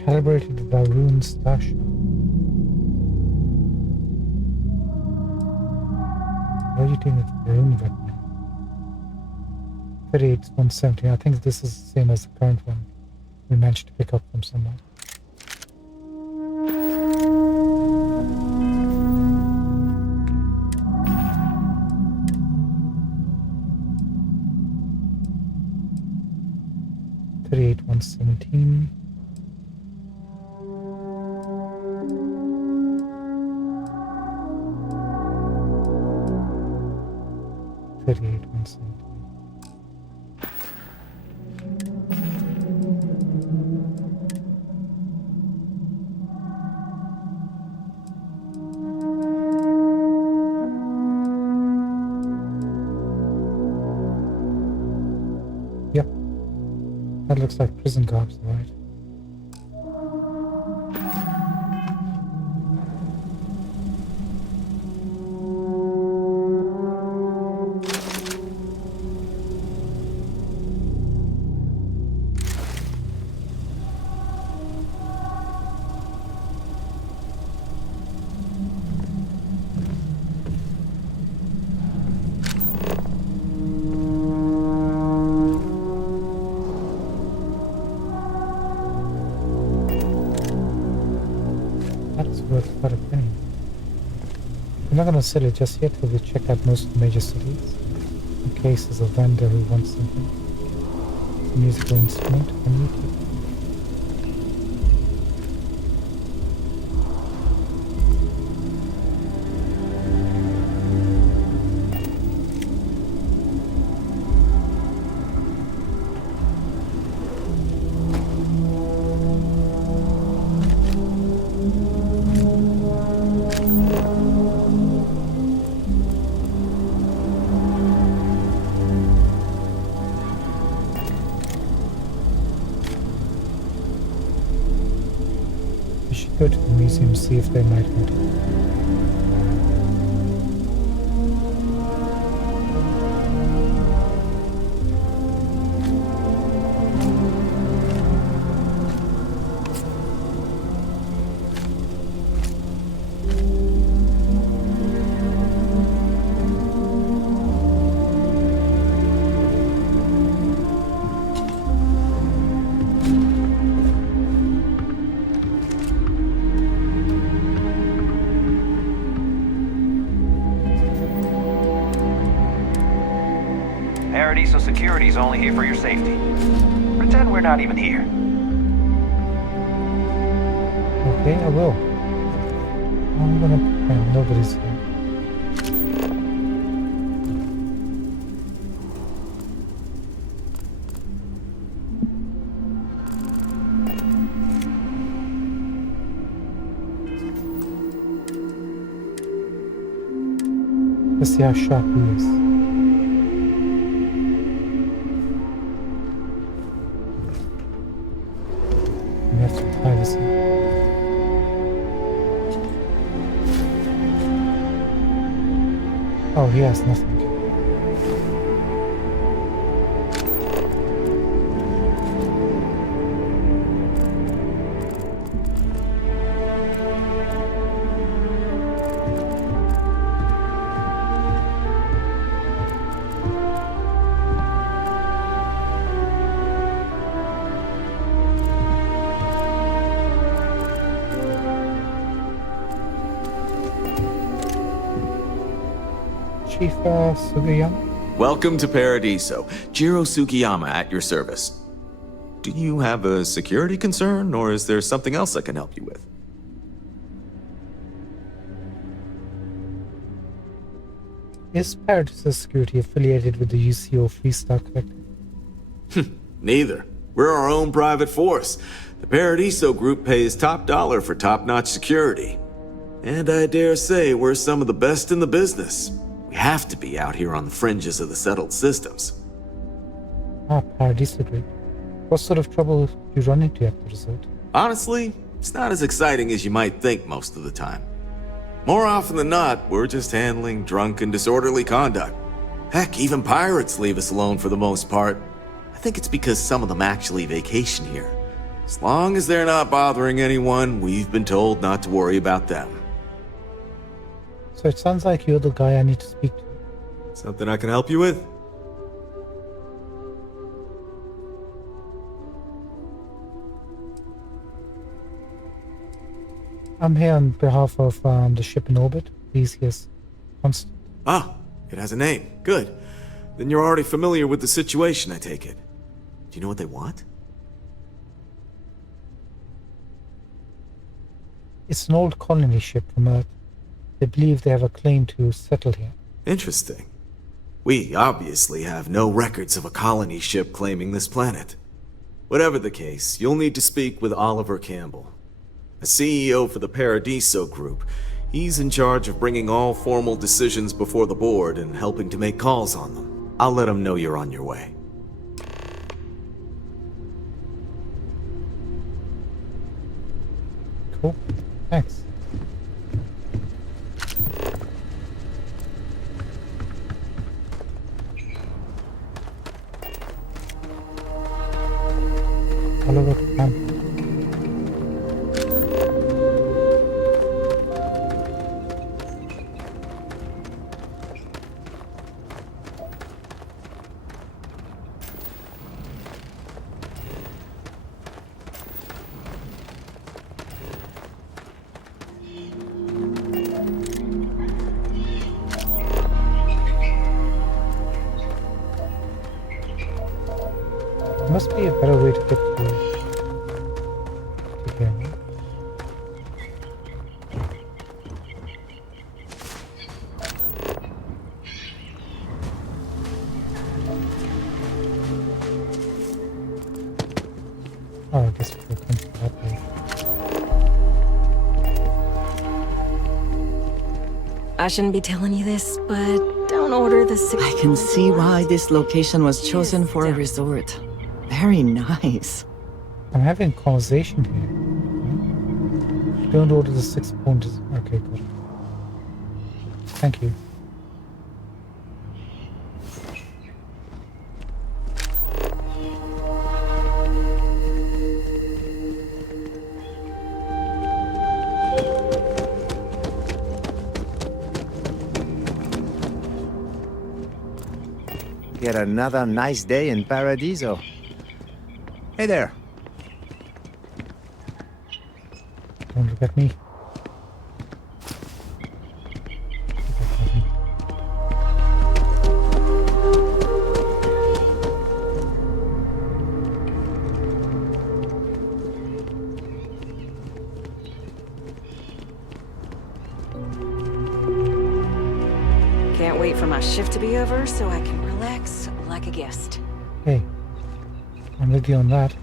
Calibrated Varun stash. What are you doing with Varun right now? 38, 170. I think this is the same as the current one we managed to pick up from someone. $38, 117. $38, 117. Yep. That looks like prison guards, right? That's worth quite a penny. We're not going to sell it just yet till we check out most of the major cities. In case there's a vendor who wants something. A musical instrument, and we take it. Go to the museum, see if they might want it. Paradiso Security's only here for your safety. Pretend we're not even here. Okay, I will. I'm gonna pretend nobody's here. Let's see how sharp he is. We have some privacy. Oh, he has nothing. Chief Sugiyama? Welcome to Paradiso. Jiro Sugiyama at your service. Do you have a security concern, or is there something else I can help you with? Is Paradiso Security affiliated with the UCO Freestar Collective? Neither. We're our own private force. The Paradiso Group pays top dollar for top-notch security. And I dare say we're some of the best in the business. We have to be out here on the fringes of the settled systems. Ah, Paradiso Group. What sort of trouble do you run into at the resort? Honestly, it's not as exciting as you might think most of the time. More often than not, we're just handling drunk and disorderly conduct. Heck, even pirates leave us alone for the most part. I think it's because some of them actually vacation here. As long as they're not bothering anyone, we've been told not to worry about them. So it sounds like you're the guy I need to speak to. Something I can help you with? I'm here on behalf of the ship in orbit. Please, yes. Constant. Ah, it has a name. Good. Then you're already familiar with the situation, I take it. Do you know what they want? It's an old colony ship from Earth. They believe they have a claim to settle here. Interesting. We obviously have no records of a colony ship claiming this planet. Whatever the case, you'll need to speak with Oliver Campbell, a CEO for the Paradiso Group. He's in charge of bringing all formal decisions before the board and helping to make calls on them. I'll let him know you're on your way. Cool. Thanks. Oliver Campbell. There must be a better way to get to here. Oh, I guess we'll come to that way. I shouldn't be telling you this, but don't order the I can see why this location was chosen for a resort. Very nice. I'm having a conversation Don't order the 6 pointers. Okay, got it. Thank you. Yet another nice day in Paradiso. Hey there. Don't look at me. Can't wait for my shift to be over so I can relax like a guest. Hey, I'm with you on that.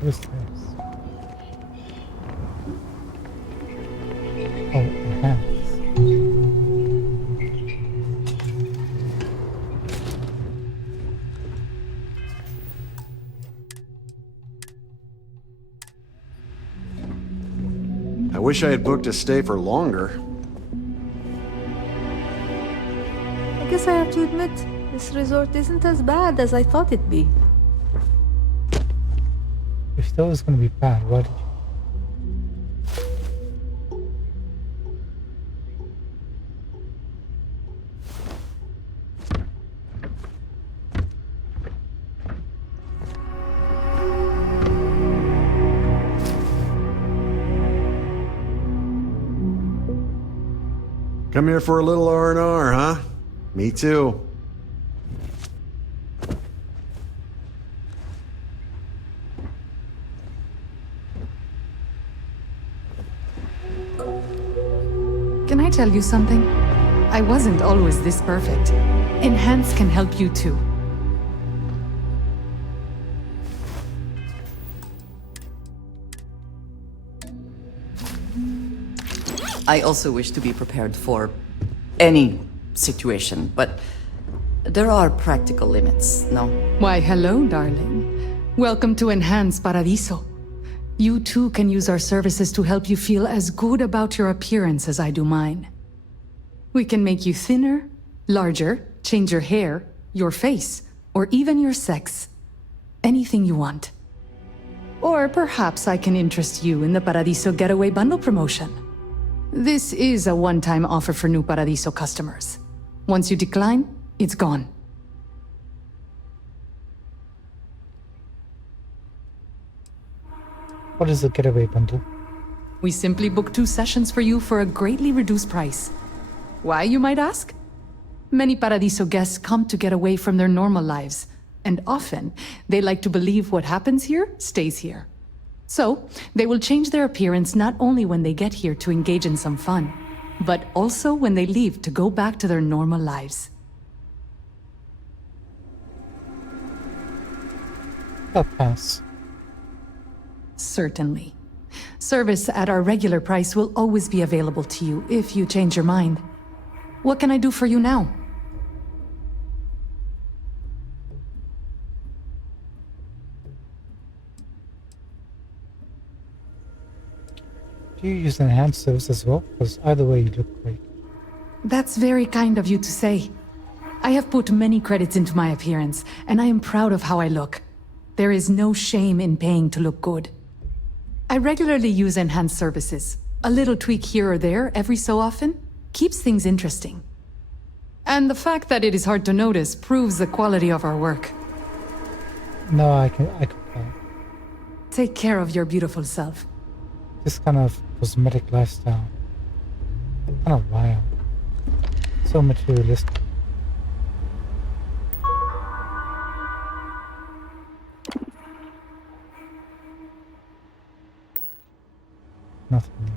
What is this? Oh, enhance. I wish I had booked a stay for longer. I guess I have to admit, this resort isn't as bad as I thought it'd be. If that was going to be bad, why did you? Come here for a little R&R, huh? Me too. Can I tell you something? I wasn't always this perfect. Enhance can help you too. I also wish to be prepared for any situation, but there are practical limits, no? Why, hello, darling. Welcome to Enhance Paradiso. You too can use our services to help you feel as good about your appearance as I do mine. We can make you thinner, larger, change your hair, your face, or even your sex. Anything you want. Or perhaps I can interest you in the Paradiso Getaway Bundle promotion. This is a one-time offer for new Paradiso customers. Once you decline, it's gone. What is the getaway bundle? We simply book 2 sessions for you for a greatly reduced price. Why, you might ask? Many Paradiso guests come to get away from their normal lives, and often they like to believe what happens here stays here. So, they will change their appearance not only when they get here to engage in some fun, but also when they leave to go back to their normal lives. I'll pass. Certainly. Service at our regular price will always be available to you if you change your mind. What can I do for you now? Do you use enhanced service as well? Because either way you look great. That's very kind of you to say. I have put many credits into my appearance, and I am proud of how I look. There is no shame in paying to look good. I regularly use enhanced services. A little tweak here or there every so often keeps things interesting. And the fact that it is hard to notice proves the quality of our work. No, I can tell. Take care of your beautiful self. This kind of cosmetic lifestyle. Kind of wild. So materialistic. Nothing.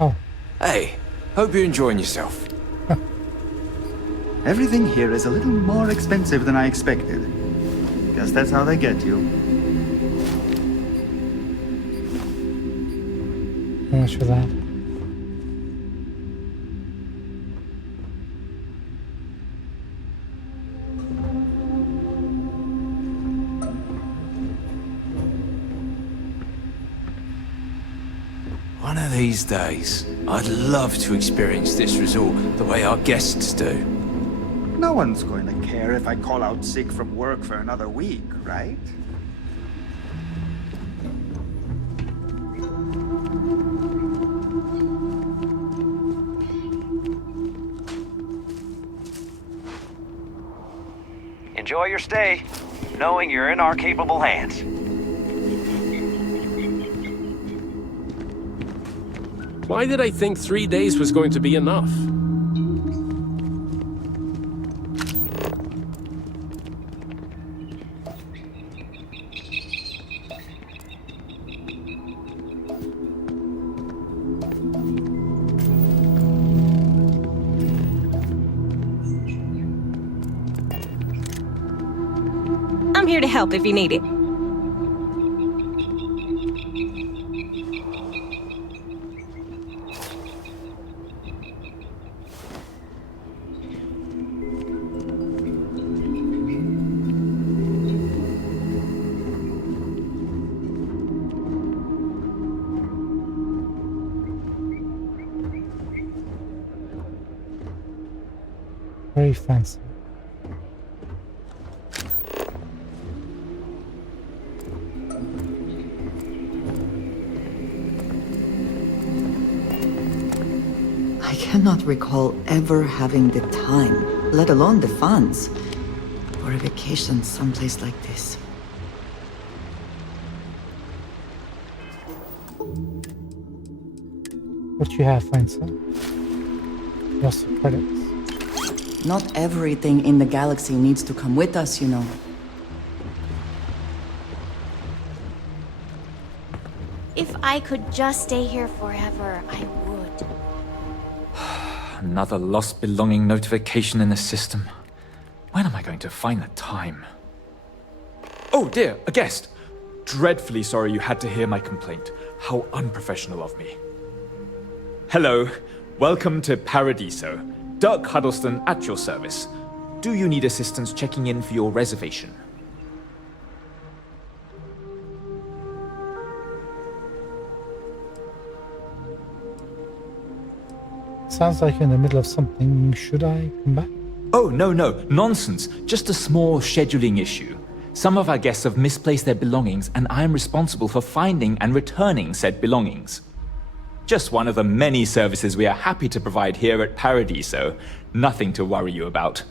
Oh. Hey, hope you're enjoying yourself. Everything here is a little more expensive than I expected. Guess that's how they get you. How much for that? One of these days, I'd love to experience this resort the way our guests do. No one's going to care if I call out sick from work for another week, right? Enjoy your stay, knowing you're in our capable hands. Why did I think 3 days was going to be enough? I'm here to help if you need it. Very fancy. I cannot recall ever having the time, let alone the funds, for a vacation someplace like this. What you have, fine sir? Lots of credits. Not everything in the galaxy needs to come with us, you know. If I could just stay here forever, I would. Another lost belonging notification in the system. When am I going to find the time? Oh dear, a guest! Dreadfully sorry you had to hear my complaint. How unprofessional of me. Hello, welcome to Paradiso. Dirk Huddleston at your service. Do you need assistance checking in for your reservation? Sounds like you're in the middle of something. Should I come back? Oh, no, nonsense. Just a small scheduling issue. Some of our guests have misplaced their belongings, and I am responsible for finding and returning said belongings. Just one of the many services we are happy to provide here at Paradiso. Nothing to worry you about.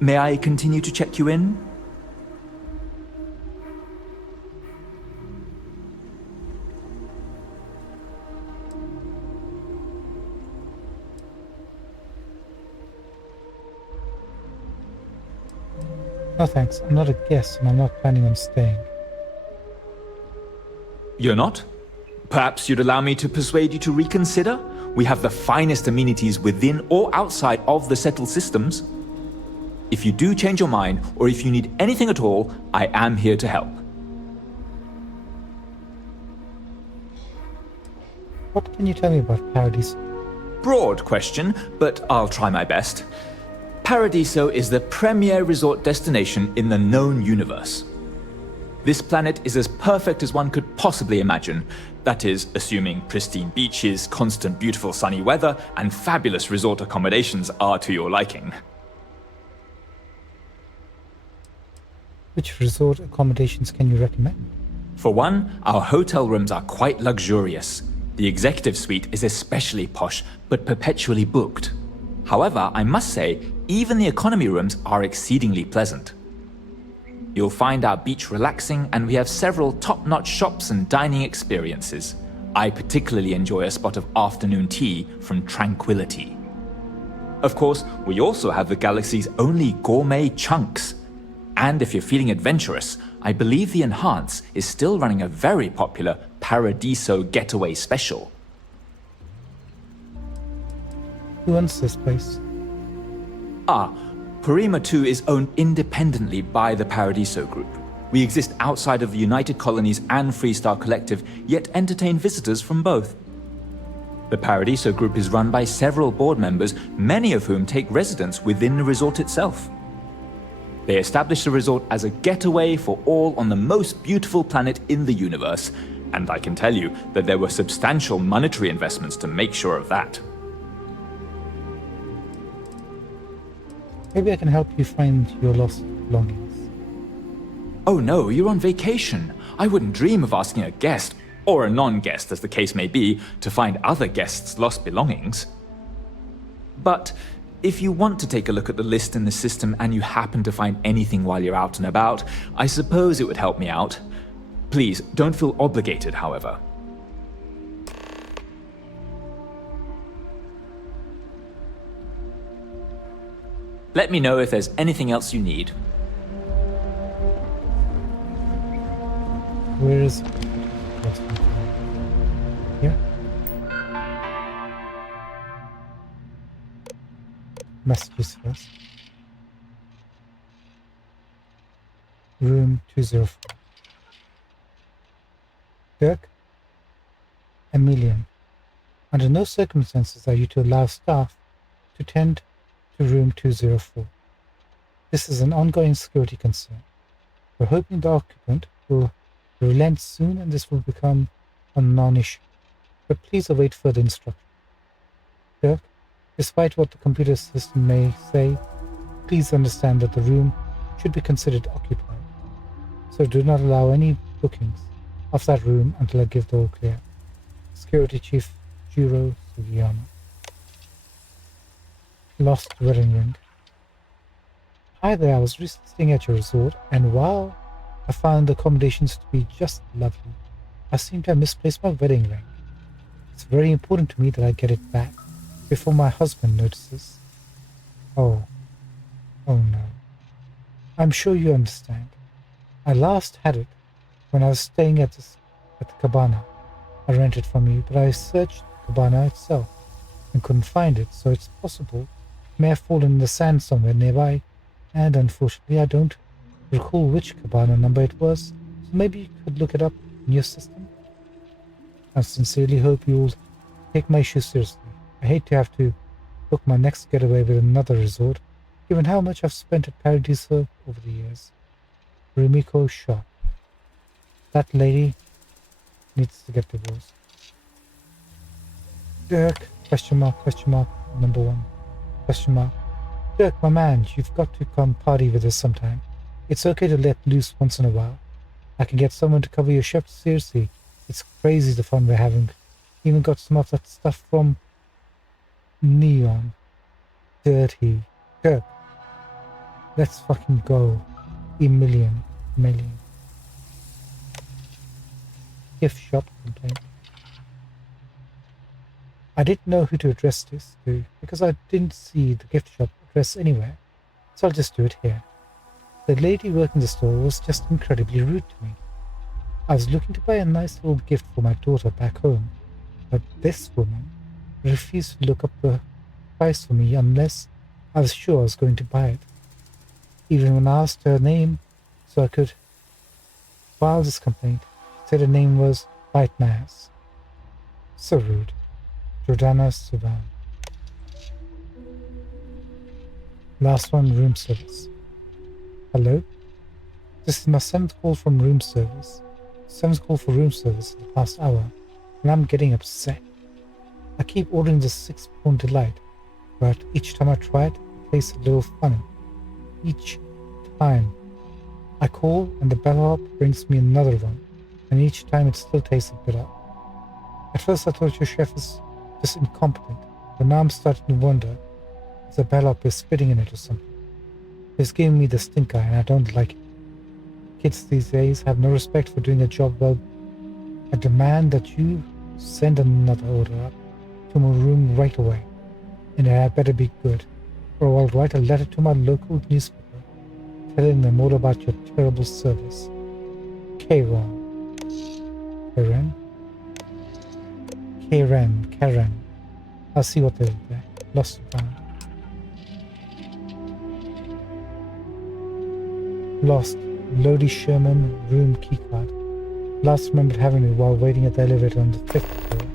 May I continue to check you in? No thanks, I'm not a guest and I'm not planning on staying. You're not? Perhaps you'd allow me to persuade you to reconsider? We have the finest amenities within or outside of the settled systems. If you do change your mind, or if you need anything at all, I am here to help. What can you tell me about Paradiso? Broad question, but I'll try my best. Paradiso is the premier resort destination in the known universe. This planet is as perfect as one could possibly imagine. That is, assuming pristine beaches, constant beautiful sunny weather, and fabulous resort accommodations are to your liking. Which resort accommodations can you recommend? For one, our hotel rooms are quite luxurious. The executive suite is especially posh, but perpetually booked. However, I must say, even the economy rooms are exceedingly pleasant. You'll find our beach relaxing, and we have several top-notch shops and dining experiences. I particularly enjoy a spot of afternoon tea from Tranquility. Of course, we also have the galaxy's only gourmet chunks. And if you're feeling adventurous, I believe the Enhance is still running a very popular Paradiso Getaway Special. Who owns this place? Purima 2 is owned independently by the Paradiso Group. We exist outside of the United Colonies and Freestar Collective, yet entertain visitors from both. The Paradiso Group is run by several board members, many of whom take residence within the resort itself. They established the resort as a getaway for all on the most beautiful planet in the universe, and I can tell you that there were substantial monetary investments to make sure of that. Maybe I can help you find your lost belongings. Oh no, you're on vacation. I wouldn't dream of asking a guest, or a non-guest as the case may be, to find other guests' lost belongings. But if you want to take a look at the list in the system and you happen to find anything while you're out and about, I suppose it would help me out. Please, don't feel obligated, however. Let me know if there's anything else you need. Where is it? Here? Messages first. Room 204. Dirk? Emilian. Under no circumstances are you to allow staff to tend to room 204. This is an ongoing security concern. We're hoping the occupant will relent soon and this will become a non-issue. But please await further instruction. Dirk, despite what the computer system may say, please understand that the room should be considered occupied. So do not allow any bookings of that room until I give the all clear. Security Chief Jiro Sugiyama. Lost wedding ring. Hi there, I was recently staying at your resort, and wow, I found the accommodations to be just lovely. I seem to have misplaced my wedding ring. It's very important to me that I get it back before my husband notices. Oh no. I'm sure you understand. I last had it when I was staying at the cabana I rented from you, but I searched the cabana itself and couldn't find it, so it's possible it may have fallen in the sand somewhere nearby, and unfortunately I don't recall which cabana number it was, so maybe you could look it up in your system. I sincerely hope you'll take my issue seriously. I hate to have to book my next getaway with another resort, given how much I've spent at Paradiso over the years. Rumiko Sharp. That lady needs to get divorced. Dirk, question mark, number 1, question mark. Dirk, my man, you've got to come party with us sometime. It's okay to let loose once in a while. I can get someone to cover your shift, seriously. It's crazy the fun we're having. Even got some of that stuff from Neon. Dirty. Dirk. Let's fucking go. Million. Gift shop complaint. I didn't know who to address this to because I didn't see the gift shop address anywhere, so I'll just do it here. The lady working the store was just incredibly rude to me. I was looking to buy a nice little gift for my daughter back home, but this woman refused to look up the price for me unless I was sure I was going to buy it. Even when I asked her name so I could file this complaint, she said her name was Bite My Ass. So rude. Jordana Suban. Last one, room service. Hello? This is my 7th call from room service. 7th call for room service in the past hour, and I'm getting upset. I keep ordering the 6-pound delight, but each time I try it, it tastes a little funny. Each time I call and the bellhop brings me another one, and each time it still tastes a bit off. At first I thought your chef is just incompetent, but now I'm starting to wonder if the bellhop is spitting in it or something. It's giving me the stink eye and I don't like it. Kids these days have no respect for doing a job well. I demand that you send another order up to my room right away, and it had better be good, or I'll write a letter to my local newspaper telling them all about your terrible service. Karen. Karen? Karen. I'll see what they did there. Lost and found. Lost. Lodi Sherman room keycard. Last remembered having it while waiting at the elevator on the 5th floor.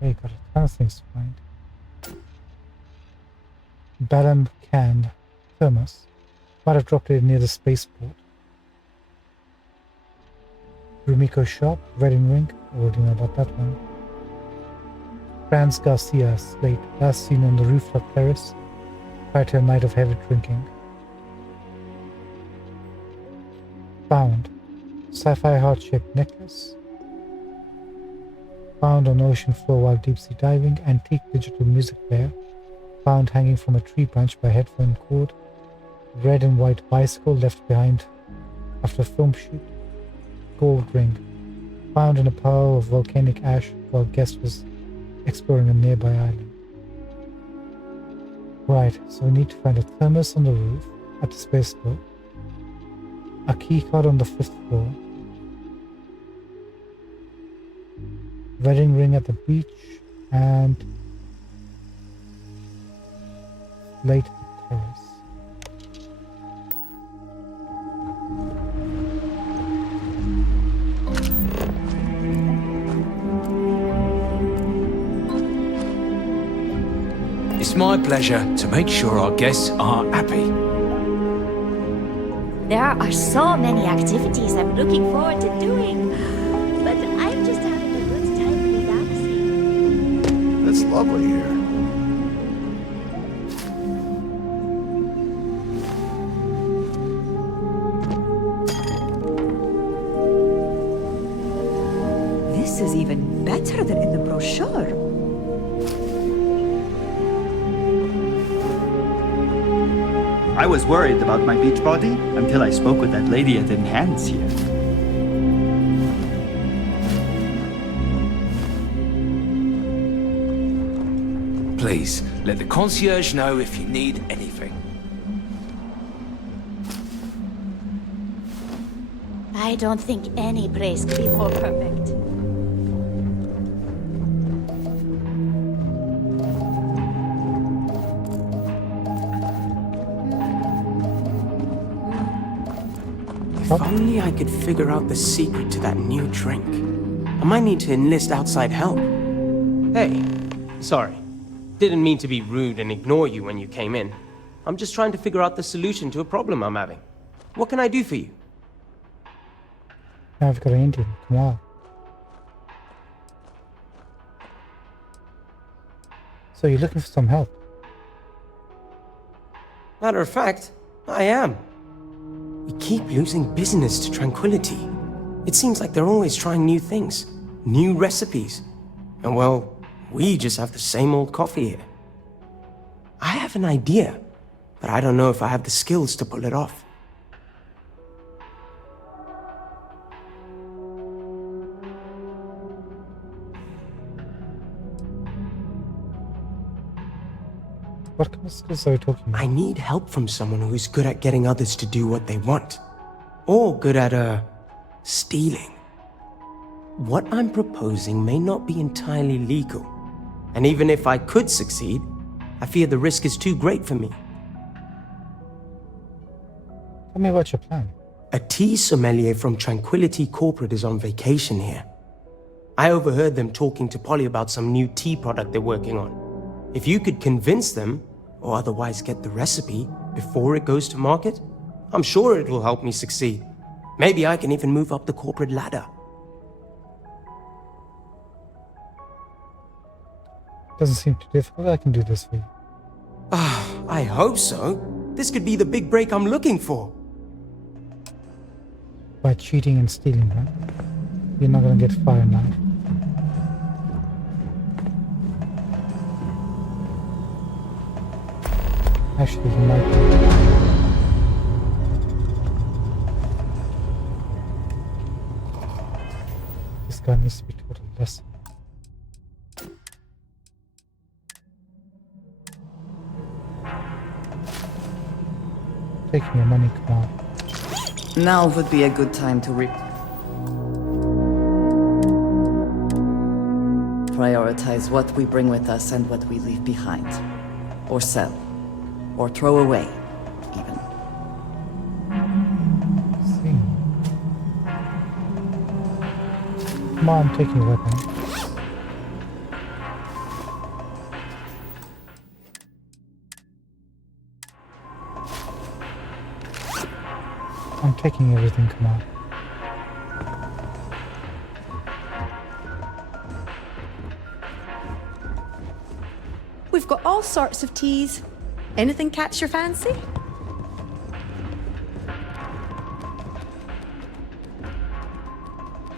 Hey, got a ton of things to find. Balam can. Thermos. Might have dropped it near the spaceport. Rumiko shop. Wedding ring. Already know about that one. Franz Garcia slate. Last seen on the rooftop terrace. Prior to a night of heavy drinking. Found. Sci-fi heart-shaped necklace. Found on ocean floor while deep-sea diving. Antique digital music player. Found hanging from a tree branch by headphone cord. Red and white bicycle left behind after a film shoot. Gold ring. Found in a pile of volcanic ash while guest was exploring a nearby island. Right, so we need to find a thermos on the roof at the spaceport. A key card on the 5th floor. Wedding ring at the beach and late terrace. It's my pleasure to make sure our guests are happy. There are so many activities I'm looking forward to doing, but I'm just having a good time relaxing. It's lovely here. This is even better than in the brochure. I was worried about my beach body until I spoke with that lady at Enhance here. Please, let the concierge know if you need anything. I don't think any place could be more perfect. If only I could figure out the secret to that new drink. I might need to enlist outside help. Hey, sorry. Didn't mean to be rude and ignore you when you came in. I'm just trying to figure out the solution to a problem I'm having. What can I do for you? Now I've got an Indian. Come on. So you're looking for some help? Matter of fact, I am. We keep losing business to Tranquility. It seems like they're always trying new things, new recipes. And well, we just have the same old coffee here. I have an idea, but I don't know if I have the skills to pull it off. What kind of skills are you talking about? I need help from someone who's good at getting others to do what they want. Or good at, stealing. What I'm proposing may not be entirely legal. And even if I could succeed, I fear the risk is too great for me. Tell me about your plan. A tea sommelier from Tranquility Corporate is on vacation here. I overheard them talking to Polly about some new tea product they're working on. If you could convince them, or otherwise get the recipe before it goes to market, I'm sure it will help me succeed. Maybe I can even move up the corporate ladder. Doesn't seem too difficult. I can do this for you. I hope so. This could be the big break I'm looking for. By cheating and stealing, right? You're not gonna get far now. Actually, he might be. This guy needs to be taught a lesson. Taking your money, come on. Now would be a good time to prioritize what we bring with us and what we leave behind. Or sell. Or throw away, even. Come on, I'm taking a weapon. I'm taking everything, come on. We've got all sorts of teas. Anything catch your fancy?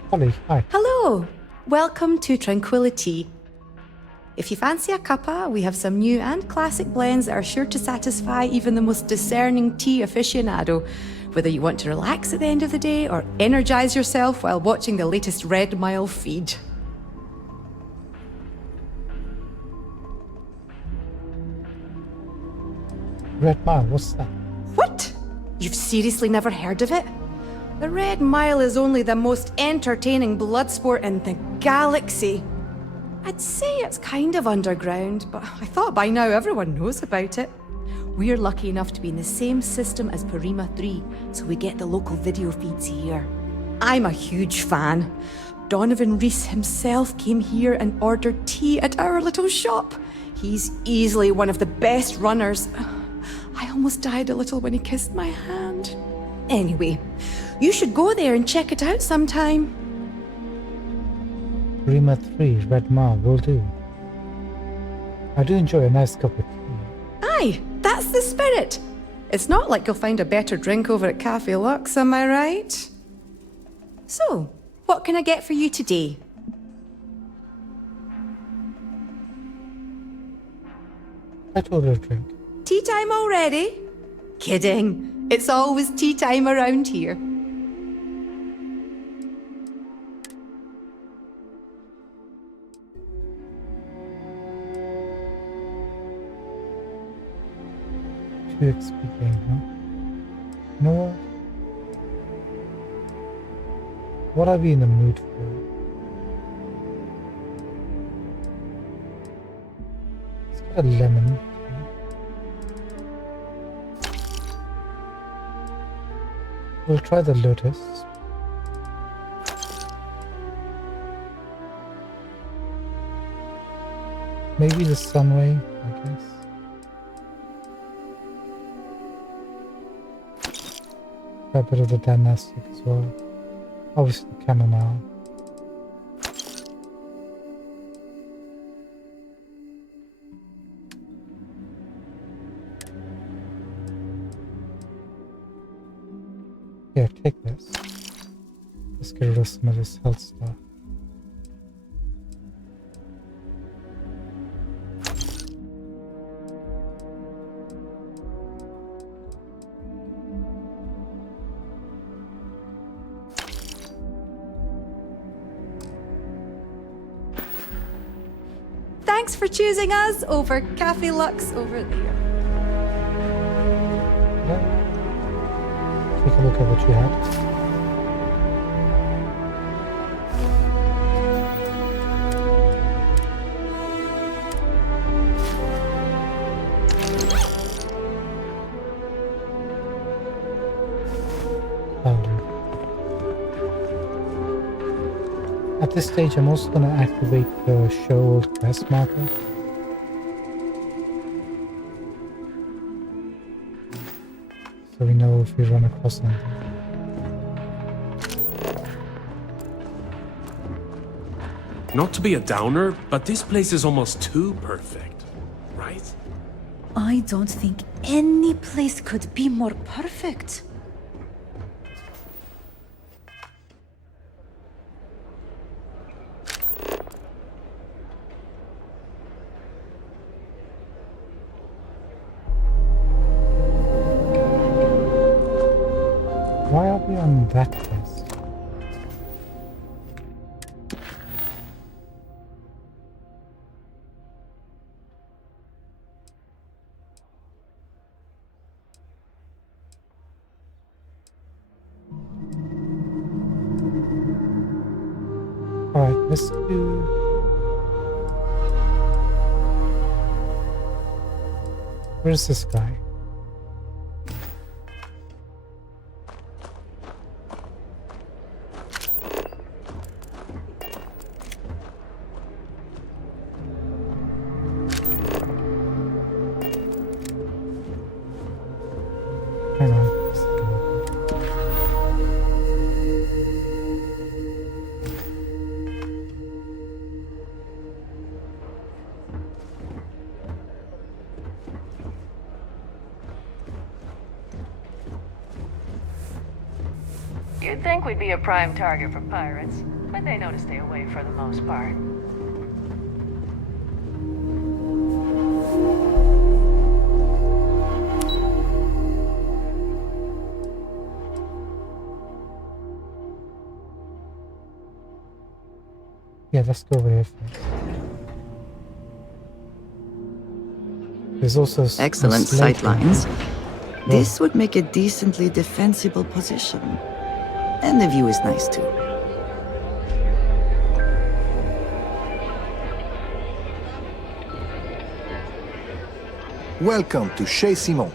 Holly, hi. Hello. Welcome to Tranquility. If you fancy a cuppa, we have some new and classic blends that are sure to satisfy even the most discerning tea aficionado, whether you want to relax at the end of the day or energize yourself while watching the latest Red Mile feed. Red Mile, what's that? What? You've seriously never heard of it? The Red Mile is only the most entertaining blood sport in the galaxy. I'd say it's kind of underground, but I thought by now everyone knows about it. We're lucky enough to be in the same system as Parima 3, so we get the local video feeds here. I'm a huge fan. Donovan Reese himself came here and ordered tea at our little shop. He's easily one of the best runners. I almost died a little when he kissed my hand. Anyway, you should go there and check it out sometime. Rima 3, Red Mile, will do. I do enjoy a nice cup of tea. Aye, that's the spirit. It's not like you'll find a better drink over at Cafe Lux, am I right? So, what can I get for you today? I told her a drink. Tea time already? Kidding. It's always tea time around here. Two XP game, huh? You know what? What are we in the mood for? Let's get a lemon. We'll try the lotus. Maybe the sunray, I guess. A bit of the dynastic as well. Obviously the chamomile. Here, take this. Let's get rid of some of this health stuff. Thanks for choosing us over Cafe Lux over there. Take a look at what you had. At this stage, I'm also going to activate the show old quest marker. So we know if we run across anything. Not to be a downer, but this place is almost too perfect, right? I don't think any place could be more perfect. Why are we on that quest? Alright, let's do... Where's this guy? Hang on. You'd think we'd be a prime target for pirates, but they know to stay away for the most part. Yeah, let's go over here first. There's also excellent slate sightlines. here. This would make a decently defensible position. And the view is nice too. Welcome to Chez Simon.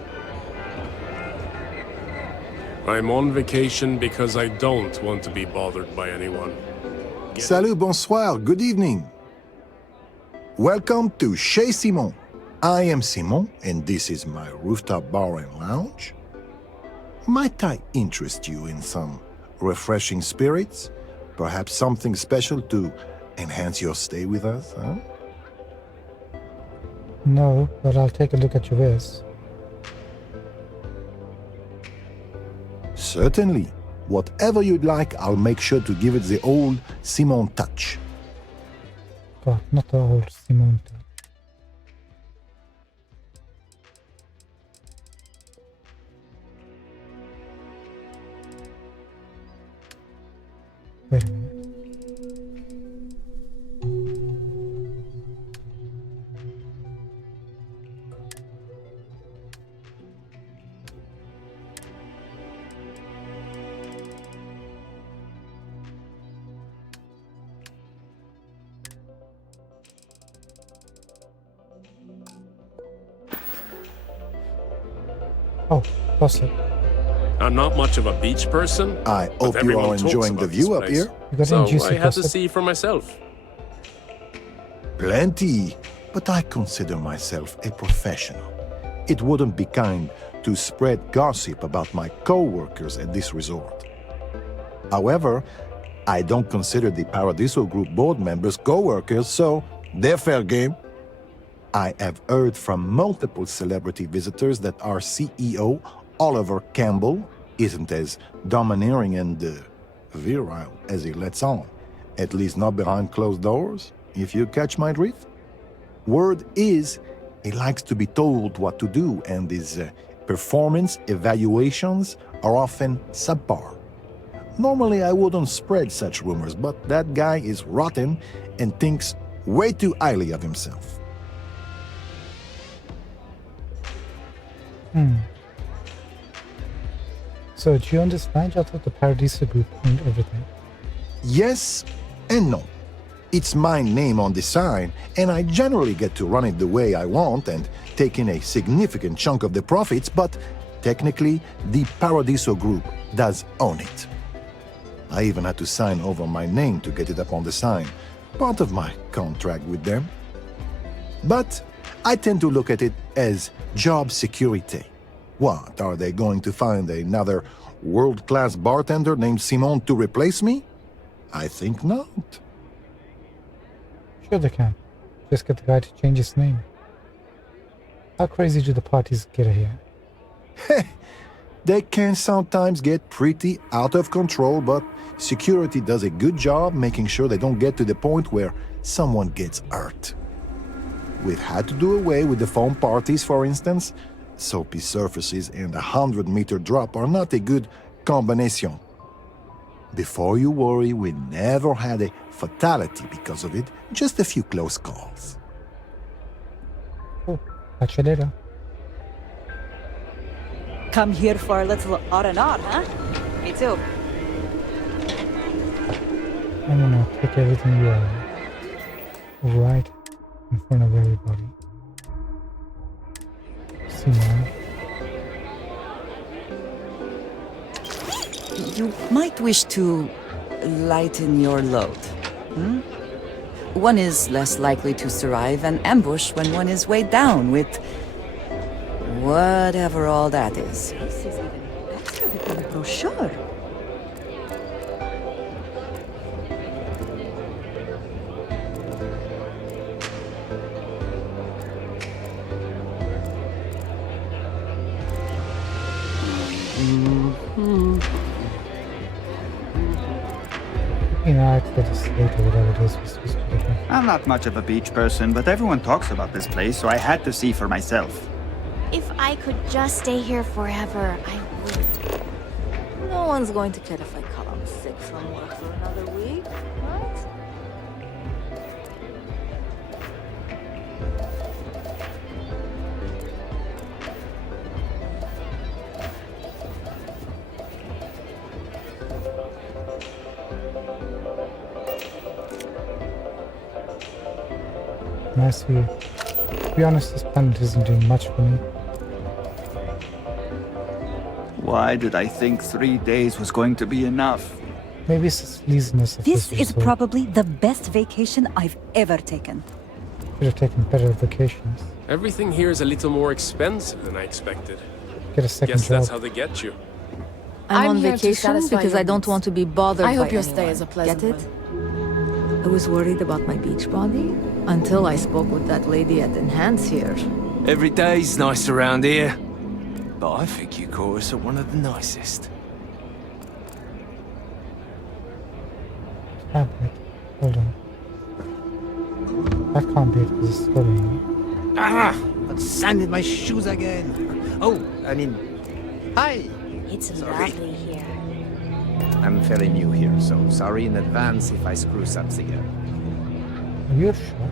I'm on vacation because I don't want to be bothered by anyone. Salut, bonsoir, good evening. Welcome to Chez Simon. I am Simon, and this is my rooftop bar and lounge. Might I interest you in some refreshing spirits? Perhaps something special to enhance your stay with us, huh? No, but I'll take a look at your wares. Certainly. Whatever you'd like, I'll make sure to give it the old Simon touch. God, not the old Simon touch. Wait a minute. Oh, gossip. I'm not much of a beach person. I but hope you everyone are talks enjoying about the this view up place. here. You got So any juicy I had to gossip? see for myself. Plenty, but I consider myself a professional. It wouldn't be kind to spread gossip about my co-workers at this resort. However, I don't consider the Paradiso Group board members co-workers, so they're fair game. I have heard from multiple celebrity visitors that our CEO, Oliver Campbell, isn't as domineering and virile as he lets on. At least not behind closed doors, if you catch my drift. Word is, he likes to be told what to do, and his performance evaluations are often subpar. Normally, I wouldn't spread such rumors, but that guy is rotten and thinks way too highly of himself. So, do you understand? I thought the Paradiso Group owned everything. Yes and no. It's my name on the sign, and I generally get to run it the way I want and take in a significant chunk of the profits, but technically, the Paradiso Group does own it. I even had to sign over my name to get it up on the sign, part of my contract with them. But I tend to look at it as job security. What, are they going to find another world-class bartender named Simon to replace me? I think not. Sure they can. Just get the guy to change his name. How crazy do the parties get here? They can sometimes get pretty out of control, but security does a good job making sure they don't get to the point where someone gets hurt. We've had to do away with the foam parties, for instance. Soapy surfaces and a 100-meter drop are not a good combination. Before you worry, we never had a fatality because of it, just a few close calls. Cool. Catch you later. Come here for a little R&R, huh? Me too. I'm gonna take everything you own right in front of everybody. See, man. You might wish to lighten your load. One is less likely to survive an ambush when one is weighed down with whatever all that is. This is even better than the brochure. You know, I could just slate or whatever it is we're supposed to do. I'm not much of a beach person, but everyone talks about this place, so I had to see for myself. If I could just stay here forever, I would. No one's going to care if I call him sick from work for another week, right? Nice view. To be honest, this planet isn't doing much for me. Why did I think 3 days was going to be enough? Maybe it's the laziness of This this is resort. probably the best vacation I've ever taken. Should have taken better vacations. Everything here is a little more expensive than I expected. Get a second Guess that's job. how they get you. I'm on here to vacation satisfy because your I don't needs. want to be bothered by I hope your stay anyone. is a pleasant Get it? I was worried about my beach body until I spoke with that lady at Enhance here. Every day's nice around here. But I think you caught us at one of the nicest. Tablet. Hold on. That can't be it because it's scrolling. Ah! Got sand in my shoes again. Oh, I mean, hi. It's Sorry. lovely here. I'm fairly new here, so sorry in advance if I screw something up. Are you sure?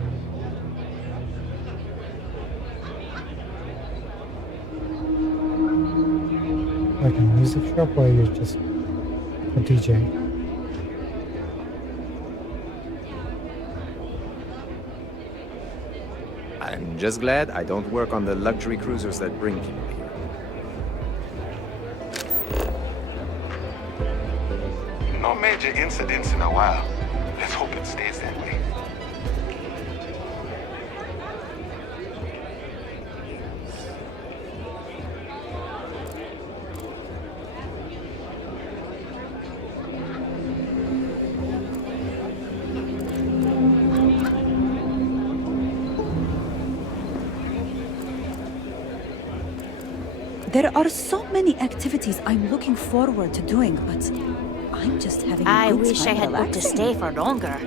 Like a music shop or you're just a DJ? I'm just glad I don't work on the luxury cruisers that bring people here. No major incidents in a while. Let's hope it stays that way. There are so many activities I'm looking forward to doing, but I'm just having a I good wish I time had booked to relaxing. stay for longer.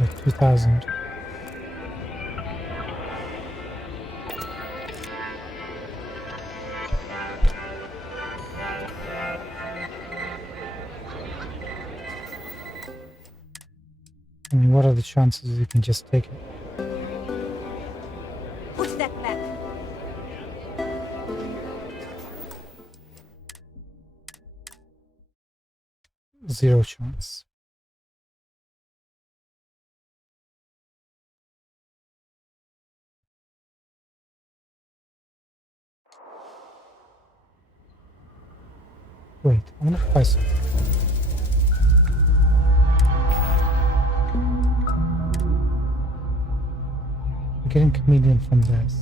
Like 2000. I mean, what are the chances you can just take it? Put that back. Zero chance. Wait, I'm gonna try something. We're getting chameleon from this.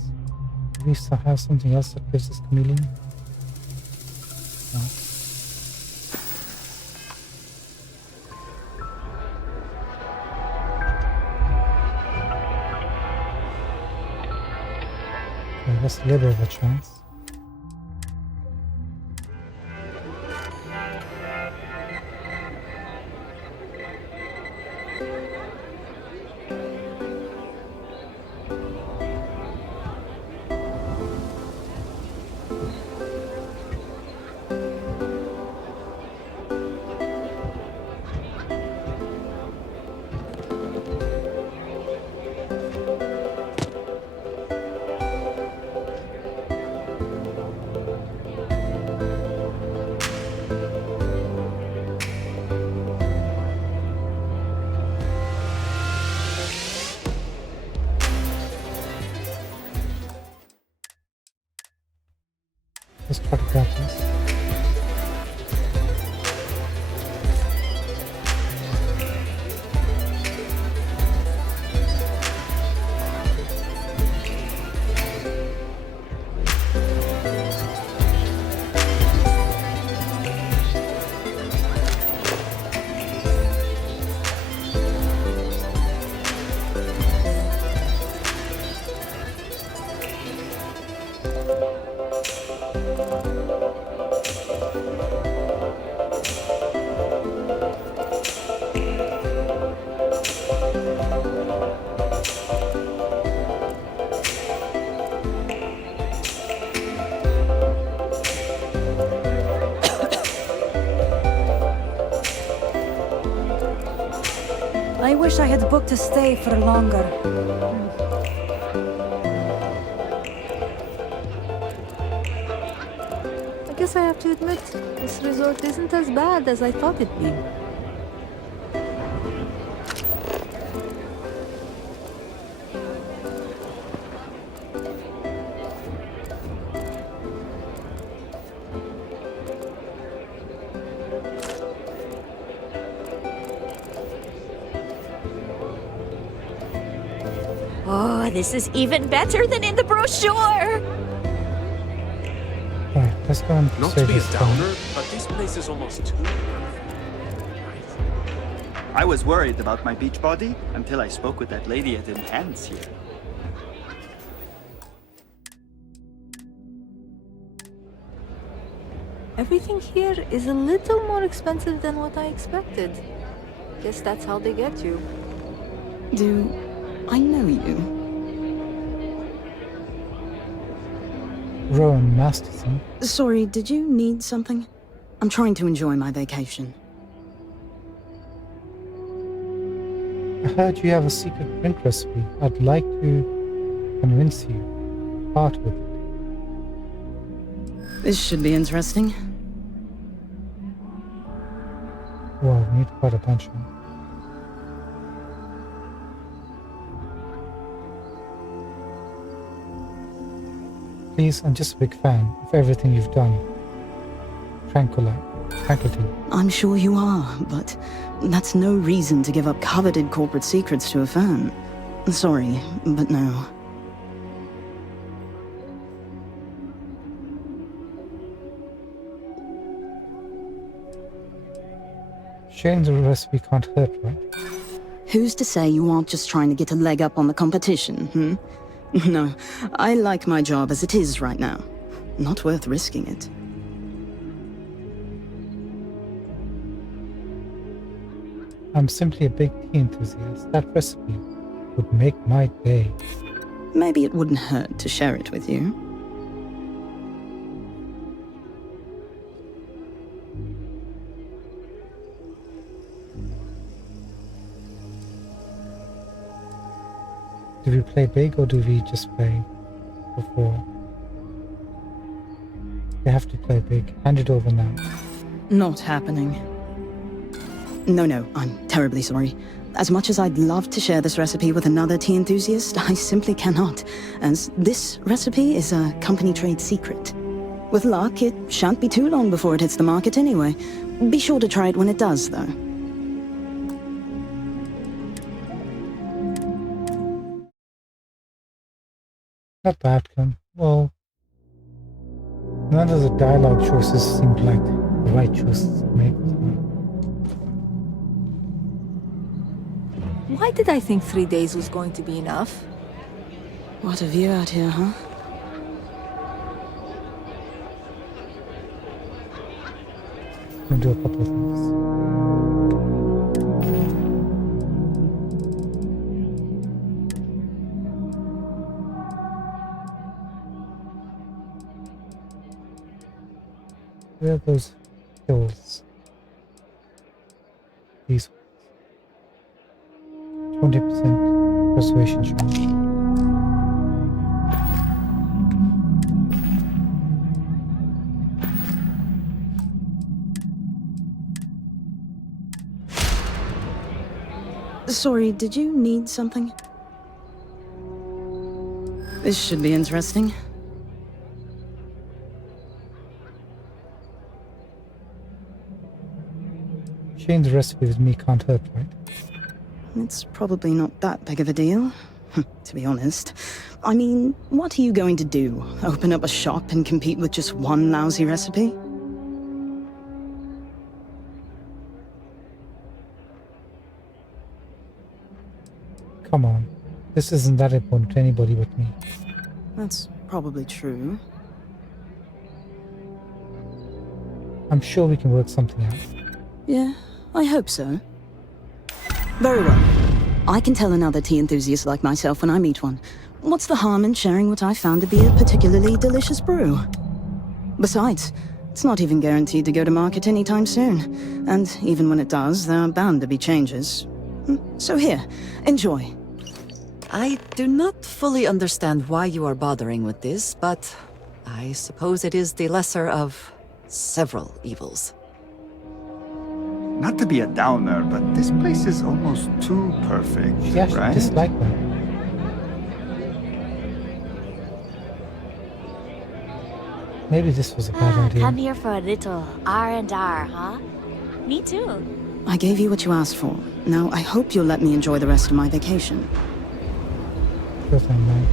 Do we still have something else that gives us chameleon? No. Okay, that's a little bit of a chance. I wish I had booked a stay for longer. I guess I have to admit, this resort isn't as bad as I thought it'd be. Oh, this is even better than in the brochure! Right, let's go and Not say to be a this down. downer, but this place is almost too I was worried about my beach body until I spoke with that lady at Enhance here. Everything here is a little more expensive than what I expected. Guess that's how they get you. Do I know you? Rowan Masterson. Sorry, did you need something? I'm trying to enjoy my vacation. I heard you have a secret drink recipe. I'd like to convince you. Part with it. This should be interesting. Wow, we need quite a bunch of them. Please, I'm just a big fan of everything you've done. Tranquility. I'm sure you are, but that's no reason to give up coveted corporate secrets to a firm. Sorry, but no. Sharing the recipe can't hurt, right? Who's to say you aren't just trying to get a leg up on the competition, hmm? No, I like my job as it is right now. Not worth risking it. I'm simply a big tea enthusiast. That recipe would make my day. Maybe it wouldn't hurt to share it with you. Do we play big or do we just play before? We have to play big. Hand it over now. Not happening. No, I'm terribly sorry. As much as I'd love to share this recipe with another tea enthusiast, I simply cannot, as this recipe is a company trade secret. With luck, it shan't be too long before it hits the market anyway. Be sure to try it when it does, though. Not the outcome. Well, none of the dialogue choices seemed like the right choices to make. Why did I think 3 days was going to be enough? What a view out here, huh? We'll do a couple of things. Where are those hills? These 20% persuasion chance. Sorry, did you need something? This should be interesting. Sharing the recipe with me can't hurt, right? It's probably not that big of a deal, to be honest. I mean, what are you going to do? Open up a shop and compete with just one lousy recipe? Come on. This isn't that important to anybody but me. That's probably true. I'm sure we can work something out. Yeah, I hope so. Very well. I can tell another tea enthusiast like myself when I meet one. What's the harm in sharing what I found to be a particularly delicious brew? Besides, it's not even guaranteed to go to market anytime soon. And even when it does, there are bound to be changes. So here, enjoy. I do not fully understand why you are bothering with this, but I suppose it is the lesser of several evils. Not to be a downer, but this place is almost too perfect, She actually right? disliked that. Maybe this was a bad idea. Come here for a little R&R, huh? Me too. I gave you what you asked for. Now, I hope you'll let me enjoy the rest of my vacation. Sure thing, man.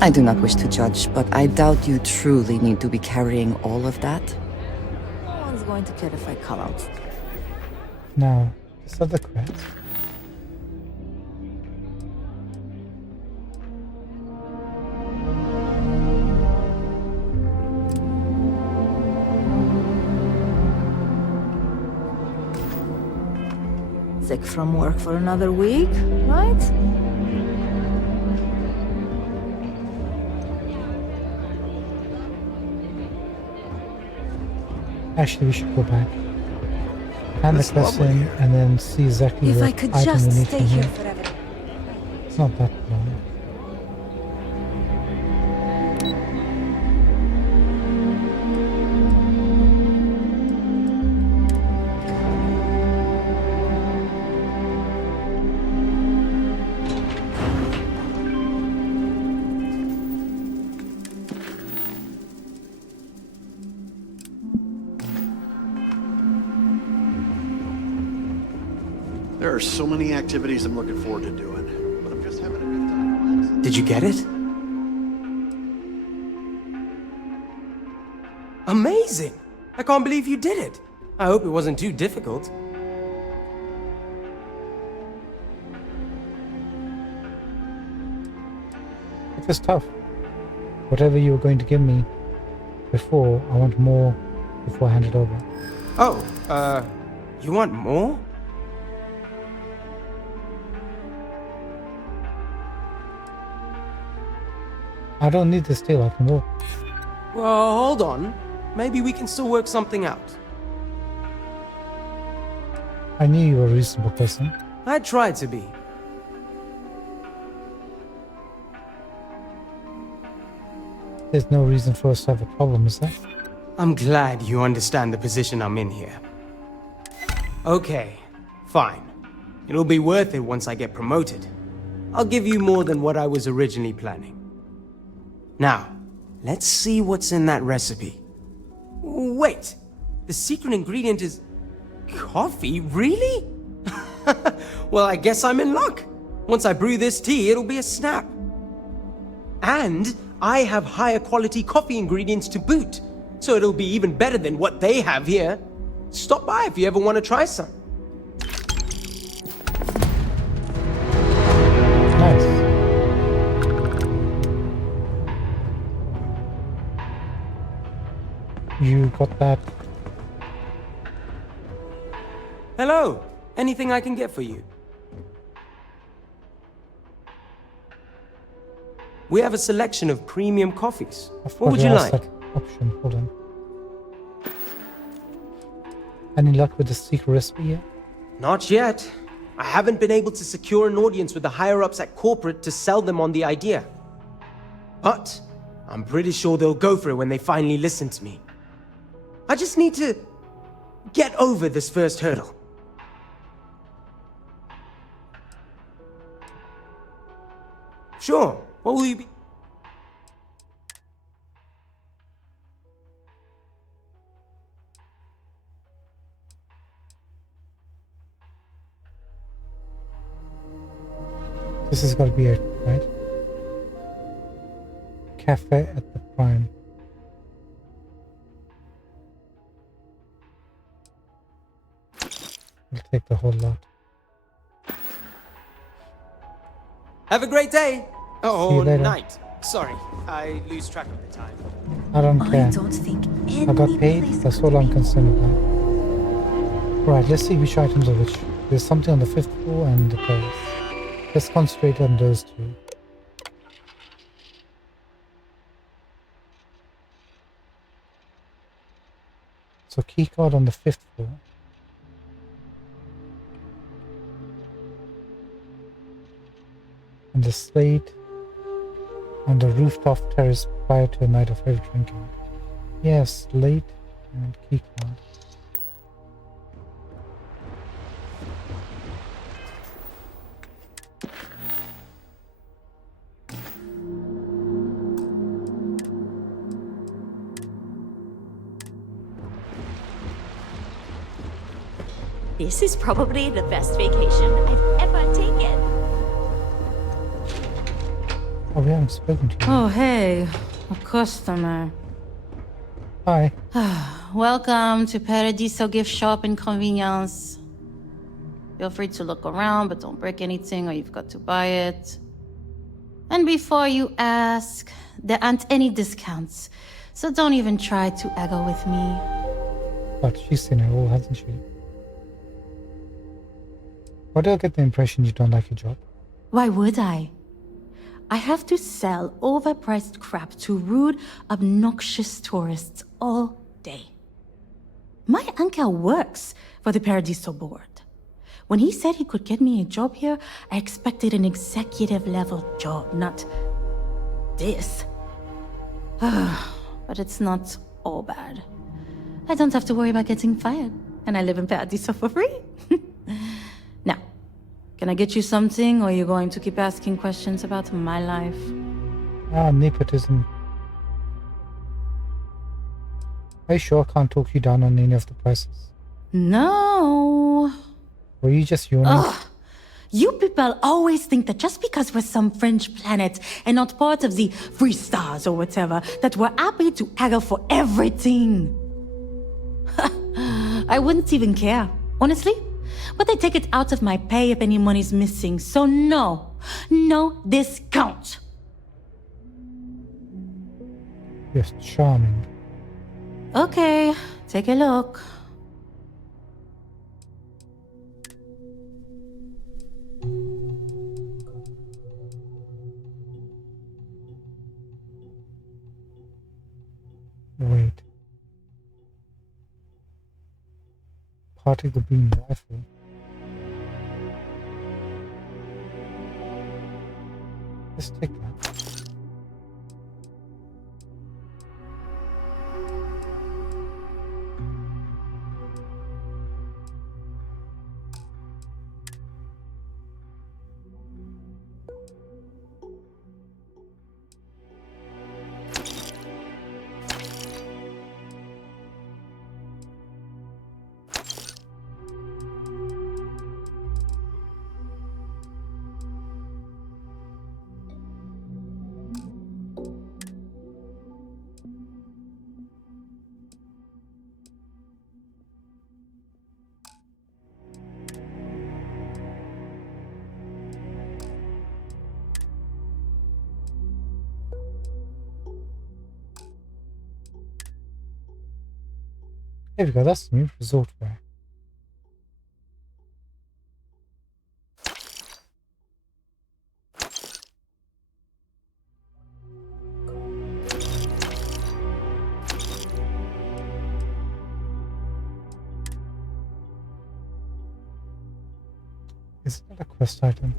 I do not wish to judge, but I doubt you truly need to be carrying all of that. No one's going to care if I call out. Now, this other crate. Sick from work for another week, right? Actually, we should go back. Hand the That's quest lovely in here. and then see exactly If what I could item just we need stay from here here. forever. It's not that long. There are so many activities I'm looking forward to doing, but I'm just having a good time relaxing. Did you get it? Amazing! I can't believe you did it. I hope it wasn't too difficult. It was tough. Whatever you were going to give me before, I want more before I hand it over. Oh, you want more? I don't need the steel, I can walk. Well, hold on. Maybe we can still work something out. I knew you were a reasonable person. I tried to be. There's no reason for us to have a problem, is there? I'm glad you understand the position I'm in here. Okay, fine. It'll be worth it once I get promoted. I'll give you more than what I was originally planning. Now, let's see what's in that recipe. Wait, the secret ingredient is coffee? Really? Well, I guess I'm in luck. Once I brew this tea, it'll be a snap. And I have higher quality coffee ingredients to boot, so it'll be even better than what they have here. Stop by if you ever want to try some. Nice. You got that? Hello. Anything I can get for you? We have a selection of premium coffees. What would you like? That option. Hold on. Any luck with the secret recipe yet? Not yet. I haven't been able to secure an audience with the higher-ups at corporate to sell them on the idea. But I'm pretty sure they'll go for it when they finally listen to me. I just need to get over this first hurdle. Sure. What will you be? This has got to be it, right? Cafe at the Prime. We'll take the whole lot. Have a great day. See you Oh, later. night. Sorry, I lose track of the time. I don't care. I don't think I got paid, that's all I'm concerned about. Right, let's see which items are which. There's something on the 5th floor and the terrace. Let's concentrate on those two. So keycard on the 5th floor. And the slate on the rooftop terrace prior to a night of heavy drinking. Yes, slate and keycard. This is probably the best vacation I've ever taken. Oh, we haven't spoken to you. Oh, hey, a customer. Hi. Welcome to Paradiso Gift Shop and Convenience. Feel free to look around, but don't break anything or you've got to buy it. And before you ask, there aren't any discounts, so don't even try to haggle with me. But she's seen it all, hasn't she? Why do I get the impression you don't like your job? Why would I? I have to sell overpriced crap to rude, obnoxious tourists all day. My uncle works for the Paradiso board. When he said he could get me a job here, I expected an executive level job, not this. But it's not all bad. I don't have to worry about getting fired, and I live in Paradiso for free. Now, can I get you something, or are you going to keep asking questions about my life? Nepotism. Are you sure I can't talk you down on any of the prices? No. Were you just yawning? Ugh. You people always think that just because we're some French planet and not part of the free stars or whatever, that we're happy to haggle for everything. I wouldn't even care, honestly. But I take it out of my pay if any money's missing, so no discount. You're charming. Okay, take a look. Wait. Particle beam rifle. Let's take that. There we go, that's the new resort wear. Is that a quest item?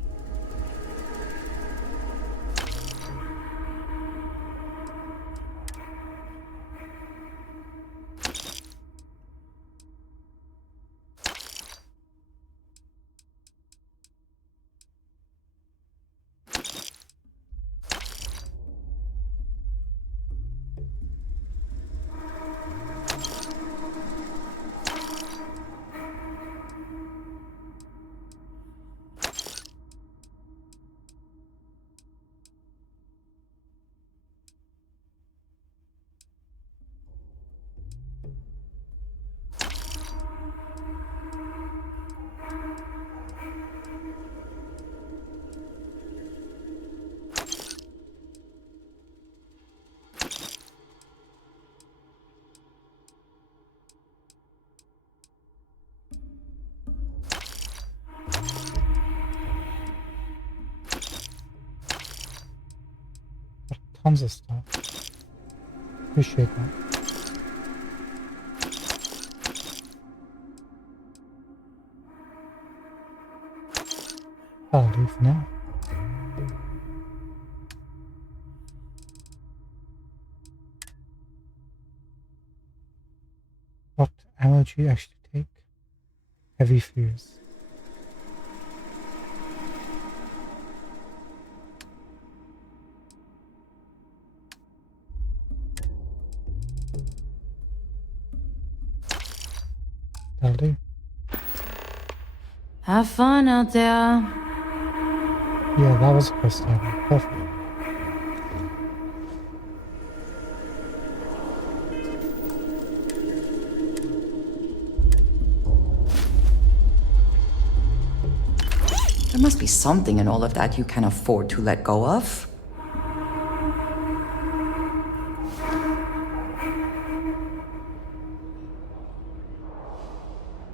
tons of stuff. Appreciate that. That'll do for now. What ammo do you actually take? Heavy fuse. That'll do. Have fun out there. Yeah, that was a quest area. Perfect. There must be something in all of that you can afford to let go of.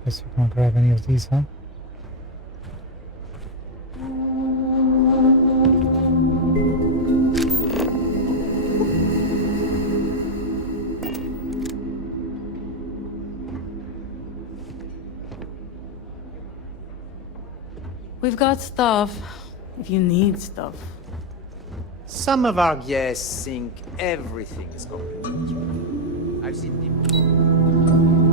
Guess we can't grab any of these, huh? We've got stuff. If you need stuff. Some of our guests think everything is completely cheap. I've seen people.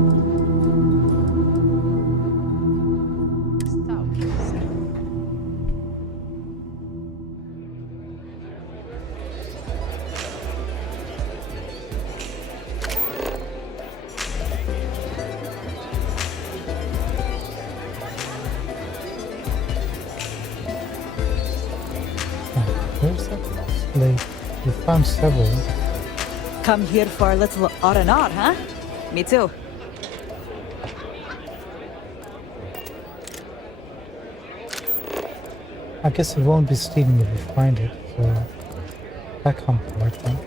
Where's that display? We found several. Come here for a little R&R, huh? Me too. I guess it won't be stealing if we find it, so that can't be right then.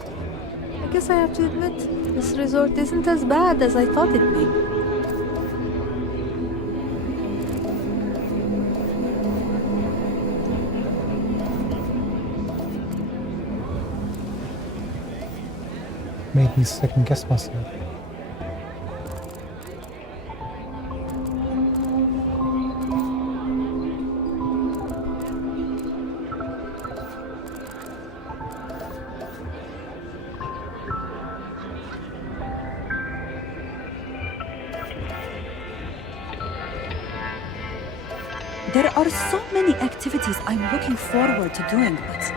I guess I have to admit, this resort isn't as bad as I thought it'd be. Made me second guess myself. There are so many activities I'm looking forward to doing, but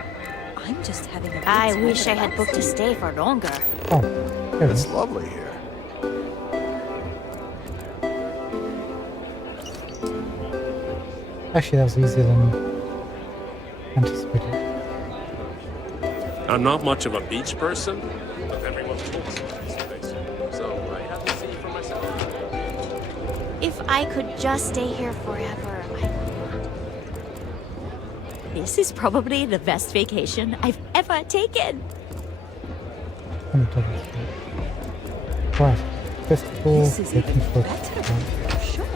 I'm just having a good I time wish I had booked to relaxing. stay for longer. Oh, there it It's is. lovely here. Actually, that was easier than anticipated. I'm not much of a beach person, but everyone talks about this place, so I have to see for myself. If I could just stay here forever, This is probably the best vacation I've ever taken. Let me double check. Right, festival, This is looking even for better, for sure.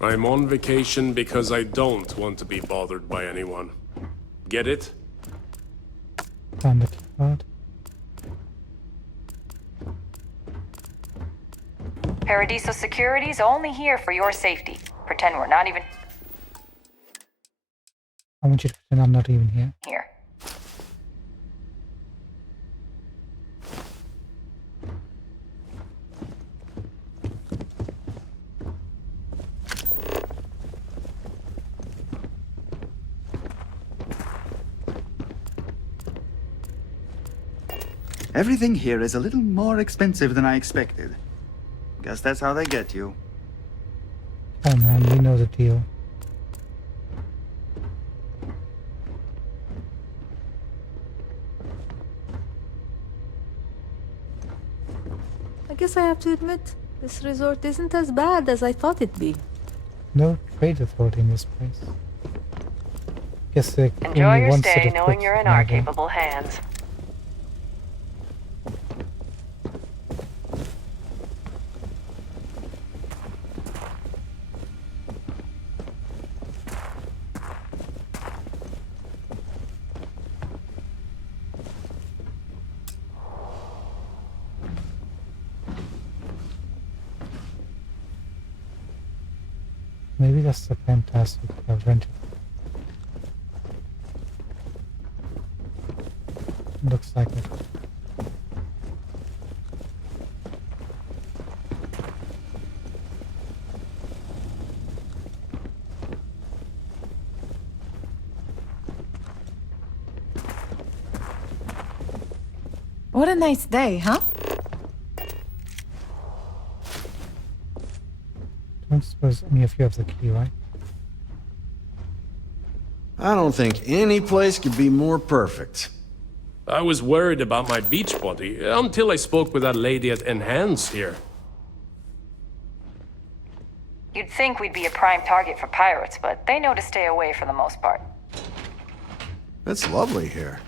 I'm on vacation because I don't want to be bothered by anyone. Get it? found the keycard. Paradiso Security's only here for your safety. Pretend we're not even I want you to pretend I'm not even here. here. Everything here is a little more expensive than I expected. Guess that's how they get you. Oh man, you know the deal. I guess I have to admit, this resort isn't as bad as I thought it'd be. No trade authority in this place. Guess there Enjoy only your one set stay of knowing cooks you're in can our have one. capable hands. Maybe that's the fantastic I've rented. Looks like it. What a nice day, huh? Don't suppose any of you have the key, right? I don't think any place could be more perfect. I was worried about my beach body until I spoke with that lady at Enhance here. You'd think we'd be a prime target for pirates, but they know to stay away for the most part. It's lovely here.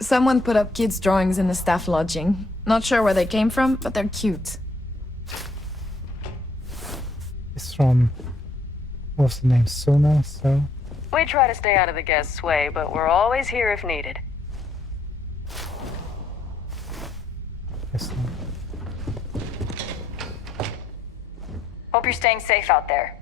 Someone put up kids' drawings in the staff lodging. Not sure where they came from, but they're cute. It's from, what's the name, Sona, so? We try to stay out of the guests' way, but we're always here if needed. Hope you're staying safe out there.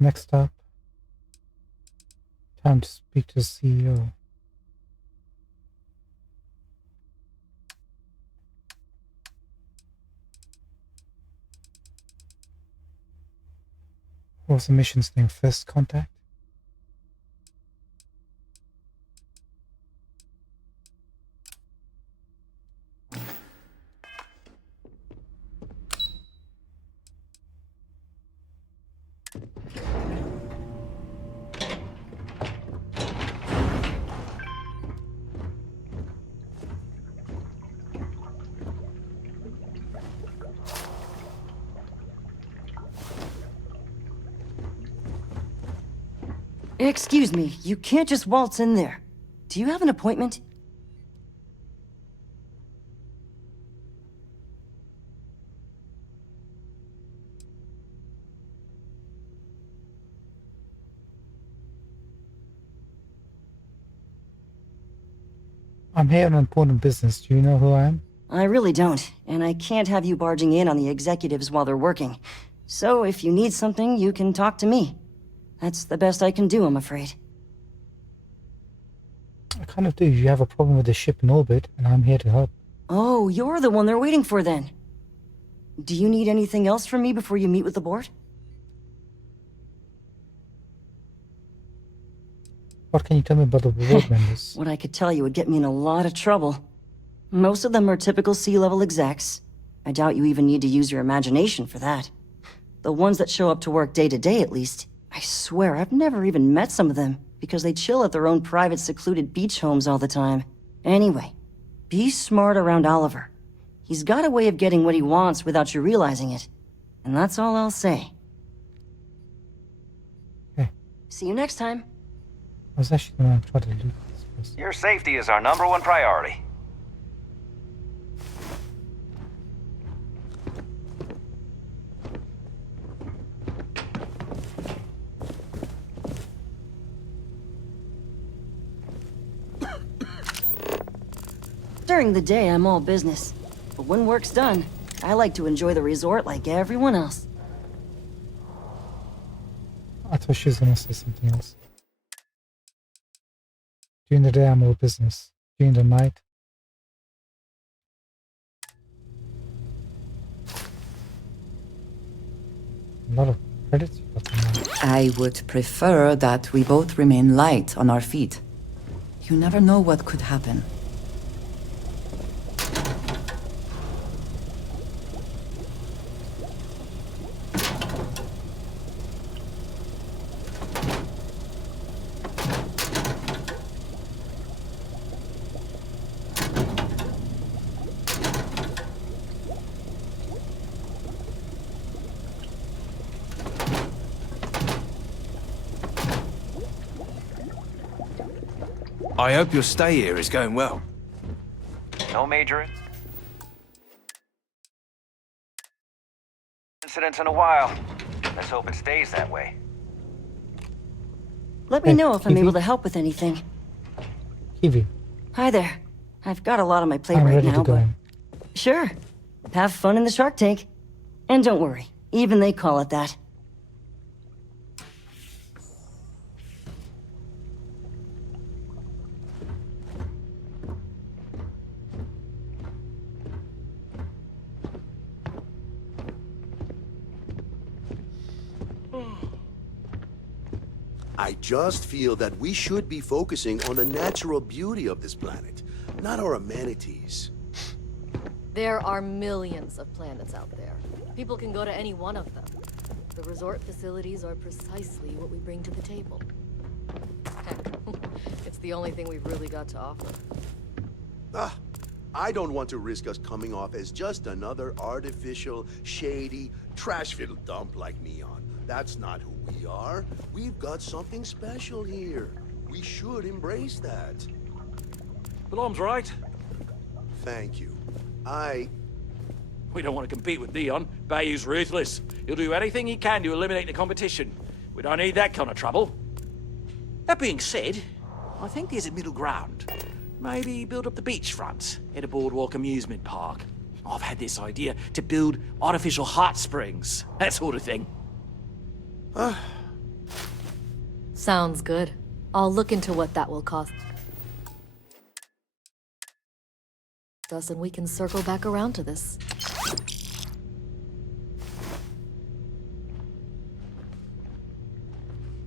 Next up, time to speak to the CEO. What was the mission's name? First Contact? Excuse me, you can't just waltz in there. Do you have an appointment? I'm here on important business. Do you know who I am? I really don't, and I can't have you barging in on the executives while they're working. So if you need something, you can talk to me. That's the best I can do, I'm afraid. I kind of do. You have a problem with the ship in orbit, and I'm here to help. Oh, you're the one they're waiting for then. Do you need anything else from me before you meet with the board? What can you tell me about the board members? What I could tell you would get me in a lot of trouble. Most of them are typical C-level execs. I doubt you even need to use your imagination for that. The ones that show up to work day to day, at least. I swear, I've never even met some of them, because they chill at their own private secluded beach homes all the time. Anyway, be smart around Oliver. He's got a way of getting what he wants without you realizing it. And that's all I'll say. Okay. See you next time. I was actually going to try to loot this person. Your safety is our #1 priority. During the day, I'm all business. But when work's done, I like to enjoy the resort like everyone else. I thought she was going to say something else. During the day, I'm all business. During the night, A lot of credits you got from that. I would prefer that we both remain light on our feet. You never know what could happen. I hope your stay here is going well. No major incidents in a while. Let's hope it stays that way. Let me know if I'm able to help with anything. Kiwi. Hi there. I've got a lot on my plate I'm right ready now, to go. but... Sure. Have fun in the shark tank. And don't worry, even they call it that. I just feel that we should be focusing on the natural beauty of this planet, not our amenities. There are millions of planets out there. People can go to any one of them. The resort facilities are precisely what we bring to the table. Heck, it's the only thing we've really got to offer. I don't want to risk us coming off as just another artificial, shady, trash-filled dump like Neon. That's not who we are. We've got something special here. We should embrace that. Alarm's right. Thank you. We don't want to compete with Neon. Bayou's ruthless. He'll do anything he can to eliminate the competition. We don't need that kind of trouble. That being said, I think there's a middle ground. Maybe build up the beachfront at a boardwalk amusement park. I've had this idea to build artificial hot springs, that sort of thing. Sounds good. I'll look into what that will cost us, and we can circle back around to this.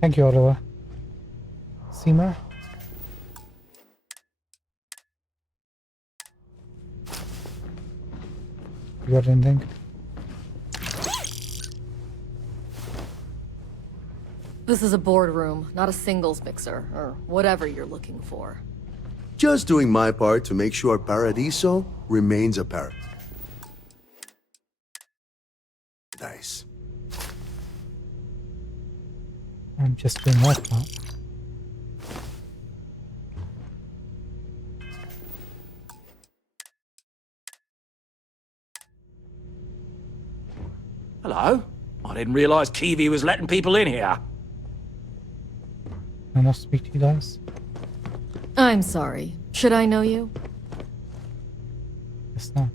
Thank you, Oliver. Seema? You got anything? This is a boardroom, not a singles mixer, or whatever you're looking for. Just doing my part to make sure Paradiso remains a paradise. I'm just doing that part. Hello? I didn't realize Kiwi was letting people in here. Can I not speak to you guys? I'm sorry. Should I know you? Guess not.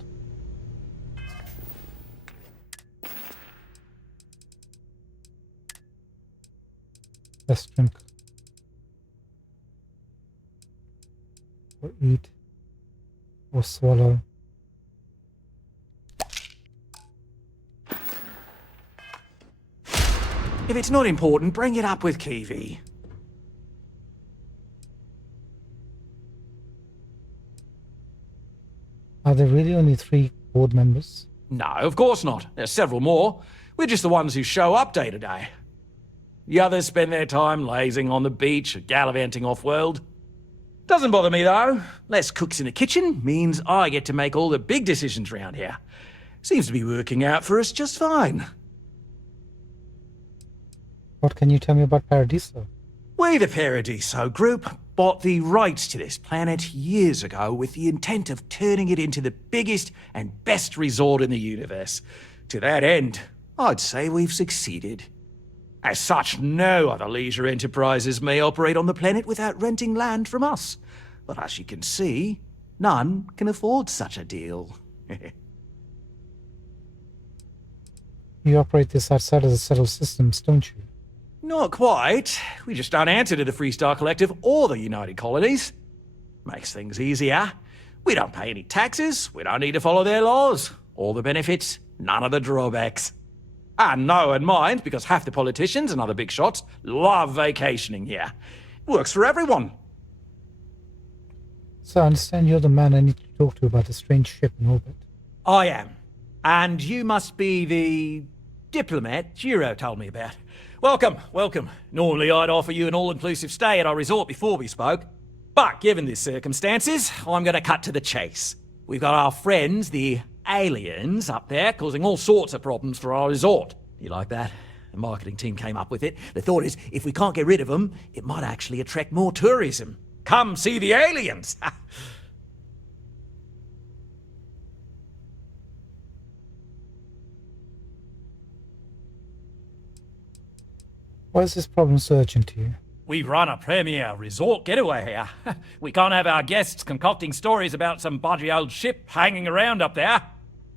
Let's drink. Or eat. Or swallow. If it's not important, bring it up with Kiwi. Are there really only 3 board members? No, of course not. There's several more. We're just the ones who show up day to day. The others spend their time lazing on the beach or gallivanting off-world. Doesn't bother me, though. Less cooks in the kitchen means I get to make all the big decisions round here. Seems to be working out for us just fine. What can you tell me about Paradiso? We, the Paradiso Group, bought the rights to this planet years ago with the intent of turning it into the biggest and best resort in the universe. To that end, I'd say we've succeeded. As such, no other leisure enterprises may operate on the planet without renting land from us. But as you can see, none can afford such a deal. You operate this outside of the settled systems, don't you? Not quite. We just don't answer to the Freestar Collective or the United Colonies. Makes things easier. We don't pay any taxes, we don't need to follow their laws. All the benefits, none of the drawbacks. And no one minds, because half the politicians and other big shots love vacationing here. Works for everyone. So I understand you're the man I need to talk to about the strange ship in orbit. I am. And you must be the diplomat Giro told me about. Welcome, welcome. Normally I'd offer you an all-inclusive stay at our resort before we spoke. But given the circumstances, I'm going to cut to the chase. We've got our friends, the aliens, up there, causing all sorts of problems for our resort. You like that? The marketing team came up with it. The thought is, if we can't get rid of them, it might actually attract more tourism. Come see the aliens! Why is this problem so urgent to you? We run a premier resort getaway here. We can't have our guests concocting stories about some budgy old ship hanging around up there.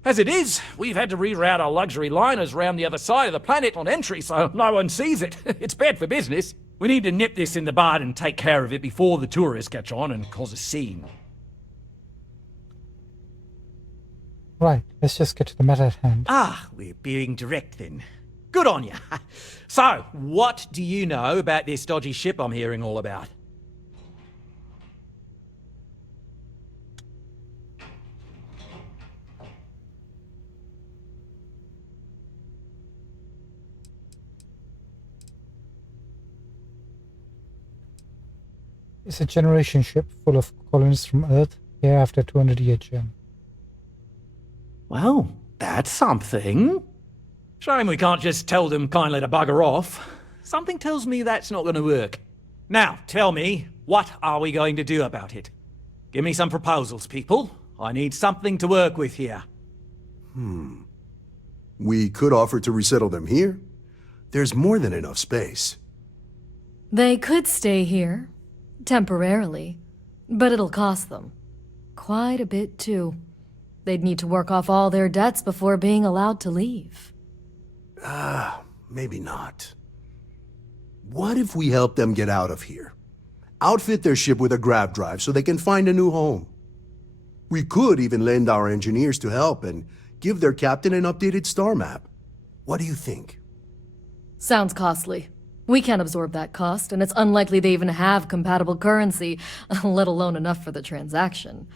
As it is, we've had to reroute our luxury liners round the other side of the planet on entry so no one sees it. It's bad for business. We need to nip this in the bud and take care of it before the tourists catch on and cause a scene. Right, let's just get to the matter at hand. Ah, we're being direct then. Good on you. So, what do you know about this dodgy ship I'm hearing all about? It's a generation ship full of colonists from Earth here after a 200-year journey. Well, that's something. Shame we can't just tell them kindly to bugger off. Something tells me that's not going to work. Now, tell me, what are we going to do about it? Give me some proposals, people. I need something to work with here. We could offer to resettle them here. There's more than enough space. They could stay here, temporarily, but it'll cost them. Quite a bit, too. They'd need to work off all their debts before being allowed to leave. Maybe not. What if we help them get out of here? Outfit their ship with a grav drive so they can find a new home. We could even lend our engineers to help and give their captain an updated star map. What do you think? Sounds costly. We can't absorb that cost, and it's unlikely they even have compatible currency, let alone enough for the transaction.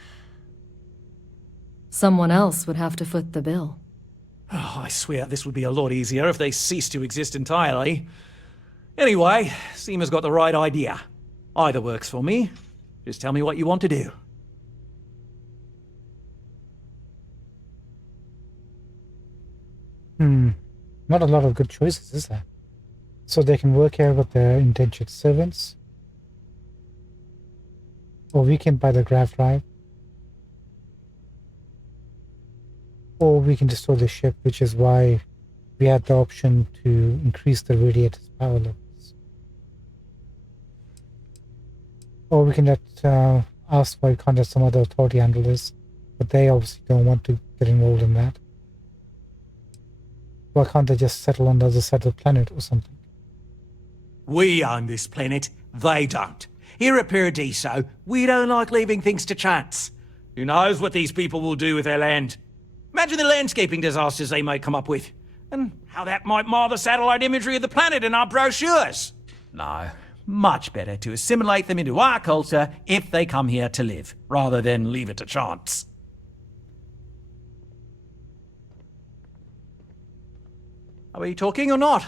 Someone else would have to foot the bill. Oh, I swear this would be a lot easier if they ceased to exist entirely. Anyway, Seema's got the right idea. Either works for me. Just tell me what you want to do. Not a lot of good choices, is there? So they can work here with their indentured servants. Or we can buy the grav drive. Or we can destroy the ship, which is why we had the option to increase the radiator's power levels. Or we can ask why we can't let some other authority handle this, but they obviously don't want to get involved in that. Why can't they just settle on the other side of the planet or something? We own this planet, they don't. Here at Paradiso, we don't like leaving things to chance. Who knows what these people will do with their land? Imagine the landscaping disasters they may come up with, and how that might mar the satellite imagery of the planet in our brochures. No, much better to assimilate them into our culture if they come here to live, rather than leave it to chance. Are we talking or not?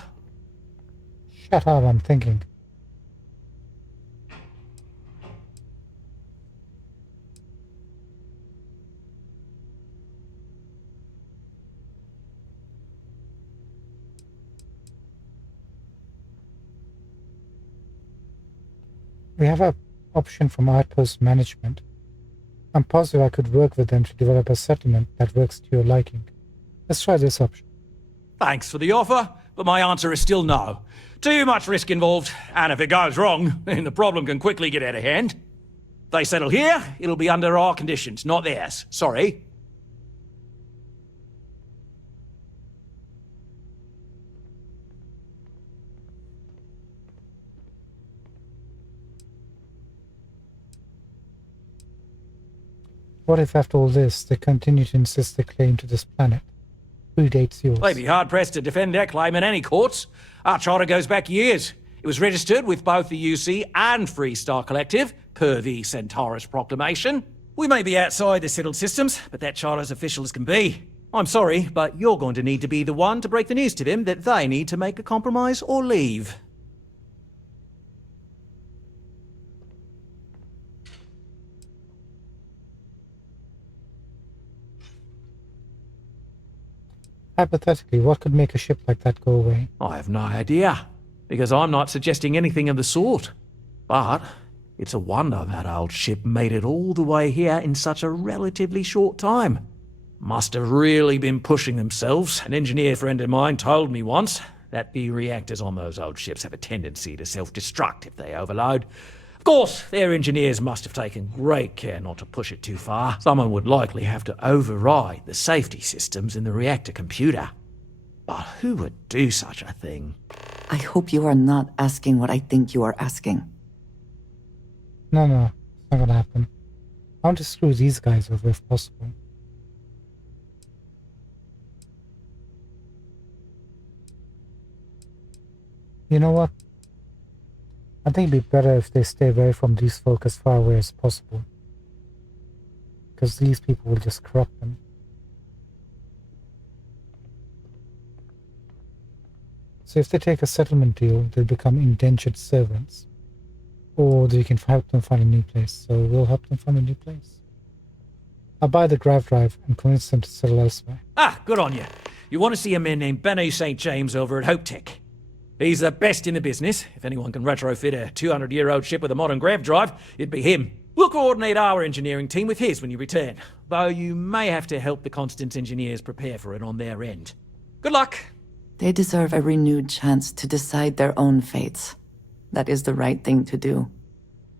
Shut up, I'm thinking. We have an option from Outpost Management. I'm positive I could work with them to develop a settlement that works to your liking. Let's try this option. Thanks for the offer, but my answer is still no. Too much risk involved, and if it goes wrong, then the problem can quickly get out of hand. If they settle here, it'll be under our conditions, not theirs. Sorry. What if after all this, they continue to insist they claim to this planet? predates yours. They'd be hard-pressed to defend their claim in any courts. Our charter goes back years. It was registered with both the UC and Freestar Collective, per the Centaurus Proclamation. We may be outside the settled systems, but that charter's official as can be. I'm sorry, but you're going to need to be the one to break the news to them that they need to make a compromise or leave. Hypothetically, what could make a ship like that go away? I have no idea, because I'm not suggesting anything of the sort. But it's a wonder that old ship made it all the way here in such a relatively short time. Must have really been pushing themselves. An engineer friend of mine told me once that the reactors on those old ships have a tendency to self-destruct if they overload. Of course, their engineers must have taken great care not to push it too far. Someone would likely have to override the safety systems in the reactor computer. But who would do such a thing? I hope you are not asking what I think you are asking. No, it's not gonna happen. I want to screw these guys over if possible. You know what? I think it'd be better if they stay away from these folk as far away as possible. Because these people will just corrupt them. So if they take a settlement deal, they'll become indentured servants. Or they can help them find a new place. So we'll help them find a new place. I'll buy the grav drive and convince them to settle elsewhere. Ah, good on you. You want to see a man named Benny St. James over at Hope Tech. He's the best in the business. If anyone can retrofit a 200-year-old ship with a modern grav drive, it'd be him. We'll coordinate our engineering team with his when you return, though you may have to help the Constance engineers prepare for it on their end. Good luck! They deserve a renewed chance to decide their own fates. That is the right thing to do.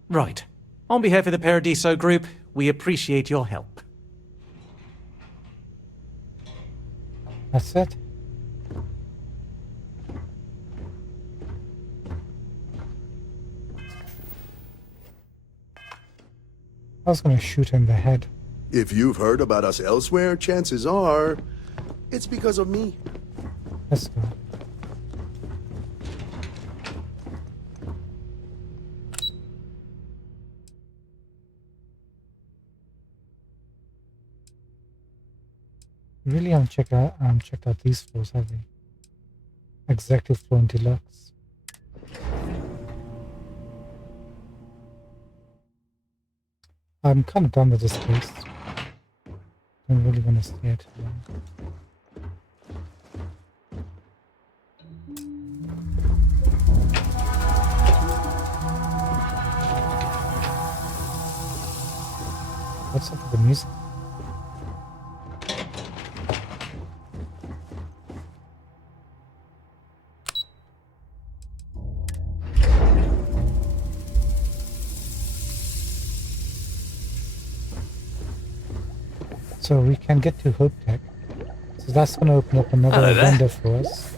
Right. On behalf of the Paradiso Group, we appreciate your help. That's it. I was gonna shoot him in the head. If you've heard about us elsewhere, chances are it's because of me. Let's go. We really haven't checked out these floors, have we? Executive floor and deluxe. I'm kind of done with this place. Don't really want to stay here too long. What's up with the music? So we can get to Hope Tech. So that's going to open up another vendor for us.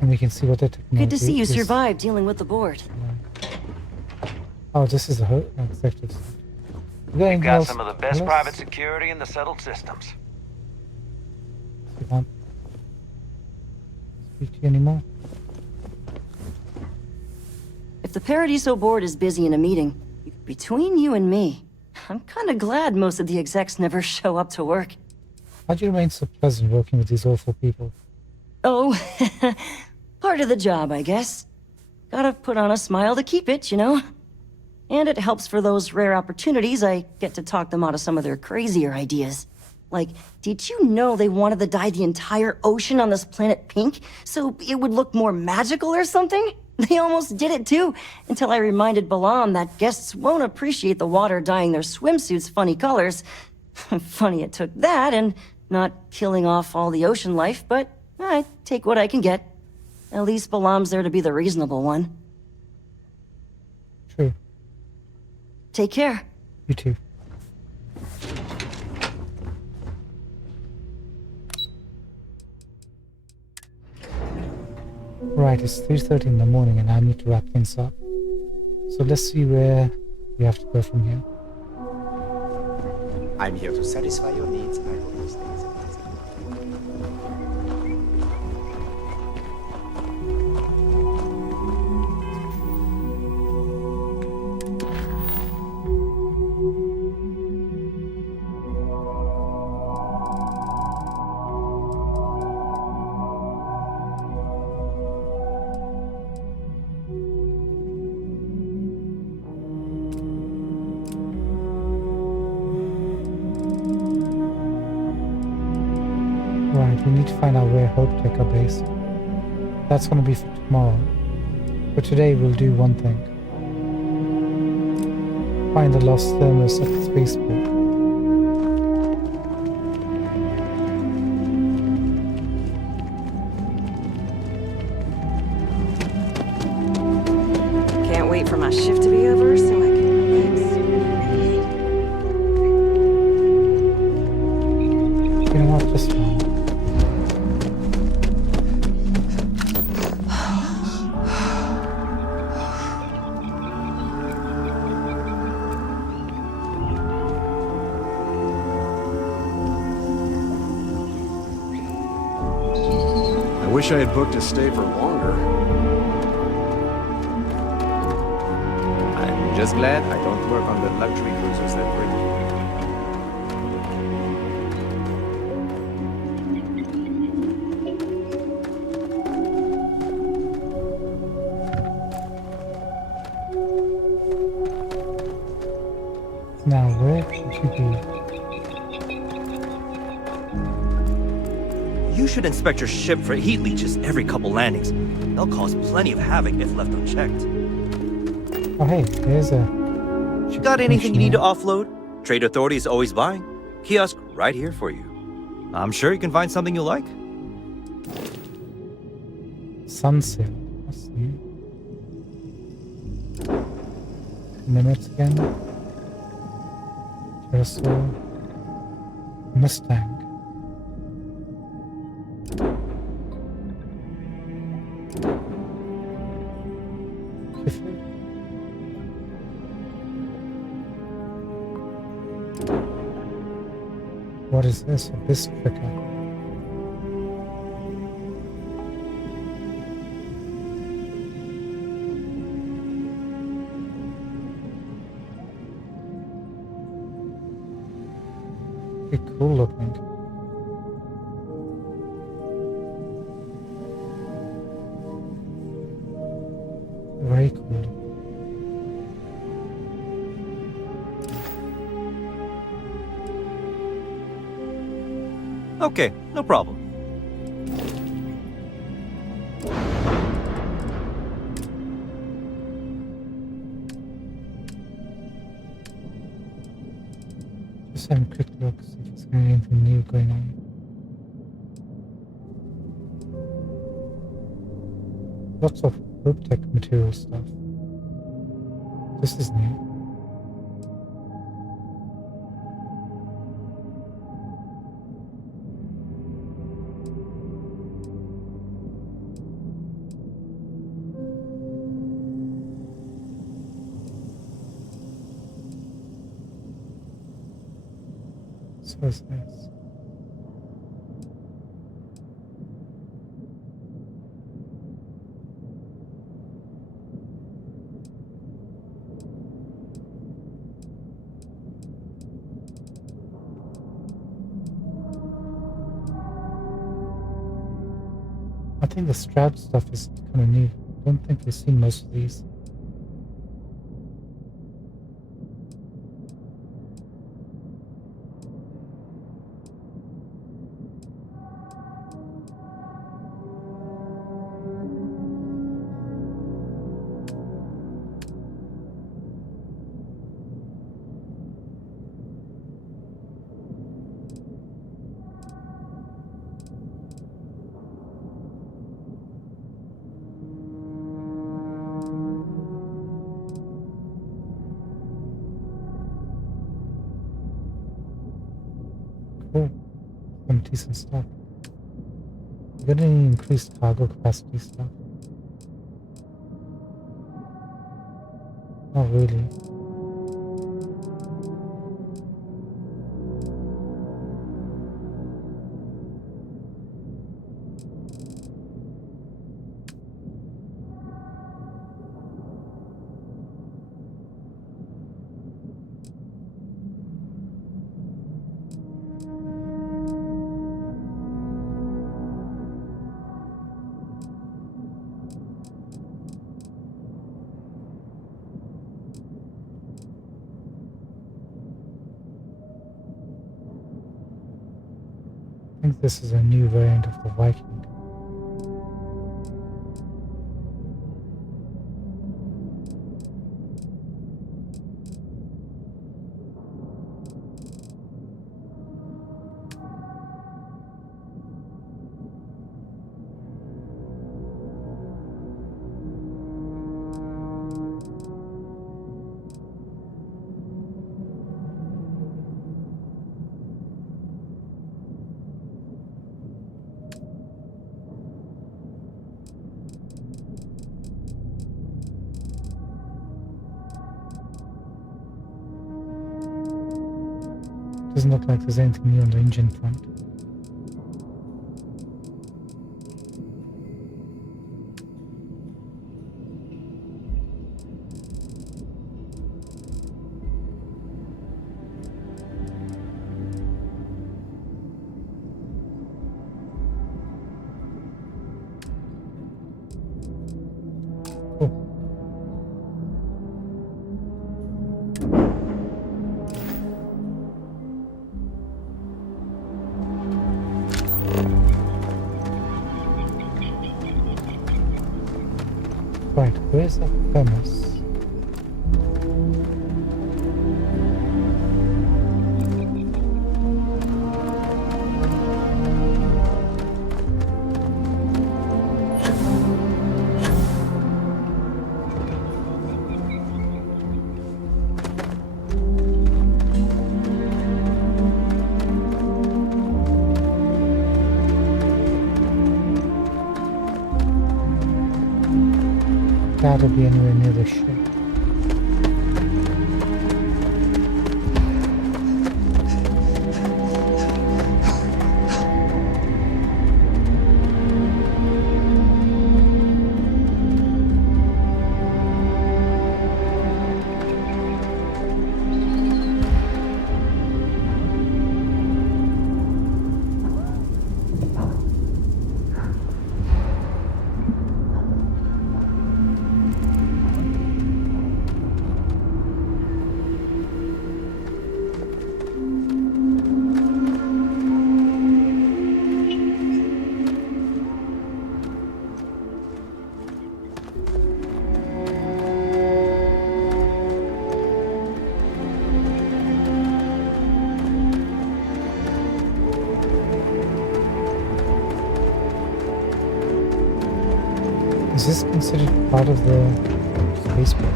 And we can see what the technology is. Good to see you survived dealing with the board. Oh, this is a executive. We've got some of the best private security in the settled systems. We can't speak to you anymore. If the Paradiso board is busy in a meeting, between you and me, I'm kind of glad most of the execs never show up to work. How do you remain so pleasant working with these awful people? Oh, part of the job, I guess. Gotta put on a smile to keep it, you know? And it helps for those rare opportunities I get to talk them out of some of their crazier ideas. Like, did you know they wanted to dye the entire ocean on this planet pink so it would look more magical or something? They almost did it too, until I reminded Balam that guests won't appreciate the water dyeing their swimsuits funny colors. Funny it took that and not killing off all the ocean life, but I take what I can get. At least Balam's there to be the reasonable one. True. Take care. You too. Right, it's 3:30 in the morning and I need to wrap things up. So let's see where we have to go from here. I'm here to satisfy your needs. I hope this stays. Alright, we need to find out where Hope Tech are based. That's going to be for tomorrow. For today, we'll do one thing. Find the lost thermos at the spaceport. Can't wait for my shift to be over so I can relax. You know what? Just fine. I wish I had booked a stay for longer. I'm just glad I don't work on the luxury cruisers that bring you. Now, where could you be? You should inspect your ship for heat leeches every couple landings. They'll cause plenty of havoc if left unchecked. Oh hey, there's a... Got anything you need to offload? Trade Authority is always buying. Kiosk right here for you. I'm sure you can find something you'll like. Sunsail. I see. Nimitz again. Pterosaur. Mustang. What is this? A Bistrica. Pretty cool looking. Very cool. Okay, no problem. Just have a quick look, see if there's anything new going on. Lots of Hope Tech material stuff. This is new. So is this. I think the strap stuff is kind of new. I don't think we've seen most of these. Cool. Some decent stuff. You got any increased cargo capacity stuff? Not really. think this is a new variant of the Viking. Doesn't look like there's anything new on the engine front. Right, where's the furnace? Gotta be anywhere near the ship. Is this considered part of the spaceport?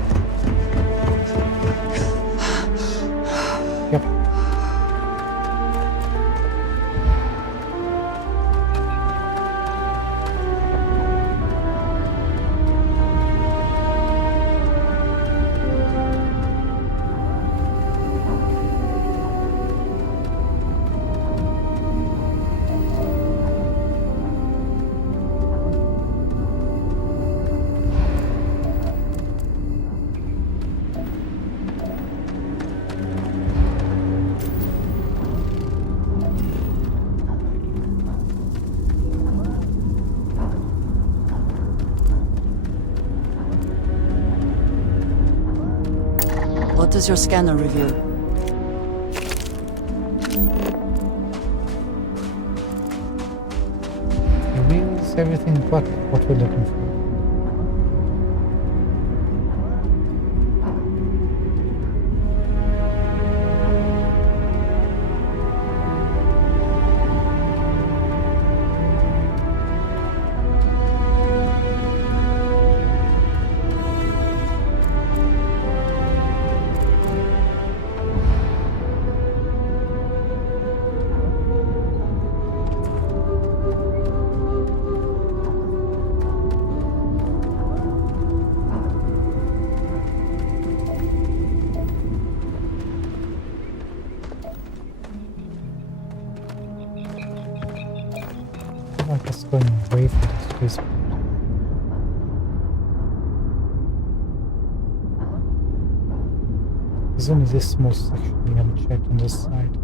Yep. What does your scanner reveal? Reveals everything but what we're looking for. Like it's going away from the spaceport. There's only this small section we haven't checked on this side.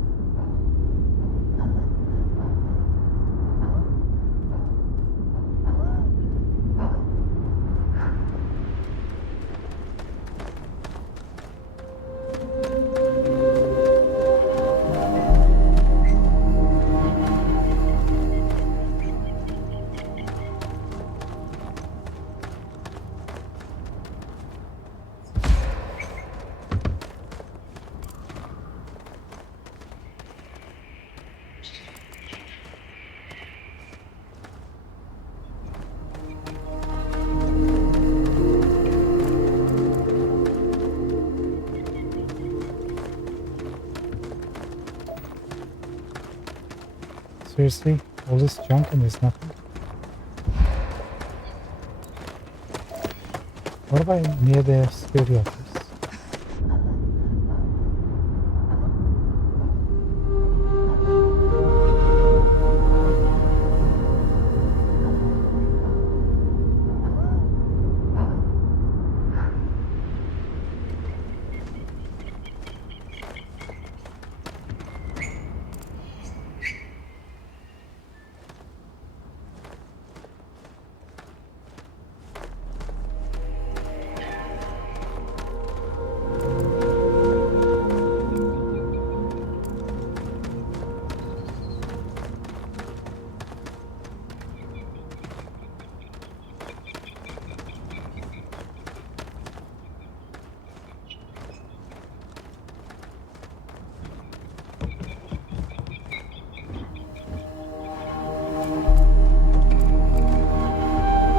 Seriously? All this junk and there's nothing? What about near the security office?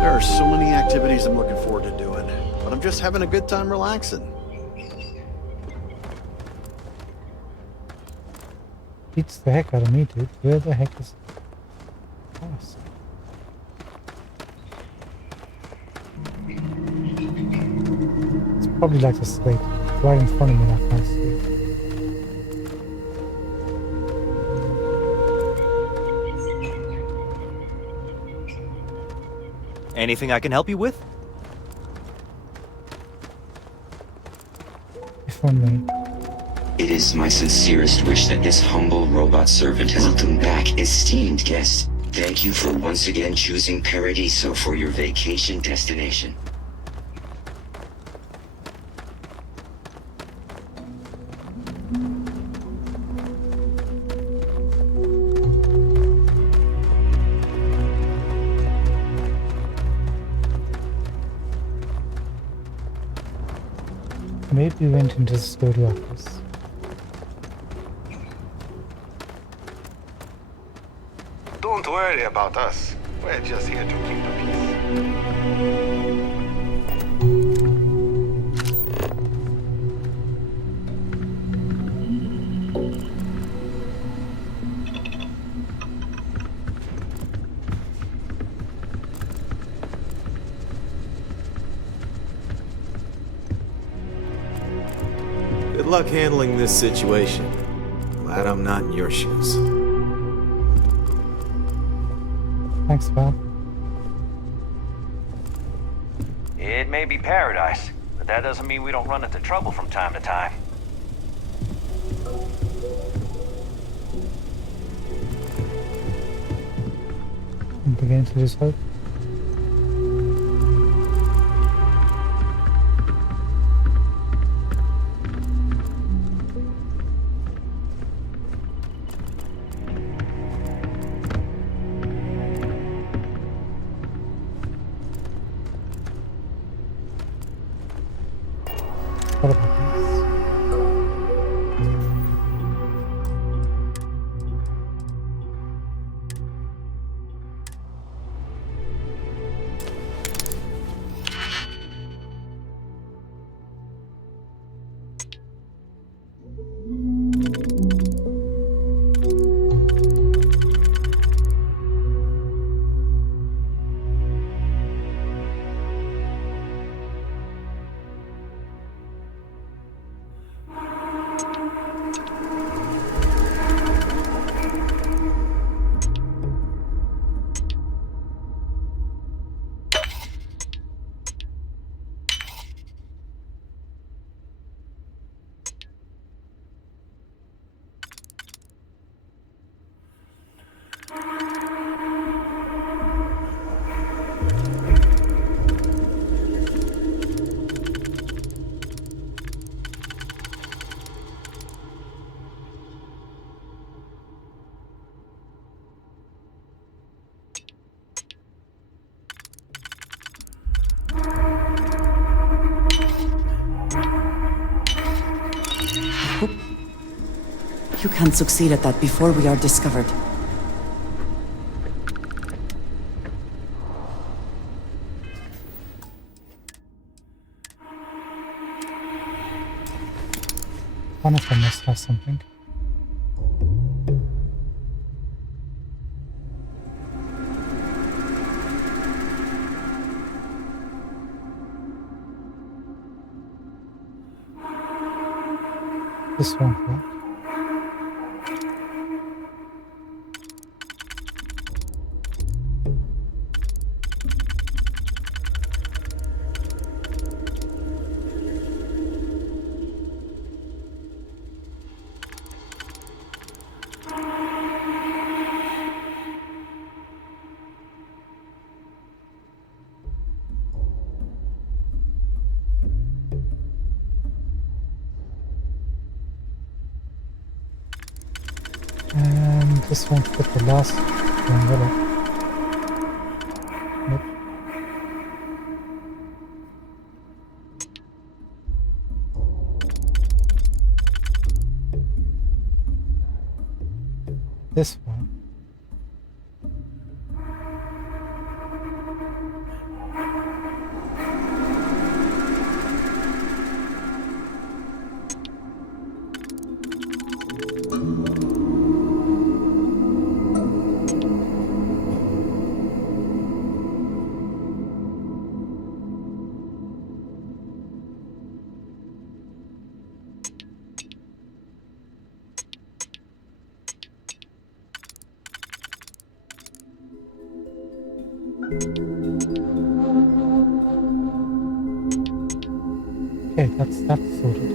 There are so many activities I'm looking forward to doing, but I'm just having a good time relaxing. Beats the heck out of me, dude. Where the heck is the house? It's probably like a slate right in front of me, that kind of slate. Anything I can help you with? If only. It is my sincerest wish that this humble robot servant has welcome back, esteemed guest. Thank you for once again choosing Paradiso for your vacation destination. Maybe we went into the security office. Don't worry about us. We're just here to keep the peace. Good luck handling this situation. Glad I'm not in your shoes. Thanks, Bob. It may be paradise, but that doesn't mean we don't run into trouble from time to time. I'm beginning to lose hope. What about this? You can't succeed at that before we are discovered. One of them must have something. This won't work. And this won't fit the last one, will it? Nope. This one. Okay, that's sorted.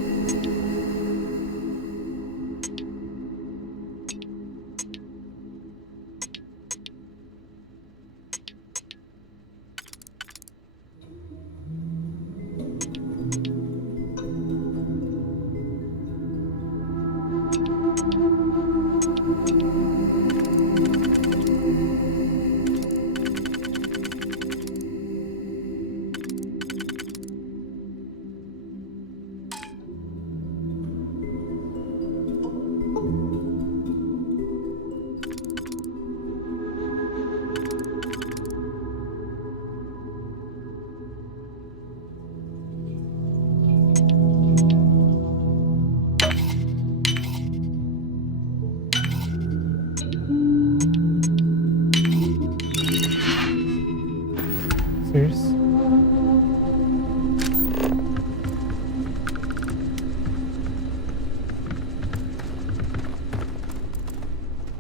Serious?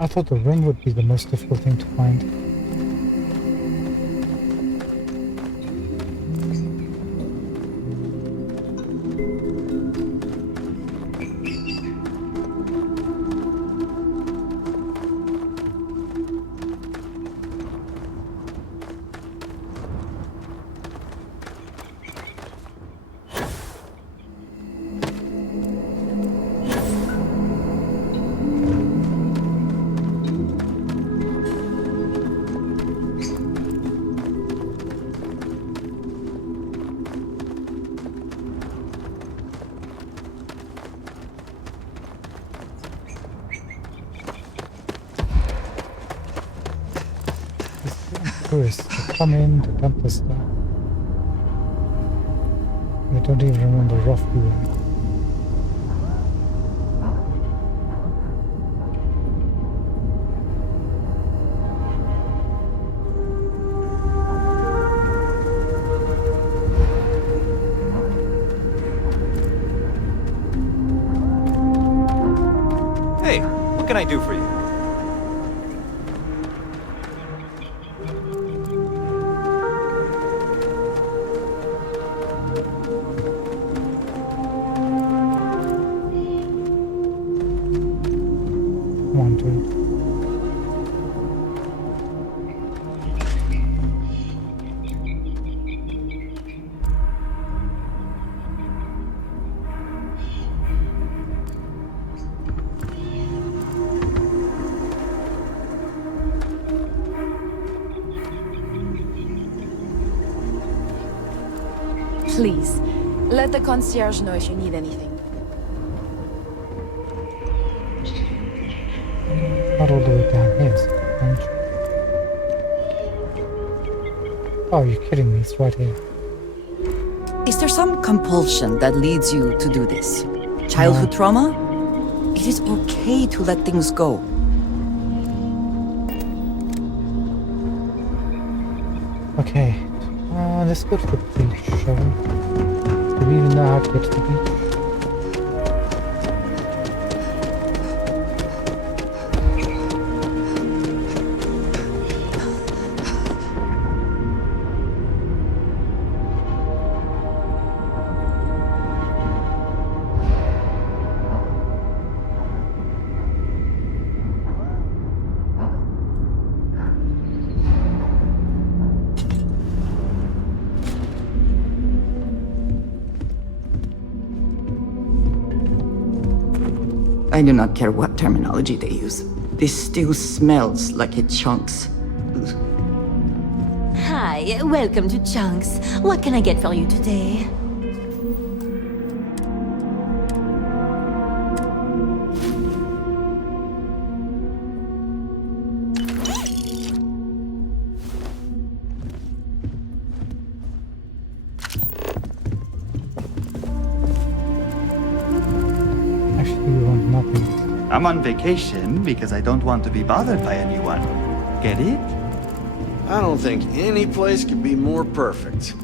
I thought the ring would be the most difficult thing to find. Tourists to come in to dump the stuff. They don't even remember rough viewing. Hey, what can I do for you? Come on, dude. Please, let the concierge know if you need anything. Not all the way down here, aren't you? Oh, you're kidding me, it's right here. Is there some compulsion that leads you to do this? Childhood trauma? It is okay to let things go. Okay, let's go to the beach, shall we? Do we even know how to get to the beach? I do not care what terminology they use. This still smells like it chunks. Hi, welcome to Chunks. What can I get for you today? Actually, we want nothing. I'm on vacation because I don't want to be bothered by anyone. Get it? I don't think any place could be more perfect.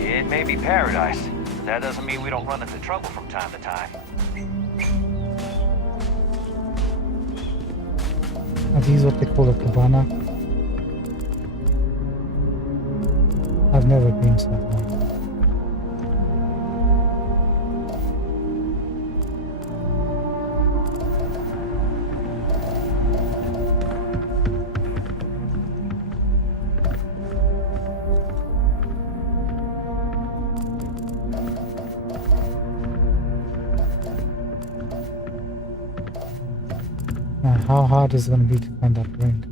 It may be paradise, but that doesn't mean we don't run into trouble from time to time. Are these what they call a cabana? I've never been to that one. Now, how hard is it going to be to find that ring?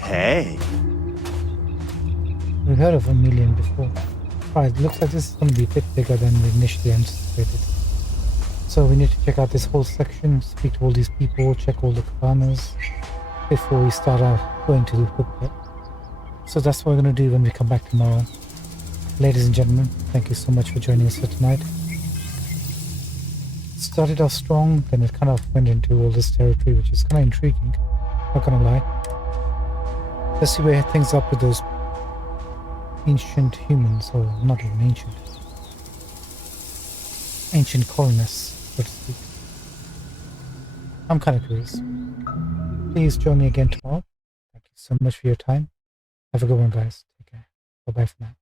Hey. We've heard of a million before. Right, looks like this is going to be a bit bigger than we initially anticipated. So we need to check out this whole section, speak to all these people, check all the cabanas before we start going to the hook pit. So that's what we're going to do when we come back tomorrow. Ladies and gentlemen, thank you so much for joining us for tonight. Started off strong, then it kind of went into all this territory, which is kind of intriguing, not gonna lie. Let's see where things up with those ancient humans, or not even ancient colonists, so to speak. I'm kind of curious. Please join me again tomorrow. Thank you so much for your time. Have a good one, guys. Take care. Bye-bye for now.